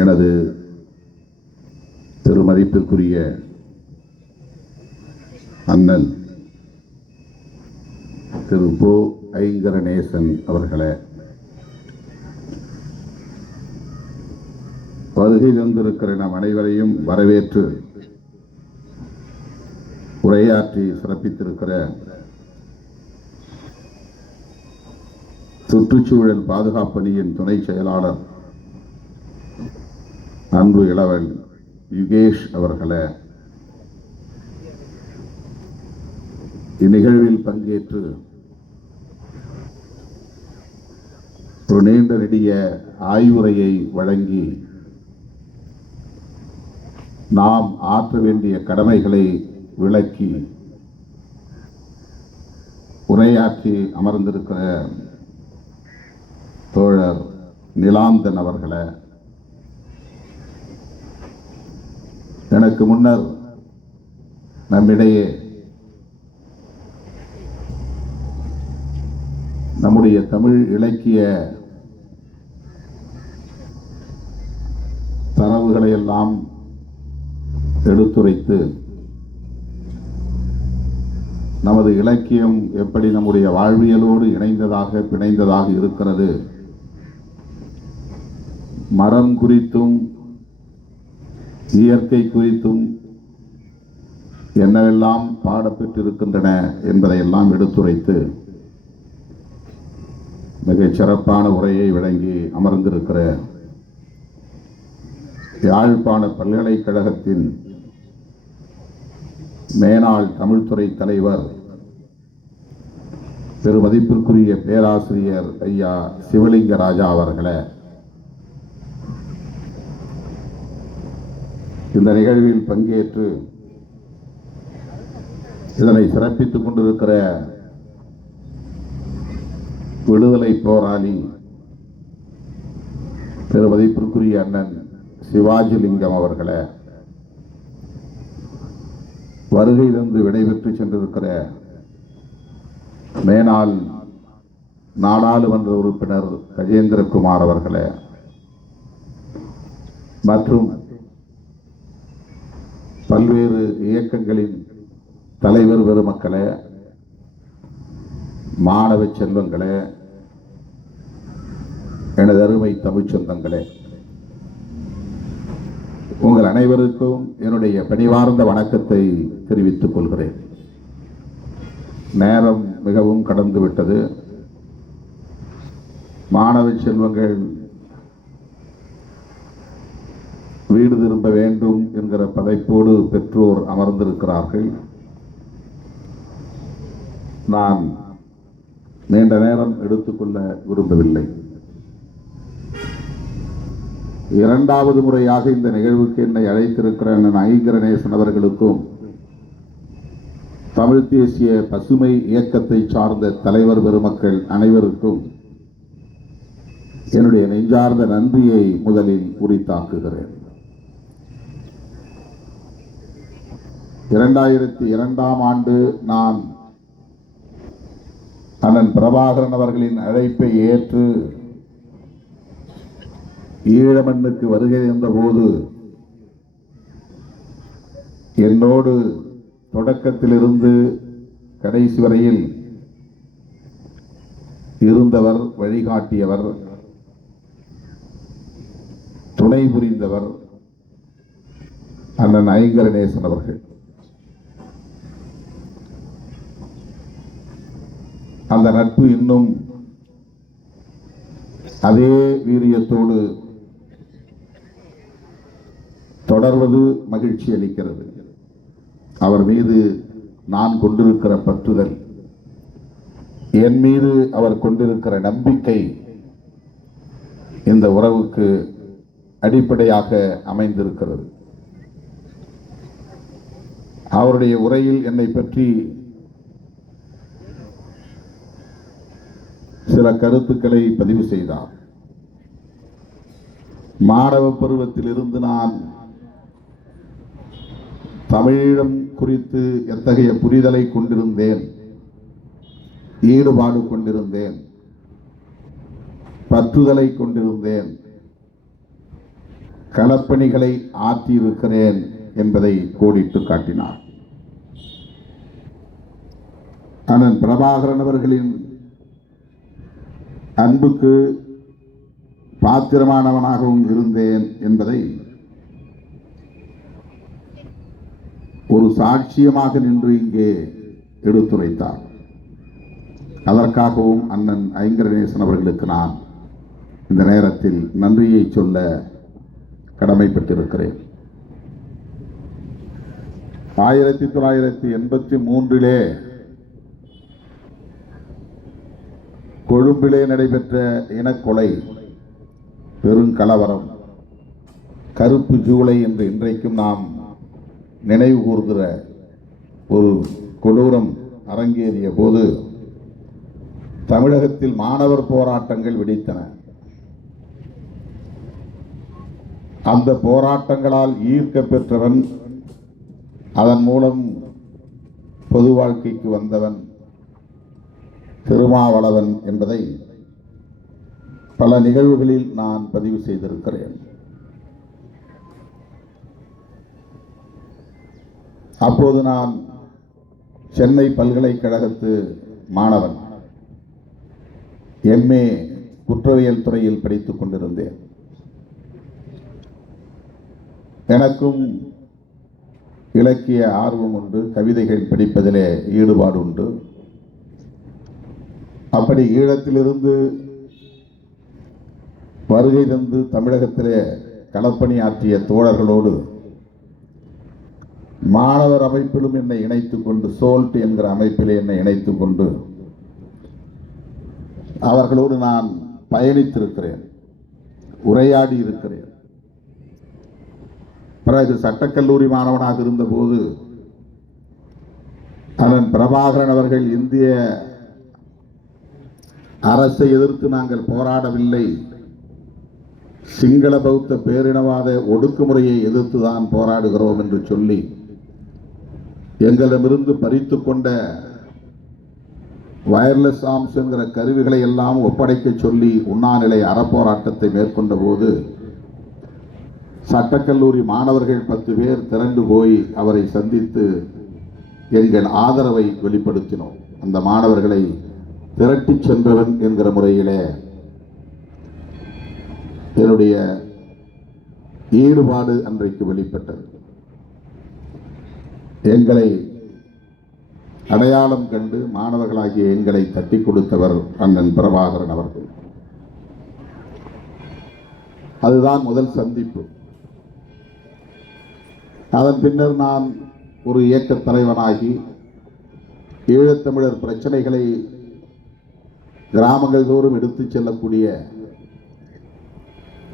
எனது பெருமதிப்பிற்குரிய அண்ணன் திரு போ ஐங்கர நேசன் அவர்களே, வருகை தந்திருக்கிற நம் அனைவரையும் வரவேற்று உரையாற்றி சிறப்பித்திருக்கிற சுற்றுச்சூழல் பாதுகாப்பணியின் துணை செயலாளர் அன்பு இளவல் யுகேஷ் அவர்களே, இந்நிகழ்வில் பங்கேற்று ஒரு நீண்ட நெடிய ஆய்வுரையை வழங்கி நாம் ஆற்ற வேண்டிய கடமைகளை விளக்கி உரையாற்றி அமர்ந்திருக்கிற தோழர் நிலாந்தன் அவர்களே, எனக்கு முன்னர் நம்மிடையே நம்முடைய தமிழ் இலக்கிய தரவுகளை எல்லாம் எடுத்துரைத்து நமது இலக்கியம் எப்படி நம்முடைய வாழ்வியலோடு இணைந்ததாக பிணைந்ததாக இருக்கிறது, மரம் குறித்தும் இயற்கை குறித்தும் என்னவெல்லாம் பாடப்பெற்றிருக்கின்றன என்பதையெல்லாம் எடுத்துரைத்து மிகச் சிறப்பான உரையை வழங்கி அமர்ந்திருக்கிற யாழ்ப்பாண பல்கலைக்கழகத்தின் மேனாள் தமிழ்துறை தலைவர் பெருமதிப்பிற்குரிய பேராசிரியர் ஐயா சிவலிங்க ராஜா அவர்களே, இந்த நிகழ்வில் பங்கேற்று இதனை சிறப்பித்துக் கொண்டிருக்கிற விடுதலை போராளி பெருமதிப்பிற்குரிய அண்ணன் சிவாஜி லிங்கம் அவர்களே, வருகையிலிருந்து விடைபெற்று சென்றிருக்கிற மேனாள் நாடாளுமன்ற உறுப்பினர் கஜேந்திரகுமார் அவர்களே, மற்றும் பல்வேறு இயக்கங்களின் தலைவர் பெருமக்களே, மாணவ செல்வங்களே, எனது அருமை தமிழ் சொந்தங்களே, உங்கள் அனைவருக்கும் என்னுடைய பணிவார்ந்த வணக்கத்தை தெரிவித்துக் கொள்கிறேன். நேரம் மிகவும் கடந்து விட்டது. மாணவ செல்வங்கள் வீடு திரும்ப வேண்டும் என்கிற பதைப்போடு பெற்றோர் அமர்ந்திருக்கிறார்கள். நான் நீண்ட நேரம் எடுத்துக்கொள்ள விரும்பவில்லை. இரண்டாவது முறையாக இந்த நிகழ்வுக்கு என்னை அழைத்திருக்கிற அண்ணன் ஐங்கரநேசன் அவர்களுக்கும் தமிழ் தேசிய பசுமை இயக்கத்தை சார்ந்த தலைவர் பெருமக்கள் அனைவருக்கும் என்னுடைய நெஞ்சார்ந்த நன்றியை முதலில் உரித்தாக்குகிறேன். 2002ஆம் ஆண்டு நான் அண்ணன் பிரபாகரன் அவர்களின் அழைப்பை ஏற்று ஈழமண்ணுக்கு வருகை இருந்த போது என்னோடு தொடக்கத்திலிருந்து கடைசி வரையில் இருந்தவர், வழிகாட்டியவர், துணை புரிந்தவர் அண்ணன் ஐங்கரநேசன் அவர்கள். அந்த நட்பு இன்னும் அதே வீரியத்தோடு தொடர்வது மகிழ்ச்சி அளிக்கிறது. அவர் மீது நான் கொண்டிருக்கிற பற்றுதல், என் மீது அவர் கொண்டிருக்கிற நம்பிக்கை இந்த உறவுக்கு அடிப்படையாக அமைந்திருக்கிறது. அவருடைய உரையில் என்னை பற்றி சில கருத்துக்களை பதிவு செய்தார். மாணவ பருவத்தில் இருந்து நான் தமிழீழம் குறித்து எத்தகைய புரிதலை கொண்டிருந்தேன், ஈடுபாடு கொண்டிருந்தேன், பற்றுதலை கொண்டிருந்தேன், களப்பணிகளை ஆற்றியிருக்கிறேன் என்பதை கோடிட்டு காட்டினார். அண்ணன் பிரபாகரன் அவர்களின் அன்புக்கு பாத்திரமானவனாகவும் இருந்தேன் என்பதை ஒரு சாட்சியமாக நின்று இங்கே எடுத்துரைத்தார். அதற்காகவும் அண்ணன் ஐங்கரநேசன் அவர்களுக்கு நான் இந்த நேரத்தில் நன்றியை சொல்ல கடமைப்பட்டிருக்கிறேன். 1983 கொழும்பிலே நடைபெற்ற இனக்கொலை, பெருங்கலவரம், கருப்பு ஜூலை என்று இன்றைக்கும் நாம் நினைவு கூர்கிற ஒரு கொடூரம் அரங்கேறிய போது தமிழகத்தில் மாணவர் போராட்டங்கள் வெடித்தன. அந்த போராட்டங்களால் ஈர்க்க பெற்றவன், அதன் மூலம் பொது வாழ்க்கைக்கு வந்தவன் திருமாவளவன் என்பதை பல நிகழ்வுகளில் நான் பதிவு செய்திருக்கிறேன். அப்போது நான் சென்னை பல்கலைக்கழகத்து மாணவன், MA குற்றவியல் துறையில் படித்துக் கொண்டிருந்தேன். எனக்கும் இலக்கிய ஆர்வம் உண்டு, கவிதைகள் படிப்பதிலே ஈடுபாடு உண்டு. அப்படி ஈழத்திலிருந்து வருகை தந்து தமிழகத்திலே களப்பணி ஆற்றிய தோழர்களோடு மாணவர் அமைப்பிலும் என்னை இணைத்துக் கொண்டு, சோல்ட் என்கிற அமைப்பிலே என்னை இணைத்துக் கொண்டு அவர்களோடு நான் பயணித்திருக்கிறேன், உரையாடி இருக்கிறேன். பிறகு சட்டக்கல்லூரி மாணவனாக இருந்தபோது அண்ணன் பிரபாகரன் அவர்கள் இந்திய அரசை எதிர்த்து நாங்கள் போராடவில்லை, சிங்கள பௌத்த பேரினவாத ஒடுக்குமுறையை எதிர்த்துதான் போராடுகிறோம் என்று சொல்லி எங்களிடமிருந்து பறித்து கொண்ட வயர்லெஸ் ஆர்ம்ஸ் என்கிற கருவிகளை எல்லாம் ஒப்படைக்க சொல்லி உண்ணாநிலை அறப்போராட்டத்தை மேற்கொண்ட போது சட்டக்கல்லூரி மாணவர்கள் 10 பேர் திரண்டு போய் அவரை சந்தித்து எங்கள் ஆதரவை வெளிப்படுத்தினோம். அந்த மாணவர்களை திரட்டிச் சென்றவன் என்கிற முறையிலே என்னுடைய ஈடுபாடு அன்றைக்கு வெளிப்பட்டது. எங்களை அடையாளம் கண்டு மாணவர்களாகிய எங்களை தட்டி கொடுத்தவர் அண்ணன் பிரபாகரன் அவர்கள். அதுதான் முதல் சந்திப்பு. அதன் பின்னர் நான் ஒரு இயக்கத் தலைவனாகி ஈழத்தமிழர் பிரச்சனைகளை கிராமங்கள் தோறும் எடுத்துச் செல்லக்கூடிய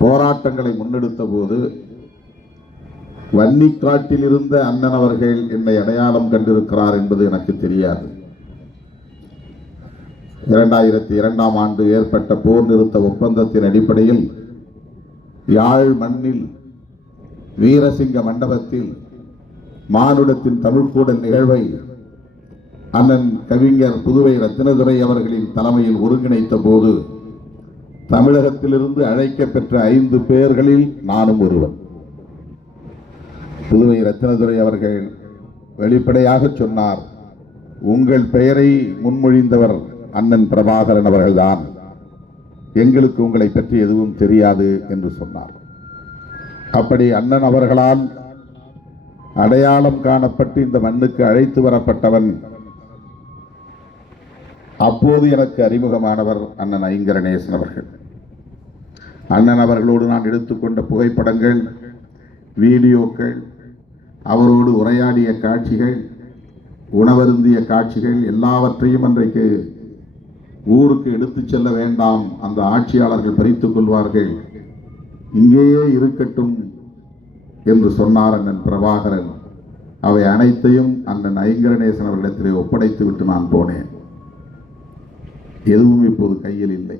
போராட்டங்களை முன்னெடுத்த போது வன்னிக்காட்டில் இருந்த அண்ணன் அவர்கள் என்னை அடையாளம் கண்டிருக்கிறார் என்பது எனக்கு தெரியாது. 2002ஆம் ஆண்டு ஏற்பட்ட போர் நிறுத்த ஒப்பந்தத்தின் அடிப்படையில் யாழ் மண்ணில் வீரசிங்க மண்டபத்தில் மானுடத்தின் தமிழ்கூடல் நிகழ்வை அண்ணன் கவிஞர் புதுவை ரத்தினதுரை அவர்களின் தலைமையில் ஒருங்கிணைத்த போது தமிழகத்திலிருந்து அழைக்கப்பெற்ற 5 பேர்களில் நானும் ஒருவன். புதுவை ரத்தினதுரை அவர்கள் வெளிப்படையாக சொன்னார், உங்கள் பெயரை முன்மொழிந்தவர் அண்ணன் பிரபாகரன் அவர்கள்தான், எங்களுக்கு உங்களை பற்றி எதுவும் தெரியாது என்று சொன்னார். அப்படி அண்ணன் அவர்களால் அடையாளம் காணப்பட்டு இந்த மண்ணுக்கு அழைத்து வரப்பட்டவன் அப்போது எனக்கு அறிமுகமானவர் அண்ணன் ஐங்கரநேசன் அவர்கள். அண்ணன் அவர்களோடு நான் எடுத்துக்கொண்ட புகைப்படங்கள், வீடியோக்கள், அவரோடு உரையாடிய காட்சிகள், உணவருந்திய காட்சிகள் எல்லாவற்றையும் அன்றைக்கு ஊருக்கு எடுத்துச் செல்ல வேண்டாம், அந்த ஆட்சியாளர்கள் பறித்துக் கொள்வார்கள், இங்கேயே இருக்கட்டும் என்று சொன்னார் அண்ணன் பிரபாகரன். அவை அனைத்தையும் அண்ணன் ஐங்கரநேசன் அவர்களிடத்திலே ஒப்படைத்து விட்டு நான் போனேன். எதுவும் இப்போது கையில் இல்லை.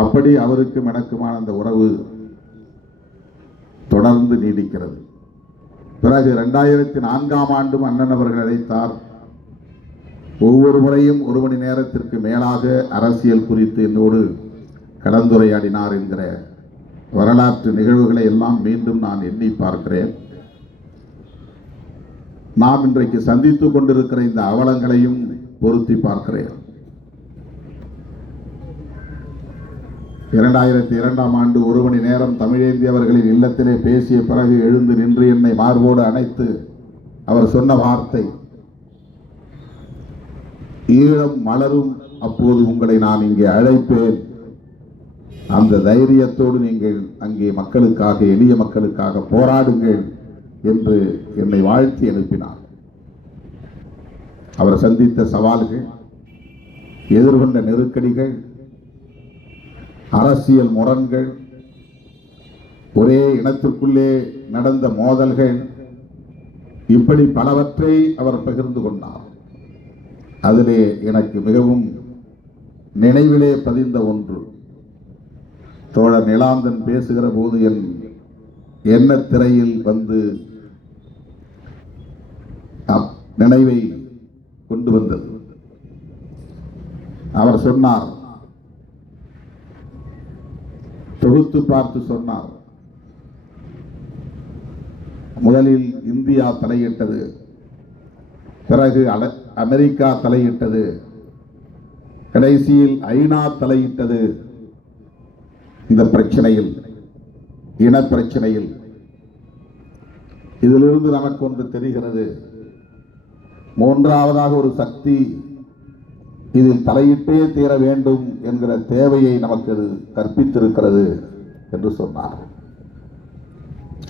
அப்படி அவருக்கும் எனக்குமான அந்த உறவு தொடர்ந்து நீடிக்கிறது. பிறகு 2004ஆம் ஆண்டும் அண்ணன் அவர்கள் அழைத்தார். ஒவ்வொரு முறையும் 1 மணி நேரத்திற்கு மேலாக அரசியல் குறித்து என்னோடு கலந்துரையாடினார் என்கிற வரலாற்று நிகழ்வுகளை எல்லாம் மீண்டும் நான் எண்ணி பார்க்கிறேன். நாம் இன்றைக்கு சந்தித்துக் கொண்டிருக்கிற இந்த அவலங்களையும் பொருத்தி பார்க்கிறேன். 2002ஆம் ஆண்டு 1 மணி நேரம் தமிழேந்தி அவர்களின் இல்லத்திலே பேசிய பிறகு எழுந்து நின்று என்னை மார்போடு அணைத்து அவர் சொன்ன வார்த்தை, ஈழம் மலரும் அப்போது உங்களை நான் இங்கே அழைப்பேன், அந்த தைரியத்தோடு நீங்கள் அங்கே மக்களுக்காக, எளிய மக்களுக்காக போராடுங்கள் என்று என்னை வாழ்த்தி அனுப்பினார். அவர் சந்தித்த சவால்கள், எதிர்கொண்ட நெருக்கடிகள், அரசியல் முரண்கள், ஒரே இனத்திற்குள்ளே நடந்த மோதல்கள், இப்படி பலவற்றை அவர் பகிர்ந்து கொண்டார். அதிலே எனக்கு மிகவும் நினைவிலே பதிந்த ஒன்று. தோழர் நிலாந்தன் பேசுகிற போது என் எண்ணத் திரையில் வந்து நினைவை கொண்டு வந்தது. அவர் சொன்னார், தொகுத்து பார்த்து சொன்னார், முதலில் இந்தியா தலையிட்டது, பிறகு அமெரிக்கா தலையிட்டது, கடைசியில் ஐநா தலையிட்டது. இந்த பிரச்சனையில், இனப்பிரச்சனையில் இதிலிருந்து நமக்கு ஒன்று தெரிகிறது. மூன்றாவதாக ஒரு சக்தி இதில் தலையிட்டே தீர வேண்டும் என்கிற தேவையை நமக்கு கற்பித்திருக்கிறது என்று சொன்னார்.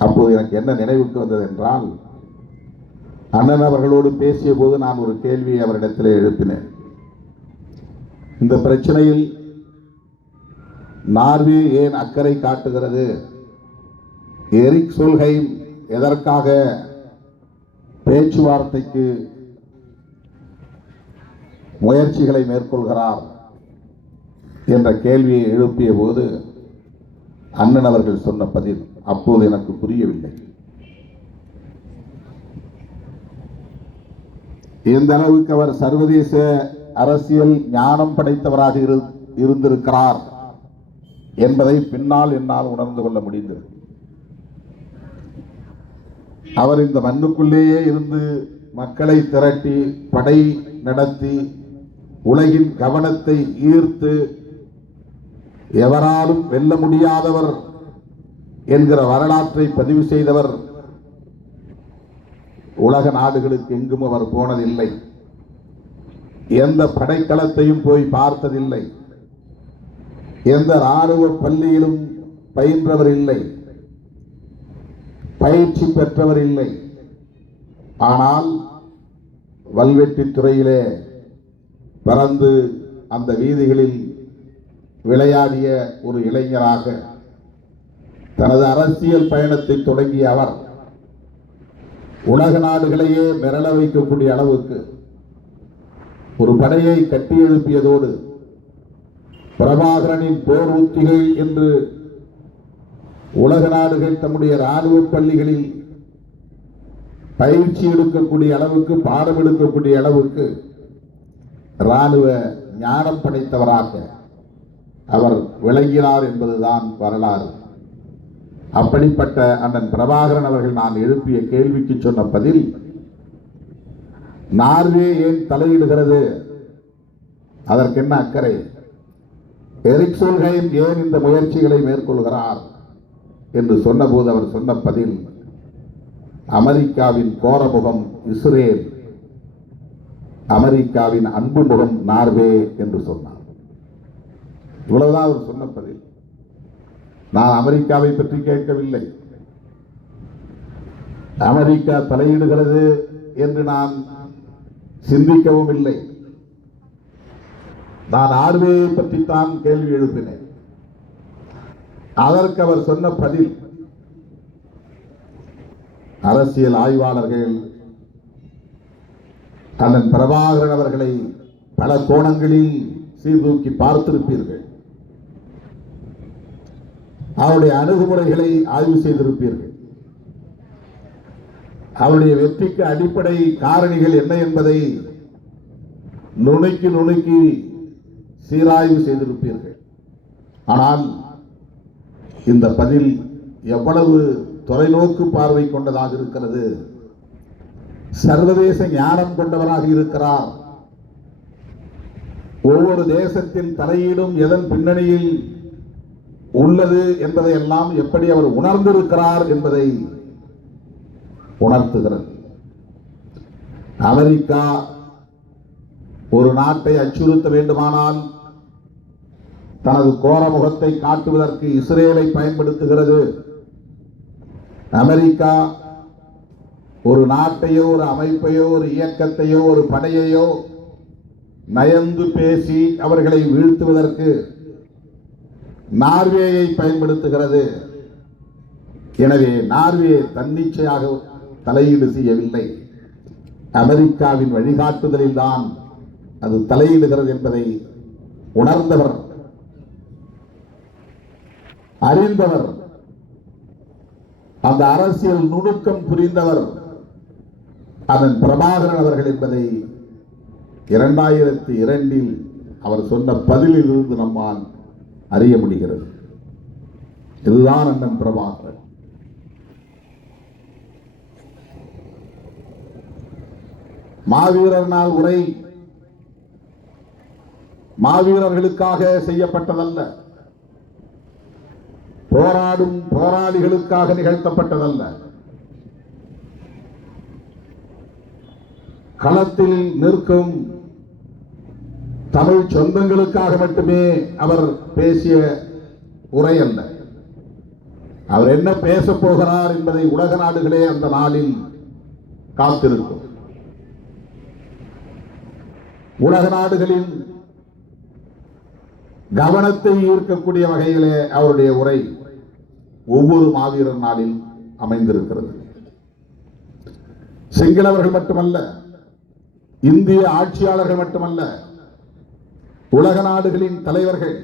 அப்போது எனக்கு என்ன நினைவுக்கு வந்தது என்றால், அண்ணன் அவர்களோடு பேசிய போது நான் ஒரு கேள்வியை அவரிடத்திலே எழுப்பினேன். இந்த பிரச்சனையில் நார்வே ஏன் அக்கறை காட்டுகிறது? எரிக் சோல்ஹெய்ம் எதற்காக பேச்சுவார்த்தைக்கு முயற்சிகளை மேற்கொள்கிறார் என்ற கேள்வியை எழுப்பிய போது அண்ணன் அவர்கள் சொன்ன பதில் அப்போது எனக்கு புரியவில்லை. எந்த அளவுக்கு அவர் சர்வதேச அரசியல் ஞானம் படைத்தவராக இருந்திருக்கிறார் என்பதை பின்னால் என்னால் உணர்ந்து கொள்ள முடிந்தது. அவர் இந்த மண்ணுக்குள்ளேயே இருந்து மக்களை திரட்டி படை நடத்தி உலகின் கவனத்தை ஈர்த்து எவராலும் வெல்ல முடியாதவர் என்கிற வரலாற்றை பதிவு செய்தவர். உலக நாடுகளுக்கு எங்கும் அவர் போனதில்லை, எந்த படைக்களத்தையும் போய் பார்த்ததில்லை, எந்த இராணுவ பள்ளியிலும் பயின்றவர் இல்லை, பயிற்சி பெற்றவர் இல்லை. ஆனால் வல்வெட்டித் துறையிலே பறந்து அந்த வீதிகளில் விளையாடிய ஒரு இளைஞராக தனது அரசியல் பயணத்தை தொடங்கிய அவர் உலக நாடுகளையே மிரள வைக்கக்கூடிய அளவுக்கு ஒரு படையை கட்டியெழுப்பியதோடு பிரபாகரனின் போர் உத்திகள் என்று உலக நாடுகள் தம்முடைய இராணுவ பள்ளிகளில் பயிற்சி எடுக்கக்கூடிய அளவுக்கு, பாடம் எடுக்கக்கூடிய அளவுக்கு இராணுவ ஞானம் படைத்தவராக அவர் விளங்கினார் என்பதுதான் வரலாறு. அப்படிப்பட்ட அண்ணன் பிரபாகரன் அவர்கள் நான் எழுப்பிய கேள்விக்கு சொன்ன பதில், நார்வே ஏன் தலையிடுகிறது, அதற்கு என்ன அக்கறை, எரிக் சோல்ஹெய்ம் ஏன் இந்த முயற்சிகளை மேற்கொள்கிறார் என்று சொன்னபோது அவர் சொன்ன பதில், அமெரிக்காவின் கோரமுகம் இஸ்ரேல், அமெரிக்காவின் அன்பு முகம் நார்வே என்று சொன்னார். இவ்வளவுதான் அவர் சொன்ன பதில். நான் அமெரிக்காவை பற்றி கேட்கவில்லை, அமெரிக்கா தலையிடுகிறது என்று நான் சிந்திக்கவும் இல்லை. நான் நார்வேயை பற்றித்தான் கேள்வி எழுப்பினேன். அதற்கு அவர் சொன்ன பதில், அரசியல் ஆய்வாளர்கள் அண்ணன் பிரபாகரன் அவர்களை பல கோணங்களில் சீர்தூக்கி பார்த்திருப்பீர்கள், அவருடைய அணுகுமுறைகளை ஆய்வு செய்திருப்பீர்கள், அவருடைய வெற்றிக்கு அடிப்படை காரணிகள் என்ன என்பதை நுணுக்கி நுணுக்கி சீராய்வு செய்திருப்பீர்கள். ஆனால் இந்த பதில் எவ்வளவு தொலைநோக்கு பார்வை கொண்டதாக இருக்கிறது, சர்வதேச ஞானம் கொண்டவராக இருக்கிறார். ஒவ்வொரு தேசத்தின் தலையீடும் எதன் பின்னணியில் உள்ளது என்பதை எல்லாம் எப்படி அவர் உணர்ந்திருக்கிறார் என்பதை உணர்த்துகிறது. அமெரிக்கா ஒரு நாட்டை அச்சுறுத்த வேண்டுமானால் தனது கோர முகத்தை காட்டுவதற்கு இஸ்ரேலை பயன்படுத்துகிறது. அமெரிக்கா ஒரு நாட்டையோ, ஒரு அமைப்பையோ, ஒரு இயக்கத்தையோ, ஒரு படையையோ நயந்து பேசி அவர்களை வீழ்த்துவதற்கு நார்வேயை பயன்படுத்துகிறது. எனவே நார்வே தன்னிச்சையாக தலையீடு செய்யவில்லை, அமெரிக்காவின் வழிகாட்டுதலில் தான் அது தலையிடுகிறது என்பதை உணர்ந்தவர், அறிந்தவர், அந்த அரசியல் நுணுக்கம் புரிந்தவர் அதன் பிரபாகரன் அவர்கள் என்பதை 2002 அவர் சொன்ன பதிலில் இருந்து நம்மால் அறிய முடிகிறது. இதுதான் அண்ணன் பிரபாகரன். மாவீரர் நாள் உரை மாவீரர்களுக்காக செய்யப்பட்டதல்ல, போராடும் போராளிகளுக்காக நிகழ்த்தப்பட்டதல்ல, களத்தில் நிற்கும் தமிழ் சொந்தங்களுக்காக மட்டுமே அவர் பேசிய உரை அல்ல. அவர் என்ன பேசப் போகிறார் என்பதை உலக நாடுகளே அந்த நாளில் காத்திருக்கும். உலக நாடுகளின் கவனத்தை ஈர்க்கக்கூடிய வகையிலே அவருடைய உரை ஒவ்வொரு மாவீரர் நாளில் அமைந்திருக்கிறது. சிங்களவர்கள் மட்டுமல்ல, இந்திய ஆட்சியாளர்கள் மட்டுமல்ல, உலக நாடுகளின் தலைவர்கள்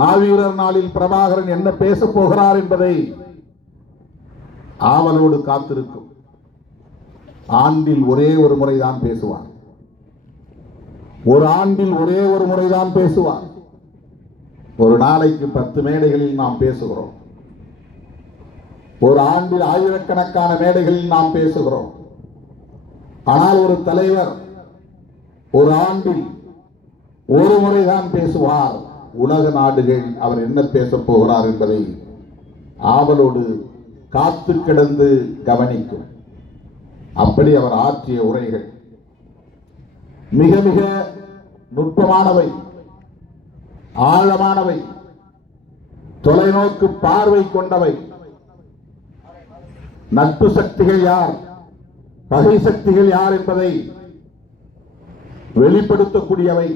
மாவீரர் நாளில் பிரபாகரன் என்ன பேசப் போகிறார் என்பதை ஆவலோடு காத்திருக்கும். ஆண்டில் ஒரே ஒரு முறைதான் பேசுவார். ஒரு ஆண்டில் ஒரே ஒரு முறைதான் பேசுவார். ஒரு நாளைக்கு 10 மேடைகளில் நாம் பேசுகிறோம். ஒரு ஆண்டில் ஆயிரக்கணக்கான மேடைகளில் நாம் பேசுகிறோம். ஆனால் ஒரு தலைவர் ஒரு ஆண்டில் ஒரு முறைதான் பேசுவார். உலக நாடுகள் அவர் என்ன பேசப் போகிறார் என்பதை ஆவலோடு காத்து கிடந்து கவனிக்கும். அப்படி அவர் ஆற்றிய உரைகள் மிக மிக நுட்பமானவை, ஆழமானவை, தொலைநோக்கு பார்வை கொண்டவை. நட்பு சக்திகள் யார், பகை சக்திகள் யார் என்பதை வெளிப்படுத்தக்கூடியவை.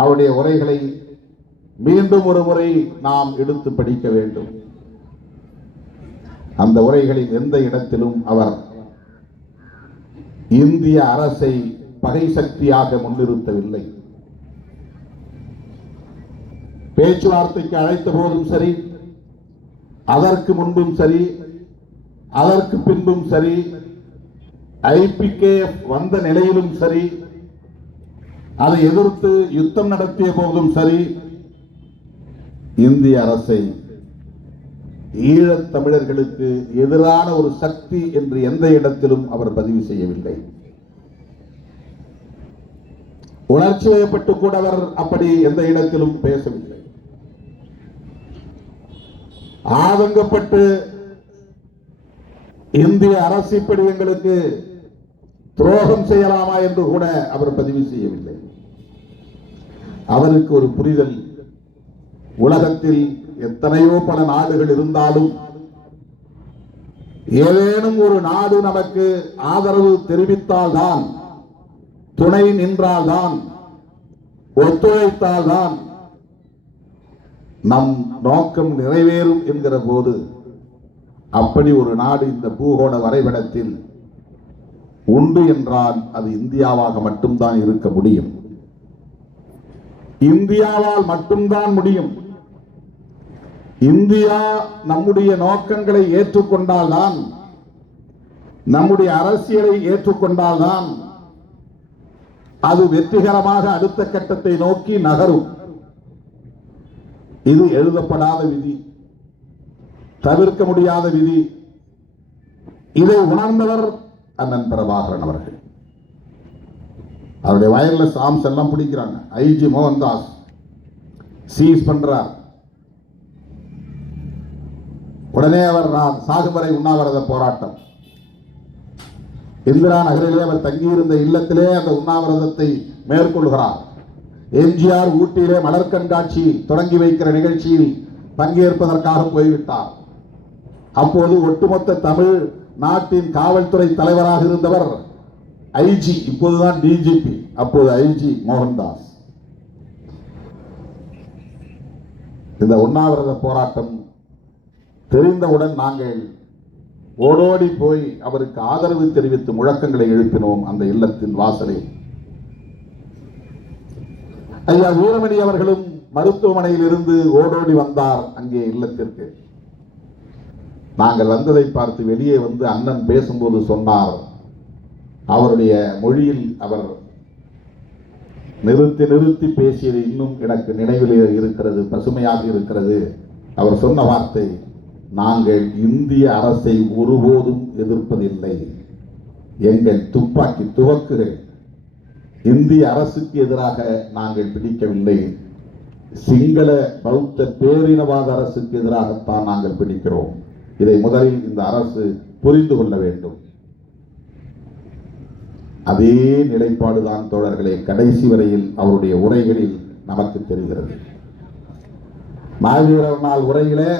அவருடைய உரைகளை மீண்டும் ஒரு முறை நாம் எடுத்து படிக்க வேண்டும். அந்த உரைகளின் எந்த இடத்திலும் அவர் இந்திய அரசை பகை சக்தியாக முன்னிறுத்தவில்லை. பேச்சுவார்த்தைக்கு அழைத்த போதும் சரி, அதற்கு முன்பும் சரி, அதற்கு பின்பும் சரி, IPKF வந்த நிலையிலும் சரி, அதை எதிர்த்து யுத்தம் நடத்திய போதும் சரி, இந்திய அரசை ஈழத் தமிழர்களுக்கு எதிரான ஒரு சக்தி என்று எந்த இடத்திலும் அவர் பதிவு செய்யவில்லை. உணர்ச்சி வயப்பட்டு கூட அவர் அப்படி எந்த இடத்திலும் பேசவில்லை. ஆதங்கப்பட்டு இந்திய அரசு இப்படி எங்களுக்கு துரோகம் செய்யலாமா என்று கூட அவர் பதிவு செய்யவில்லை. அவருக்கு ஒரு புரிதல், உலகத்தில் எத்தனையோ பல நாடுகள் இருந்தாலும் ஏதேனும் ஒரு நாடு நமக்கு ஆதரவு தெரிவித்தால்தான், துணை நின்றால்தான், ஒத்துழைத்தால்தான் நம் நோக்கம் நிறைவேறும் என்கிற போது அப்படி ஒரு நாடு இந்த பூகோள வரைபடத்தில் உண்டு என்றால் அது இந்தியாவாக மட்டும்தான் இருக்க முடியும். இந்தியாவால் மட்டும்தான் முடியும். இந்தியா நம்முடைய நோக்கங்களை ஏற்றுக்கொண்டால்தான், நம்முடைய அரசியலை ஏற்றுக்கொண்டால்தான் அது வெற்றிகரமாக அடுத்த கட்டத்தை நோக்கி நகரும். இது எழுதப்படாத விதி, தவிர்க்க முடியாத விதி. இதை உணர்ந்தவர் அண்ணன் பிரபாகரன் அவர்கள். அவருடைய வயர்லெஸ் ஆர்ம்ஸ் எல்லாம் பிடிக்கிறாங்க. ஐஜி மோகன்தாஸ் சீஸ் பண்றார். உடனே அவர் நான் சாகுவரை உண்ணாவிரத போராட்டம், இந்திரா நகரிலே அவர் தங்கியிருந்த இல்லத்திலே அந்த உண்ணாவிரதத்தை மேற்கொள்கிறார். எம்ஜிஆர் ஊட்டியிலே மலர் கண்காட்சி தொடங்கி வைக்கிற நிகழ்ச்சியில் பங்கேற்பதற்காக போய்விட்டார். அப்போது ஒட்டுமொத்த தமிழ் நாட்டின் காவல்துறை தலைவராக இருந்தவர் ஐஜி, இப்போதுதான் டிஜிபி, அப்போது ஐஜி மோகன்தாஸ். இந்த உண்ணாவிரத போராட்டம் தெரிந்தவுடன் நாங்கள் ஓடோடி போய் அவருக்கு ஆதரவு தெரிவித்து முழக்கங்களை எழுப்பினோம் அந்த இல்லத்தின் வாசலில். ஐயா வீரமணி அவர்களும் மருத்துவமனையில் இருந்து ஓடோடி வந்தார் அங்கே இல்லத்திற்கு. நாங்கள் வந்ததை பார்த்து வெளியே வந்து அண்ணன் பேசும்போது சொன்னார், அவருடைய மொழியில் அவர் நிறுத்தி நிறுத்தி பேசியது இன்னும் எனக்கு நினைவில் இருக்கிறது, பசுமையாக இருக்கிறது. அவர் சொன்ன வார்த்தை, நாங்கள் இந்திய அரசை ஒருபோதும் எதிர்ப்பதில்லை, எங்கள் துப்பாக்கி துவக்குகள் இந்திய அரசுக்கு எதிராக நாங்கள் பிடிக்கவில்லை, சிங்கள பௌத்த பேரினவாத அரசுக்கு எதிராகத்தான் நாங்கள் பிடிக்கிறோம். இதை முதலில் இந்த அரசு புரிந்து கொள்ள வேண்டும். அதே நிலைப்பாடுதான் தோழர்களே கடைசி வரையில் அவருடைய உரைகளில் நமக்கு தெரிகிறது. மாவீரர் நாள் உரையிலே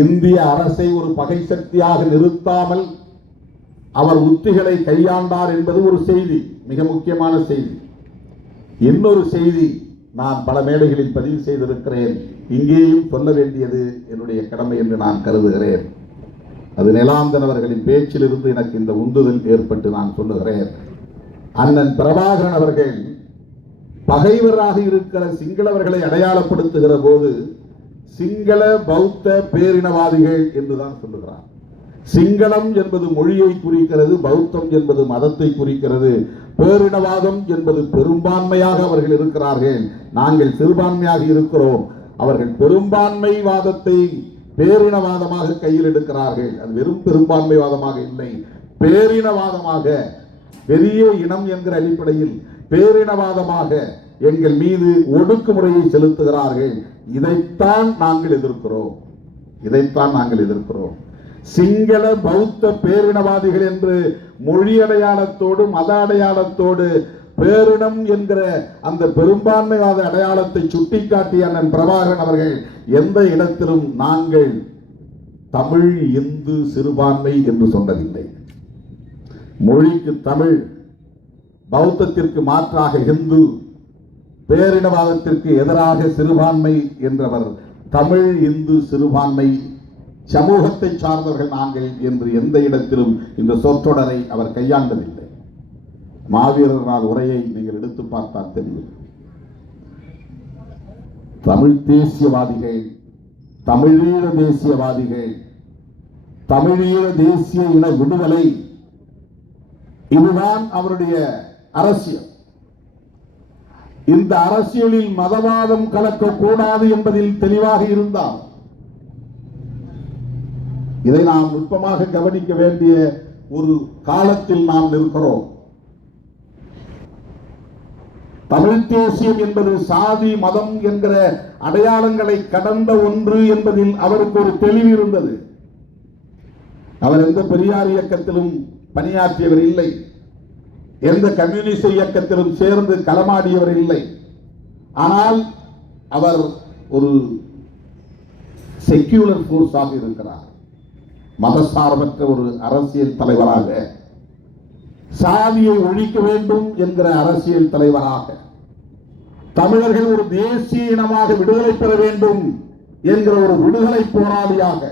இந்திய அரசை ஒரு பகை சக்தியாக நிறுத்தாமல் அவர் உத்திகளை கையாண்டார் என்பது ஒரு செய்தி, மிக முக்கியமான செய்தி. இன்னொரு செய்தி நான் பல மேடைகளில் பதிவு செய்திருக்கிறேன், இங்கேயும் சொல்ல வேண்டியது என்னுடைய கடமை என்று நான் கருதுகிறேன். அது நிலாந்தன் அவர்களின் பேச்சிலிருந்து எனக்கு இந்த உந்துதல் ஏற்பட்டு நான் சொல்லுகிறேன். அண்ணன் பிரபாகரன் அவர்கள் பகைவராக இருக்கிற சிங்களவர்களை அடையாளப்படுத்துகிற போது சிங்கள பௌத்த பேரினவாதிகள் என்றுதான் சொல்லுகிறார். சிங்களம் என்பது மொழியை குறிக்கிறது, பௌத்தம் என்பது மதத்தை குறிக்கிறது, பேரினவாதம் என்பது பெரும்பான்மையாக அவர்கள் இருக்கிறார்கள், நாங்கள் சிறுபான்மையாக இருக்கிறோம். அவர்கள் பெரும்பான்மைவாதத்தை பேரினவாதமாக கையில் எடுக்கிறார்கள். அது வெறும் பெரும்பான்மைவாதமாக இல்லை, பேரினவாதமாக, பெரிய இனம் என்கிற அடிப்படையில் பேரினவாதமாக எங்கள் மீது ஒடுக்குமுறையை செலுத்துகிறார்கள். இதைத்தான் நாங்கள் எதிர்க்கிறோம், இதைத்தான் நாங்கள் எதிர்க்கிறோம். சிங்கள பௌத்த பேரினவாதிகள் என்று மொழி அடையாளத்தோடு மத அடையாளத்தோடு பேரினம் என்கிற அந்த பெரும்பான்மைவாத அடையாளத்தை சுட்டிக்காட்டிய அண்ணன் பிரபாகரன் அவர்கள் எந்த இடத்திலும் நாங்கள் தமிழ் இந்து சிறுபான்மை என்று சொன்னதில்லை. மொழிக்கு தமிழ், பௌத்தத்திற்கு மாற்றாக இந்து, பேரினவாதத்திற்கு எதிராக சிறுபான்மை என்றவர் தமிழ் இந்து சிறுபான்மை சமூகத்தை சார்ந்தவர்கள் நாங்கள் என்று எந்த இடத்திலும் இந்த சொற்றொடரை அவர் கையாண்டதில்லை. மாவீரர் நாள் உரையை நீங்கள் எடுத்து பார்த்தால் தெரியும். தமிழ் தேசியவாதிகள், தமிழீழ தேசியவாதிகள், தமிழீழ தேசிய இன விடுதலை, இதுதான் அவருடைய அரசியல். இந்த அரசியலில் மதவாதம் கலக்கக்கூடாது என்பதில் தெளிவாக இருந்தார். இதை நாம் நுட்பமாக கவனிக்க வேண்டிய ஒரு காலத்தில் நாம் இருக்கிறோம். தமிழ் தேசியம் என்பது சாதி மதம் என்கிற அடையாளங்களை கடந்த ஒன்று என்பதில் அவருக்கு ஒரு தெளிவு இருந்தது. அவர் எந்த பெரியார் இயக்கத்திலும் பணியாற்றியவர் இல்லை, எந்த கம்யூனிஸ்ட் இயக்கத்திலும் சேர்ந்து களமாடியவர் இல்லை. ஆனால் அவர் ஒரு செக்யூலர் போர்ஸாக இருக்கிறார், மதசார்பற்ற ஒரு அரசியல் தலைவராக, சாதியை ஒழிக்க வேண்டும் என்கிற அரசியல் தலைவராக, தமிழர்கள் ஒரு தேசிய இனமாக விடுதலை பெற வேண்டும் என்கிற ஒரு விடுதலை போராளியாக,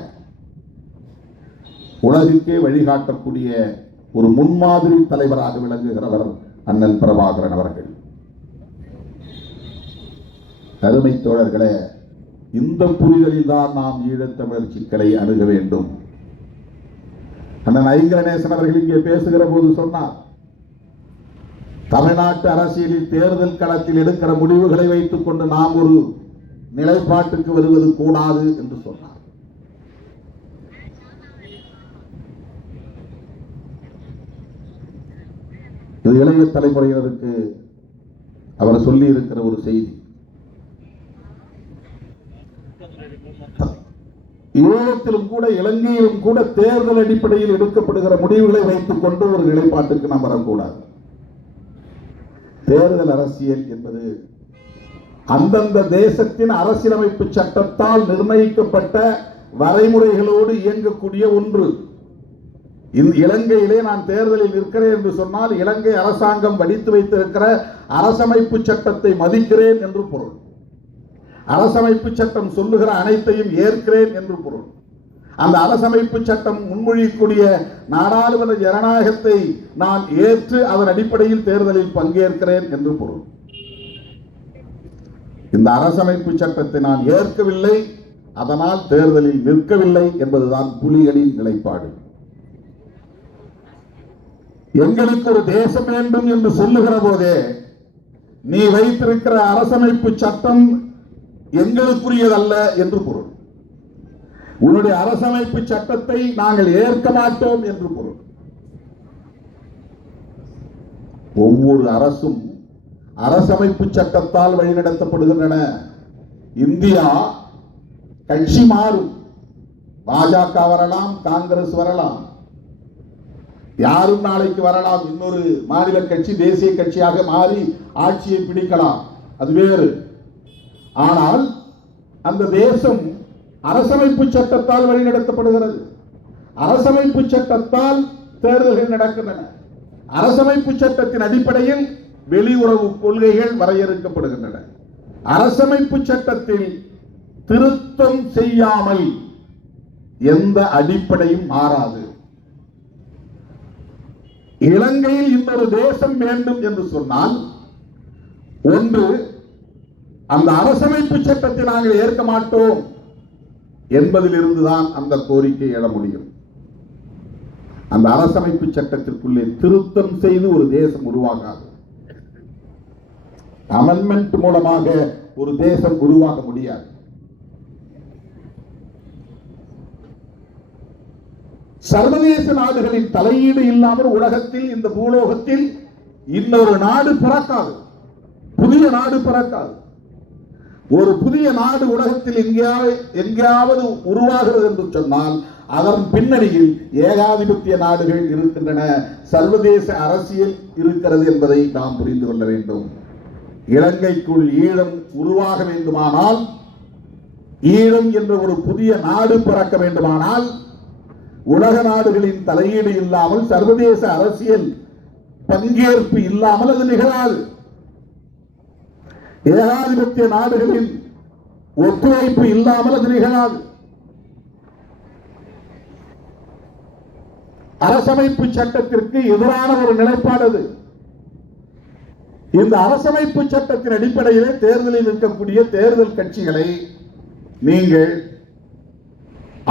உலகுக்கே வழிகாட்டக்கூடிய ஒரு முன்மாதிரி தலைவராக விளங்குகிறவர் அண்ணன் பிரபாகரன் அவர்கள். அருமை தோழர்களே, இந்த புரிதலில் தான் நாம் ஈழத்தமிழர் சிக்கலை அணுக வேண்டும். அண்ணன் ஐங்கரநேசன் அவர்கள் இங்கே பேசுகிற போது சொன்னார், தமிழ்நாட்டு அரசியலில் தேர்தல் களத்தில் எடுக்கிற முடிவுகளை வைத்துக் கொண்டு நாம் ஒரு நிலைப்பாட்டுக்கு வருவது கூடாது என்று சொன்னார். இது இளைய தலைமுறையினருக்கு அவர் சொல்லி இருக்கிற ஒரு செய்தி. ஈழத்திலும் கூட இலங்கையிலும் கூட தேர்தல் அடிப்படையில் எடுக்கப்படுகிற முடிவுகளை வைத்துக் கொண்டு ஒரு நிலைப்பாட்டுக்கு நாம் வரக்கூடாது. தேர்தல் அரசியல் என்பது அந்தந்த தேசத்தின் அரசியலமைப்பு சட்டத்தால் நிர்ணயிக்கப்பட்ட வரைமுறைகளோடு இயங்கக்கூடிய ஒன்று. இலங்கையிலே நான் தேர்தலில் இருக்கிறேன் என்று சொன்னால் இலங்கை அரசாங்கம் வடித்து வைத்திருக்கிற அரசமைப்பு சட்டத்தை மதிக்கிறேன் என்று பொருள். அரசமைப்பு சட்டம் சொல்லுகிற அனைத்தையும் ஏற்கிறேன் என்று பொருள். அந்த அரசமைப்பு சட்டம் முன்மொழியக்கூடிய நாடாளுமன்ற ஜனநாயகத்தை நான் ஏற்று அதன் அடிப்படையில் தேர்தலில் பங்கேற்கிறேன் என்று பொருள். இந்த அரசமைப்பு சட்டத்தை நான் ஏற்கவில்லை, அதனால் தேர்தலில் நிற்கவில்லை என்பதுதான் புலிகளின் நிலைப்பாடு. எங்களுக்கு ஒரு தேசம் வேண்டும் என்று சொல்லுகிற போதே நீ வைத்திருக்கிற அரசமைப்பு சட்டம் எங்களுக்குரியதல்ல என்று பொருள். உன்னுடைய அரசமைப்பு சட்டத்தை நாங்கள் ஏற்க மாட்டோம் என்று பொருள். ஒவ்வொரு அரசும் அரசமைப்பு சட்டத்தால் வழிநடத்தப்படுகின்றன. இந்தியா கட்சி மாறும், பாஜக வரலாம், காங்கிரஸ் வரலாம், யாரும் நாளைக்கு வரலாம், இன்னொரு மாநில கட்சி தேசிய கட்சியாக மாறி ஆட்சியை பிடிக்கலாம், அது வேறு. ஆனால் அந்த தேசம் அரசமைப்பு சட்டத்தால் வழிநடத்தப்படுகிறது. அரசமைப்பு சட்டத்தால் தேர்தல்கள் நடக்கின்றன. அரசமைப்பு சட்டத்தின் அடிப்படையில் வெளியுறவு கொள்கைகள் வரையறுக்கப்படுகின்றன. அரசமைப்பு சட்டத்தில் திருத்தம் செய்யாமல் எந்த அடிப்படையும் மாறாது. இலங்கையில் இன்னொரு தேசம் வேண்டும் என்று சொன்னால், ஒன்று அந்த அரசமைப்பு சட்டத்தை நாங்கள் ஏற்க மாட்டோம் என்பதிலிருந்துதான் அந்த கோரிக்கை எழ முடியும். அந்த அரசமைப்பு சட்டத்திற்குள்ளே திருத்தம் செய்து ஒரு தேசம் உருவாகாது. அமெண்ட்மெண்ட் மூலமாக ஒரு தேசம் உருவாக முடியாது. சர்வதேச நாடுகளின் தலையீடு இல்லாமல் உலகத்தில், இந்த பூலோகத்தில் இன்னொரு நாடு பிறக்காது, புதிய நாடு பிறக்காது. ஒரு புதிய நாடு உலகத்தில் எங்கேயாவது உருவாகிறது என்று சொன்னால் அதன் பின்னணியில் ஏகாதிபத்திய நாடுகள் இருக்கின்றன, சர்வதேச அரசியல் இருக்கிறது என்பதை நாம் புரிந்து கொள்ள வேண்டும். இலங்கைக்குள் ஈழம் உருவாக வேண்டுமானால், ஈழம் என்ற ஒரு புதிய நாடு பிறக்க வேண்டுமானால், உலக நாடுகளின் தலையீடு இல்லாமல், சர்வதேச அரசியல் பங்கேற்பு இல்லாமல் அது நிகழாது. ஏகாதிபத்திய நாடுகளின் ஒத்துழைப்பு இல்லாமல் அது நிகழாது. அரசமைப்பு சட்டத்திற்கு எதிரான ஒரு நிலைப்பாடு அது. இந்த அரசமைப்பு சட்டத்தின் அடிப்படையிலே தேர்தலில் இருக்கக்கூடிய தேர்தல் கட்சிகளை நீங்கள்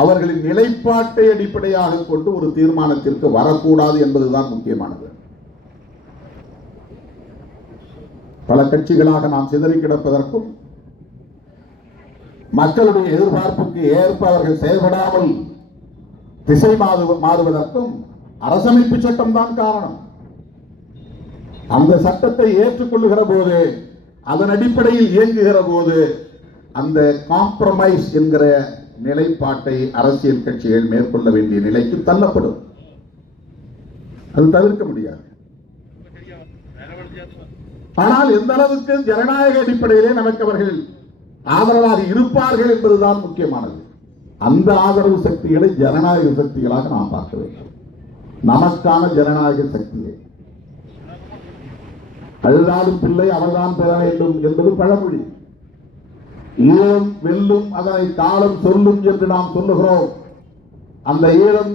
அவர்களின் நிலைப்பாட்டை அடிப்படையாக கொண்டு ஒரு தீர்மானத்திற்கு வரக்கூடாது என்பதுதான் முக்கியமானது. பல கட்சிகளாக நாம் சிதறி கிடப்பதற்கும், மக்களுடைய எதிர்பார்ப்புக்கு ஏற்ப அவர்கள் செயல்படாமல் திசை மாறுவதற்கும் அரசமைப்பு சட்டம் தான் காரணம். அந்த சட்டத்தை ஏற்றுக்கொள்ளுகிற போது, அதன் அடிப்படையில் இயங்குகிற போது, அந்த காம்ப்ரமைஸ் என்கிற நிலைப்பாட்டை அரசியல் கட்சிகள் மேற்கொள்ள வேண்டிய நிலைக்கு தள்ளப்படும். அது தவிர்க்க முடியாது. ஆனால் எந்த அளவுக்கு ஜனநாயக அடிப்படையிலே நமக்கு அவர்கள் ஆதரவாக இருப்பார்கள் என்பதுதான் முக்கியமானது. அந்த ஆதரவு சக்திகளை ஜனநாயக சக்திகளாக நாம் பார்க்க வேண்டும். நமக்கான ஜனநாயக சக்தியை, அழுதாடும் பிள்ளை அவர்தான் பெற வேண்டும் என்பது பழமொழி. ஈழம் வெல்லும், அதனை காலம் சொல்லும் என்று நாம் சொல்லுகிறோம். அந்த ஈழம்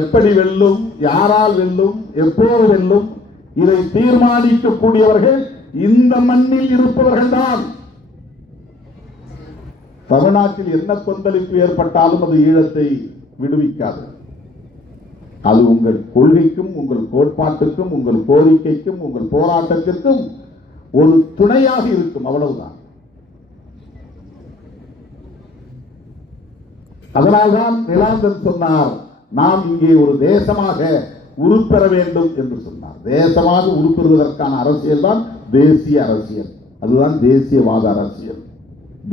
எப்படி வெல்லும், யாரால் வெல்லும், எப்போது வெல்லும், இதை தீர்மானிக்கக்கூடியவர்கள் இந்த மண்ணில் இருப்பவர்கள் தான். தமிழ்நாட்டில் என்ன கொந்தளிப்பு ஏற்பட்டாலும் அது ஈழத்தை விடுவிக்காது. அது உங்கள் கொள்கைக்கும், உங்கள் கோட்பாட்டுக்கும், உங்கள் கோரிக்கைக்கும், உங்கள் போராட்டத்திற்கும் ஒரு துணையாக இருக்கும், அவ்வளவுதான். அதனால்தான் நிலாந்தன் சொன்னார், நாம் இங்கே ஒரு தேசமாக உருப்பெற வேண்டும் என்று சொன்னார். தேசமாக உருப்பெறுவதற்கான அரசியல் தான் தேசிய அரசியல், அதுதான் தேசியவாத அரசியல்.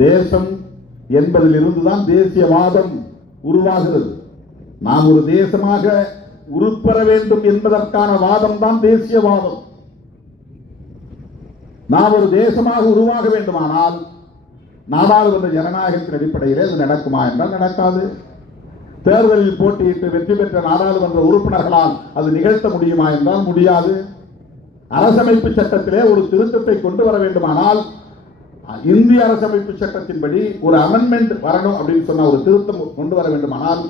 தேசம் என்பதிலிருந்துதான் தேசியவாதம் உருவாகிறது. நாம் ஒரு தேசமாக உருப்பெற வேண்டும் என்பதற்கான வாதம் தான் தேசியவாதம். நாம் ஒரு தேசமாக உருவாக வேண்டுமானால் நாடாளுமன்ற ஜனநாயகத்தின் அடிப்படையிலே அது நடக்குமா என்றால் நடக்காது. தேர்தலில் போட்டியிட்டு வெற்றி பெற்ற நாடாளுமன்ற உறுப்பினர்களால் அது நிகழ்த்த முடியுமா என்றால் முடியாது. அரசமைப்பு சட்டத்திலே ஒரு திருத்தத்தை கொண்டு வர வேண்டுமானால் இந்திய அரசமைப்பு சட்டத்தின்படி ஒரு அமெண்ட்மெண்ட் வரணும் அப்படின்னு சொன்னா, ஒரு திருத்தம் கொண்டு வர வேண்டுமானால்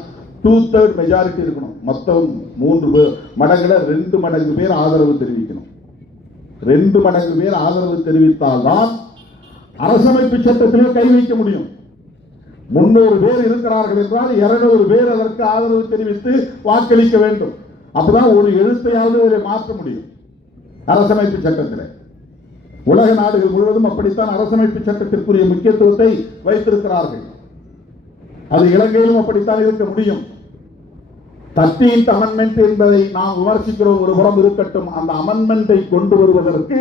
2/3 மெஜாரிட்டி இருக்கணும். மொத்தம் 3 மடங்குல 2 மடங்கு பேர் ஆதரவு தெரிவிக்கணும். 2 மடங்கு பேர் ஆதரவு தெரிவித்தால்தான் அரசமைப்பு சட்டத்திலே கை வைக்க முடியும். 300 பேர் இருக்கிறார்கள் என்றால் 200 பேர் அதற்கு ஆதரவு தெரிவித்து வாக்களிக்க வேண்டும். அப்பதான் ஒரு எழுத்தையாவது மாற்ற முடியும் அரசமைப்பு சட்டத்தில். உலக நாடுகள் முழுவதும் அப்படித்தான் அரசமைப்பு சட்டத்திற்குரிய முக்கியத்துவத்தை வைத்திருக்கிறார்கள். அது இலங்கையிலும் அப்படித்தான் இருக்க முடியும். 13th அமெண்ட்மெண்ட் என்பதை நாம் விமர்சிக்கிறோம், ஒரு புறம் இருக்கட்டும். அந்த அமெண்ட்மெண்டை கொண்டு வருவதற்கு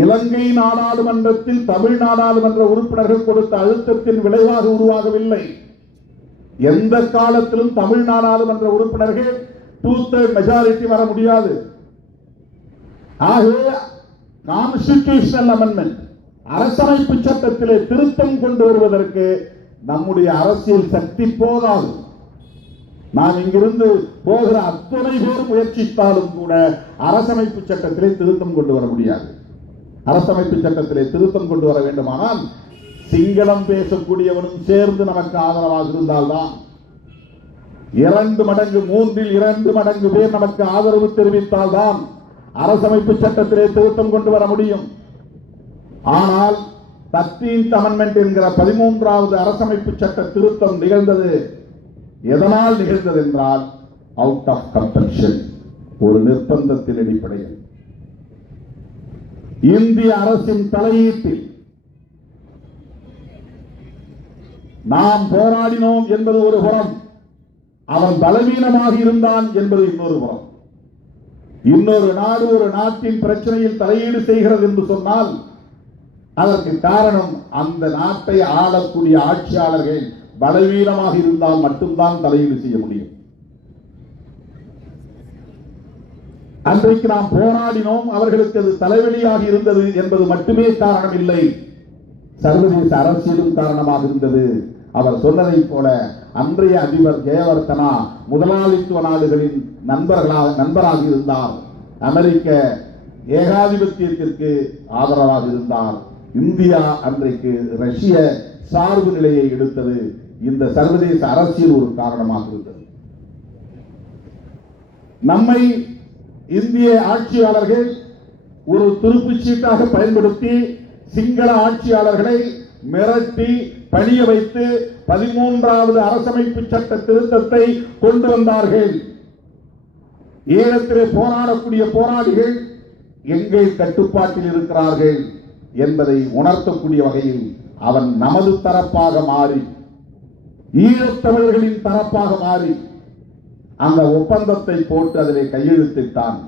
இலங்கை நாடாளுமன்றத்தில் தமிழ் நாடாளுமன்ற உறுப்பினர்கள் கொடுத்த அழுத்தத்தின் விளைவாக உருவாகவில்லை. எந்த காலத்திலும் தமிழ் நாடாளுமன்ற உறுப்பினர்கள் 2/3 மெஜாரிட்டி வர முடியாது. ஆகவே கான்ஸ்டிடியூஷனல் அமெண்ட்மெண்ட், அரசமைப்பு சட்டத்திலே திருத்தம் கொண்டு வருவதற்கு நம்முடைய அரசியல் சக்தி போதாது. நாம் இங்கிருந்து போகிற அத்தனை பேர் முயற்சித்தாலும் கூட அரசமைப்பு சட்டத்திலே திருத்தம் கொண்டு வர முடியாது. அரசமைப்பு சட்டத்திலே திருத்தம் கொண்டு வர வேண்டுமானால் சிங்களம் பேசக்கூடியவனும் சேர்ந்து நமக்கு ஆதரவாக இருந்தால்தான், 2 மடங்கு 3/2 மடங்கு பேர் நமக்கு ஆதரவு தெரிவித்தால்தான் அரசமைப்பு சட்டத்திலே திருத்தம் கொண்டு வர முடியும். ஆனால் 13th அமெண்ட்மெண்ட் என்கிற 13வது அரசமைப்பு சட்ட திருத்தம் நிகழ்ந்தது எதனால் நிகழ்ந்தது என்றால் அவுட் ஆஃப் கம்பல்ஷன், ஒரு நிர்பந்தத்தின் அடிப்படையில். இந்திய அரசின் தலையீட்டில் நாம் போராடினோம் என்பது ஒரு புறம், அவன் பலவீனமாக இருந்தான் என்பது இன்னொரு புறம். இன்னொரு நாடு ஒரு நாட்டின் பிரச்சனையில் தலையீடு செய்கிறது என்று சொன்னால் அதற்கு காரணம் அந்த நாட்டை ஆளக்கூடிய ஆட்சியாளர்கள் பலவீனமாக இருந்தால் மட்டும்தான் தலையீடு செய்ய முடியும். அன்றைக்கு நாம் போராடினோம், அவர்களுக்கு அது தலைவலியாக இருந்தது என்பது மட்டுமே காரணம் இல்லை, சர்வதேச அரசியலும் காரணமாக இருந்தது. அவர் சொன்னதை போல அன்றைய அதிபர் ஜெயவர்தனா முதலாளித்துவ நாடுகளின் நண்பராக இருந்தார், அமெரிக்க ஏகாதிபத்தியத்திற்கு ஆதரவாக இருந்தார். இந்தியா அன்றைக்கு ரஷ்ய சார்பு நிலையை எடுத்தது. இந்த சர்வதேச அரசியல் ஒரு காரணமாக இருந்தது. நம்மை இந்திய ஆட்சியாளர்கள் ஒரு துருப்புச் சீட்டாக பயன்படுத்தி சிங்கள ஆட்சியாளர்களை மிரட்டி பணிய வைத்து 13வது அரசமைப்பு சட்ட திருத்தத்தை கொண்டு வந்தார்கள். ஈழத்திலே போராடக்கூடிய போராளிகள் எங்கள் கட்டுப்பாட்டில் இருக்கிறார்கள் என்பதை உணர்த்தக்கூடிய வகையில் அவன் நமது தரப்பாக மாறி, ஈழத்தமிழர்களின் தரப்பாக மாறி அந்த ஒப்பந்தத்தை போட்டு அதிலே கையெழுத்திட்டான்.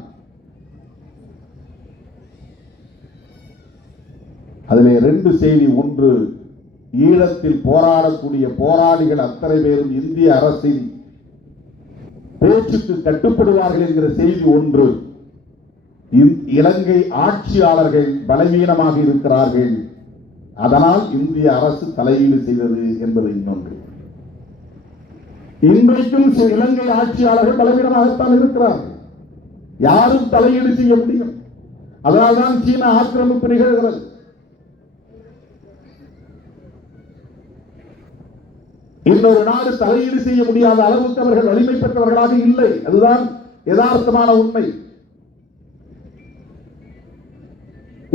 அதிலே 2 செய்தி. ஒன்று, ஈழத்தில் போராடக்கூடிய போராளிகள் அத்தனை பேரும் இந்திய அரசின் பேச்சுக்கு கட்டுப்படுவார்கள் என்கிற செய்தி ஒன்று. இலங்கை ஆட்சியாளர்கள் பலவீனமாக இருக்கிறார்கள், அதனால் இந்திய அரசு தலையீடு செய்தது என்பது இன்னொன்று. இன்றைக்கும் இலங்கை ஆட்சியாளர்கள் பலவீனமாகத்தான் இருக்கிறார்கள், யாரும் தலையீடு செய்ய முடியும். அதனால்தான் சீன ஆக்கிரமிப்பு நிகழ்கிறது. இன்னொரு நாடு தலையீடு செய்ய முடியாத அளவுக்கு அவர்கள் வலிமை பெற்றவர்களாக இல்லை. அதுதான் யதார்த்தமான உண்மை.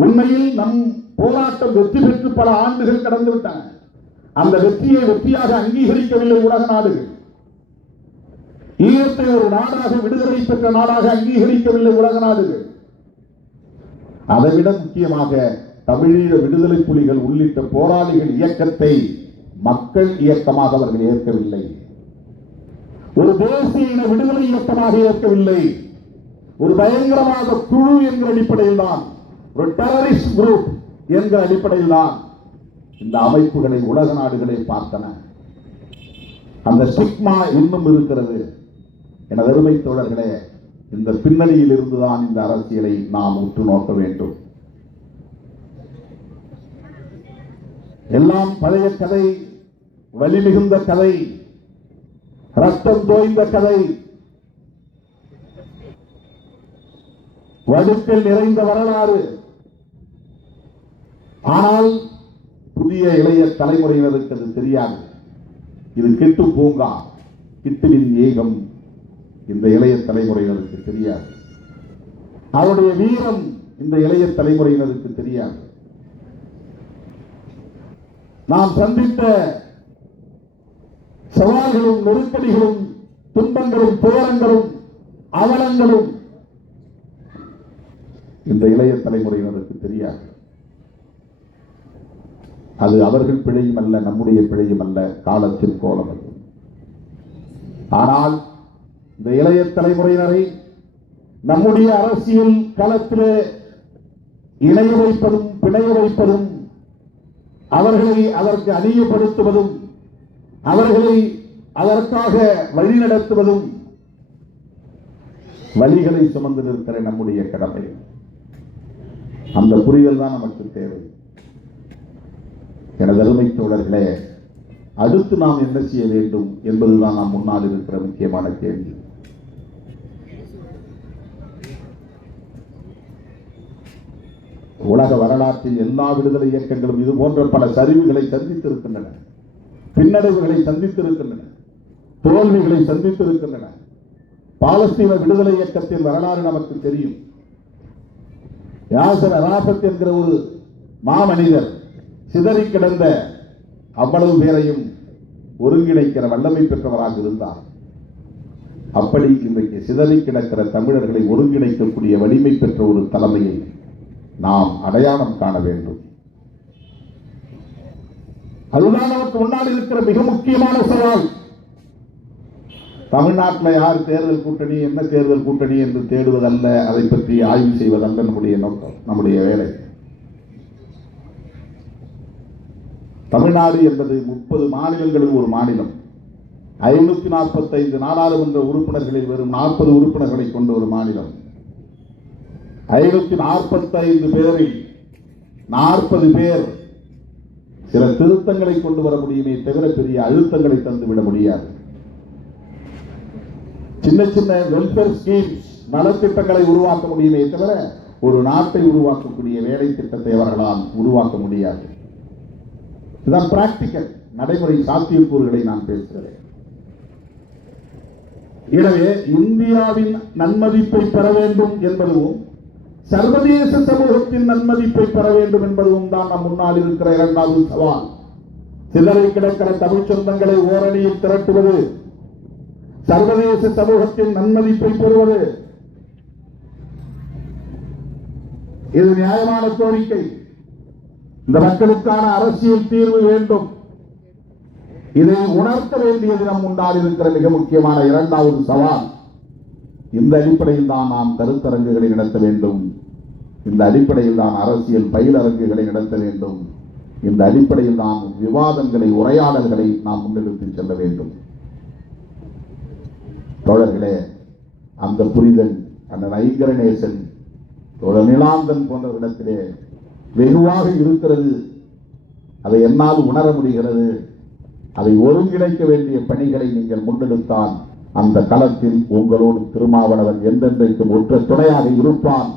உண்மையில் நம் போராட்டம் வெற்றி பெற்று பல ஆண்டுகள் கடந்து விட்டன. அந்த வெற்றியை வெற்றியாக அங்கீகரிக்கவில்லை உலக நாடுகள். ஈழத்தை ஒரு நாடாக, விடுதலை பெற்ற நாடாக அங்கீகரிக்கவில்லை உலக நாடுகள். அதைவிட முக்கியமாக தமிழீழ விடுதலை புலிகள் உள்ளிட்ட போராளிகள் இயக்கத்தை மக்கள் இயக்கமாக அவர்கள் ஏற்கவில்லை, ஒரு தேசிய இன விடுதலை இயக்கமாக ஏற்கவில்லை, ஒரு பயங்கரவாத குழு என்கிற அடிப்படையில் தான், ஒரு டெரரிஸ்ட் குரூப் என்கிற அடிப்படையில் தான் இந்த அமைப்புகளை உலக நாடுகளை பார்த்தன. அந்த ஸ்டிக்மா இன்னும் இருக்கிறது. எனது அருமை தோழர்களே, இந்த பின்னணியில் இருந்துதான் இந்த அரசியலை நாம் உற்று நோக்க வேண்டும். எல்லாம் பழைய கதை, வலி மிகுந்த கதை, ரத்தம் தோய்ந்த கதை, வடுக்கில் நிறைந்த வரலாறு. ஆனால் புதிய இளைய தலைமுறையினருக்கு அது தெரியாது. இது கிட்டு பூங்கா, கிட்டுவின் ஏகம் இந்த இளைய தலைமுறையினருக்கு தெரியாது. அவருடைய வீரம் இந்த இளைய தலைமுறையினருக்கு தெரியாது. நாம் சந்தித்த சவால்களும் நெருக்கடிகளும் துன்பங்களும் துயரங்களும் அவலங்களும் இந்த இளைய தலைமுறையினருக்கு தெரியாது. அது அவர்கள் பிழையும் அல்ல, நம்முடைய பிழையும் அல்ல, காலத்தின் கோலம் அல்ல. ஆனால் இந்த இளைய தலைமுறையினரை நம்முடைய அரசியல் களத்திலே இணைய வைப்பதும் பிணைய வைப்பதும், அவர்களை அதற்கு அணியப்படுத்துவதும், அவர்களை அதற்காக வழிநடத்துவதும் வழிகளை சுமந்து நிற்கிற நம்முடைய கடமை. அந்த புரிதல் தான் நமக்கு தேவை. எனது அருமை தோழர்களே, அடுத்து நாம் என்ன செய்ய வேண்டும் என்பதுதான் நாம் முன்னால் இருக்கிற முக்கியமான கேள்வி. உலக வரலாற்றில் எல்லா விடுதலை இயக்கங்களும் இது போன்ற பல சரிவுகளை சந்தித்திருக்கின்றன, பின்னடைவுகளை சந்தித்திருக்கின்றன, தோல்விகளை சந்தித்திருக்கின்றன. பாலஸ்தீன விடுதலை இயக்கத்தின் வரலாறு நமக்கு தெரியும். யாசர் அராஃபத் என்கிற ஒரு மாமனிதர் சிதறி கிடந்த அவ்வளவு பேரையும் ஒருங்கிணைக்கிற வல்லமை பெற்றவராக இருந்தார். அப்படி இன்றைக்கு சிதறி கிடக்கிற தமிழர்களை ஒருங்கிணைக்கக்கூடிய வலிமை பெற்ற ஒரு தலைமையை நாம் அடையாளம் காண வேண்டும். அதுதான் நமக்கு முன்னால் இருக்கிற மிக முக்கியமான சவால். தமிழ்நாட்டில் யார் தேர்தல் கூட்டணி, என்ன தேர்தல் கூட்டணி என்று தேடுவதல்ல, அதை பற்றி ஆய்வு செய்வதல்ல நம்முடைய நோக்கம், நம்முடைய வேலை. தமிழ்நாடு என்பது 30 மாநிலங்களில் ஒரு மாநிலம். 545 நாடாளுமன்ற உறுப்பினர்களில் வெறும் 40 உறுப்பினர்களை கொண்ட ஒரு மாநிலம். 545 பேரில் 40 பேர் சில திருத்தங்களை கொண்டு வர முடியுமே தவிர பெரிய அழுத்தங்களை தந்துவிட முடியாது. சின்ன சின்ன வெல்ஃபேர் ஸ்கீம்ஸ், நலத்திட்டங்களை உருவாக்க முடியுமே தவிர ஒரு நாட்டை உருவாக்கக்கூடிய வேலை திட்டத்தை அவர்களால் உருவாக்க முடியாது. இதுதான் பிராக்டிக்கல், நடைமுறை சாத்தியக்கூறுகளை நான் பேசுகிறேன். எனவே இந்தியாவின் நன்மதிப்பை பெற வேண்டும் என்பதும் சர்வதேச சமூகத்தின் நன்மதிப்பை பெற வேண்டும் என்பதும் தான் நம் முன்னால் இருக்கிற இரண்டாவது சவால். சிலரை கிடக்கிற தமிழ் சொந்தங்களை ஓரணியில் திரட்டுவது, சர்வதேச சமூகத்தின் நன்மதிப்பை பெறுவது, இது நியாயமான கோரிக்கை. இந்த மக்களுக்கான அரசியல் தீர்வு வேண்டும். இதை உணர்த்த வேண்டியது நம் முன்னால் இருக்கிற மிக முக்கியமான இரண்டாவது சவால். இந்த அடிப்படையில் தான் நாம் கருத்தரங்குகளை நடத்த வேண்டும். இந்த அடிப்படையில் தான் அரசியல் பயிலரங்குகளை நடத்த வேண்டும். இந்த அடிப்படையில் தான் விவாதங்களை, உரையாடல்களை நாம் முன்னெடுத்து செல்ல வேண்டும். தோழர்களே, அந்த புரிதல் அந்த ஐங்கரநேசன், தோழர் நிலாந்தன் போன்றவரிடத்திலே வெகுவாக இருக்கிறது. அதை என்னால் உணர முடிகிறது. அதை ஒருங்கிணைக்க வேண்டிய பணிகளை நீங்கள் முன்னெடுத்தால் அந்த களத்தில் உங்களோடு திருமாவளவன் என்றென்றைக்கும் ஒற்ற துணையாக இருப்பான்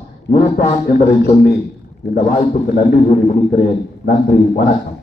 என்பதை சொல்லி இந்த வாய்ப்புக்கு நன்றி கூறி முடிக்கிறேன். நன்றி, வணக்கம்.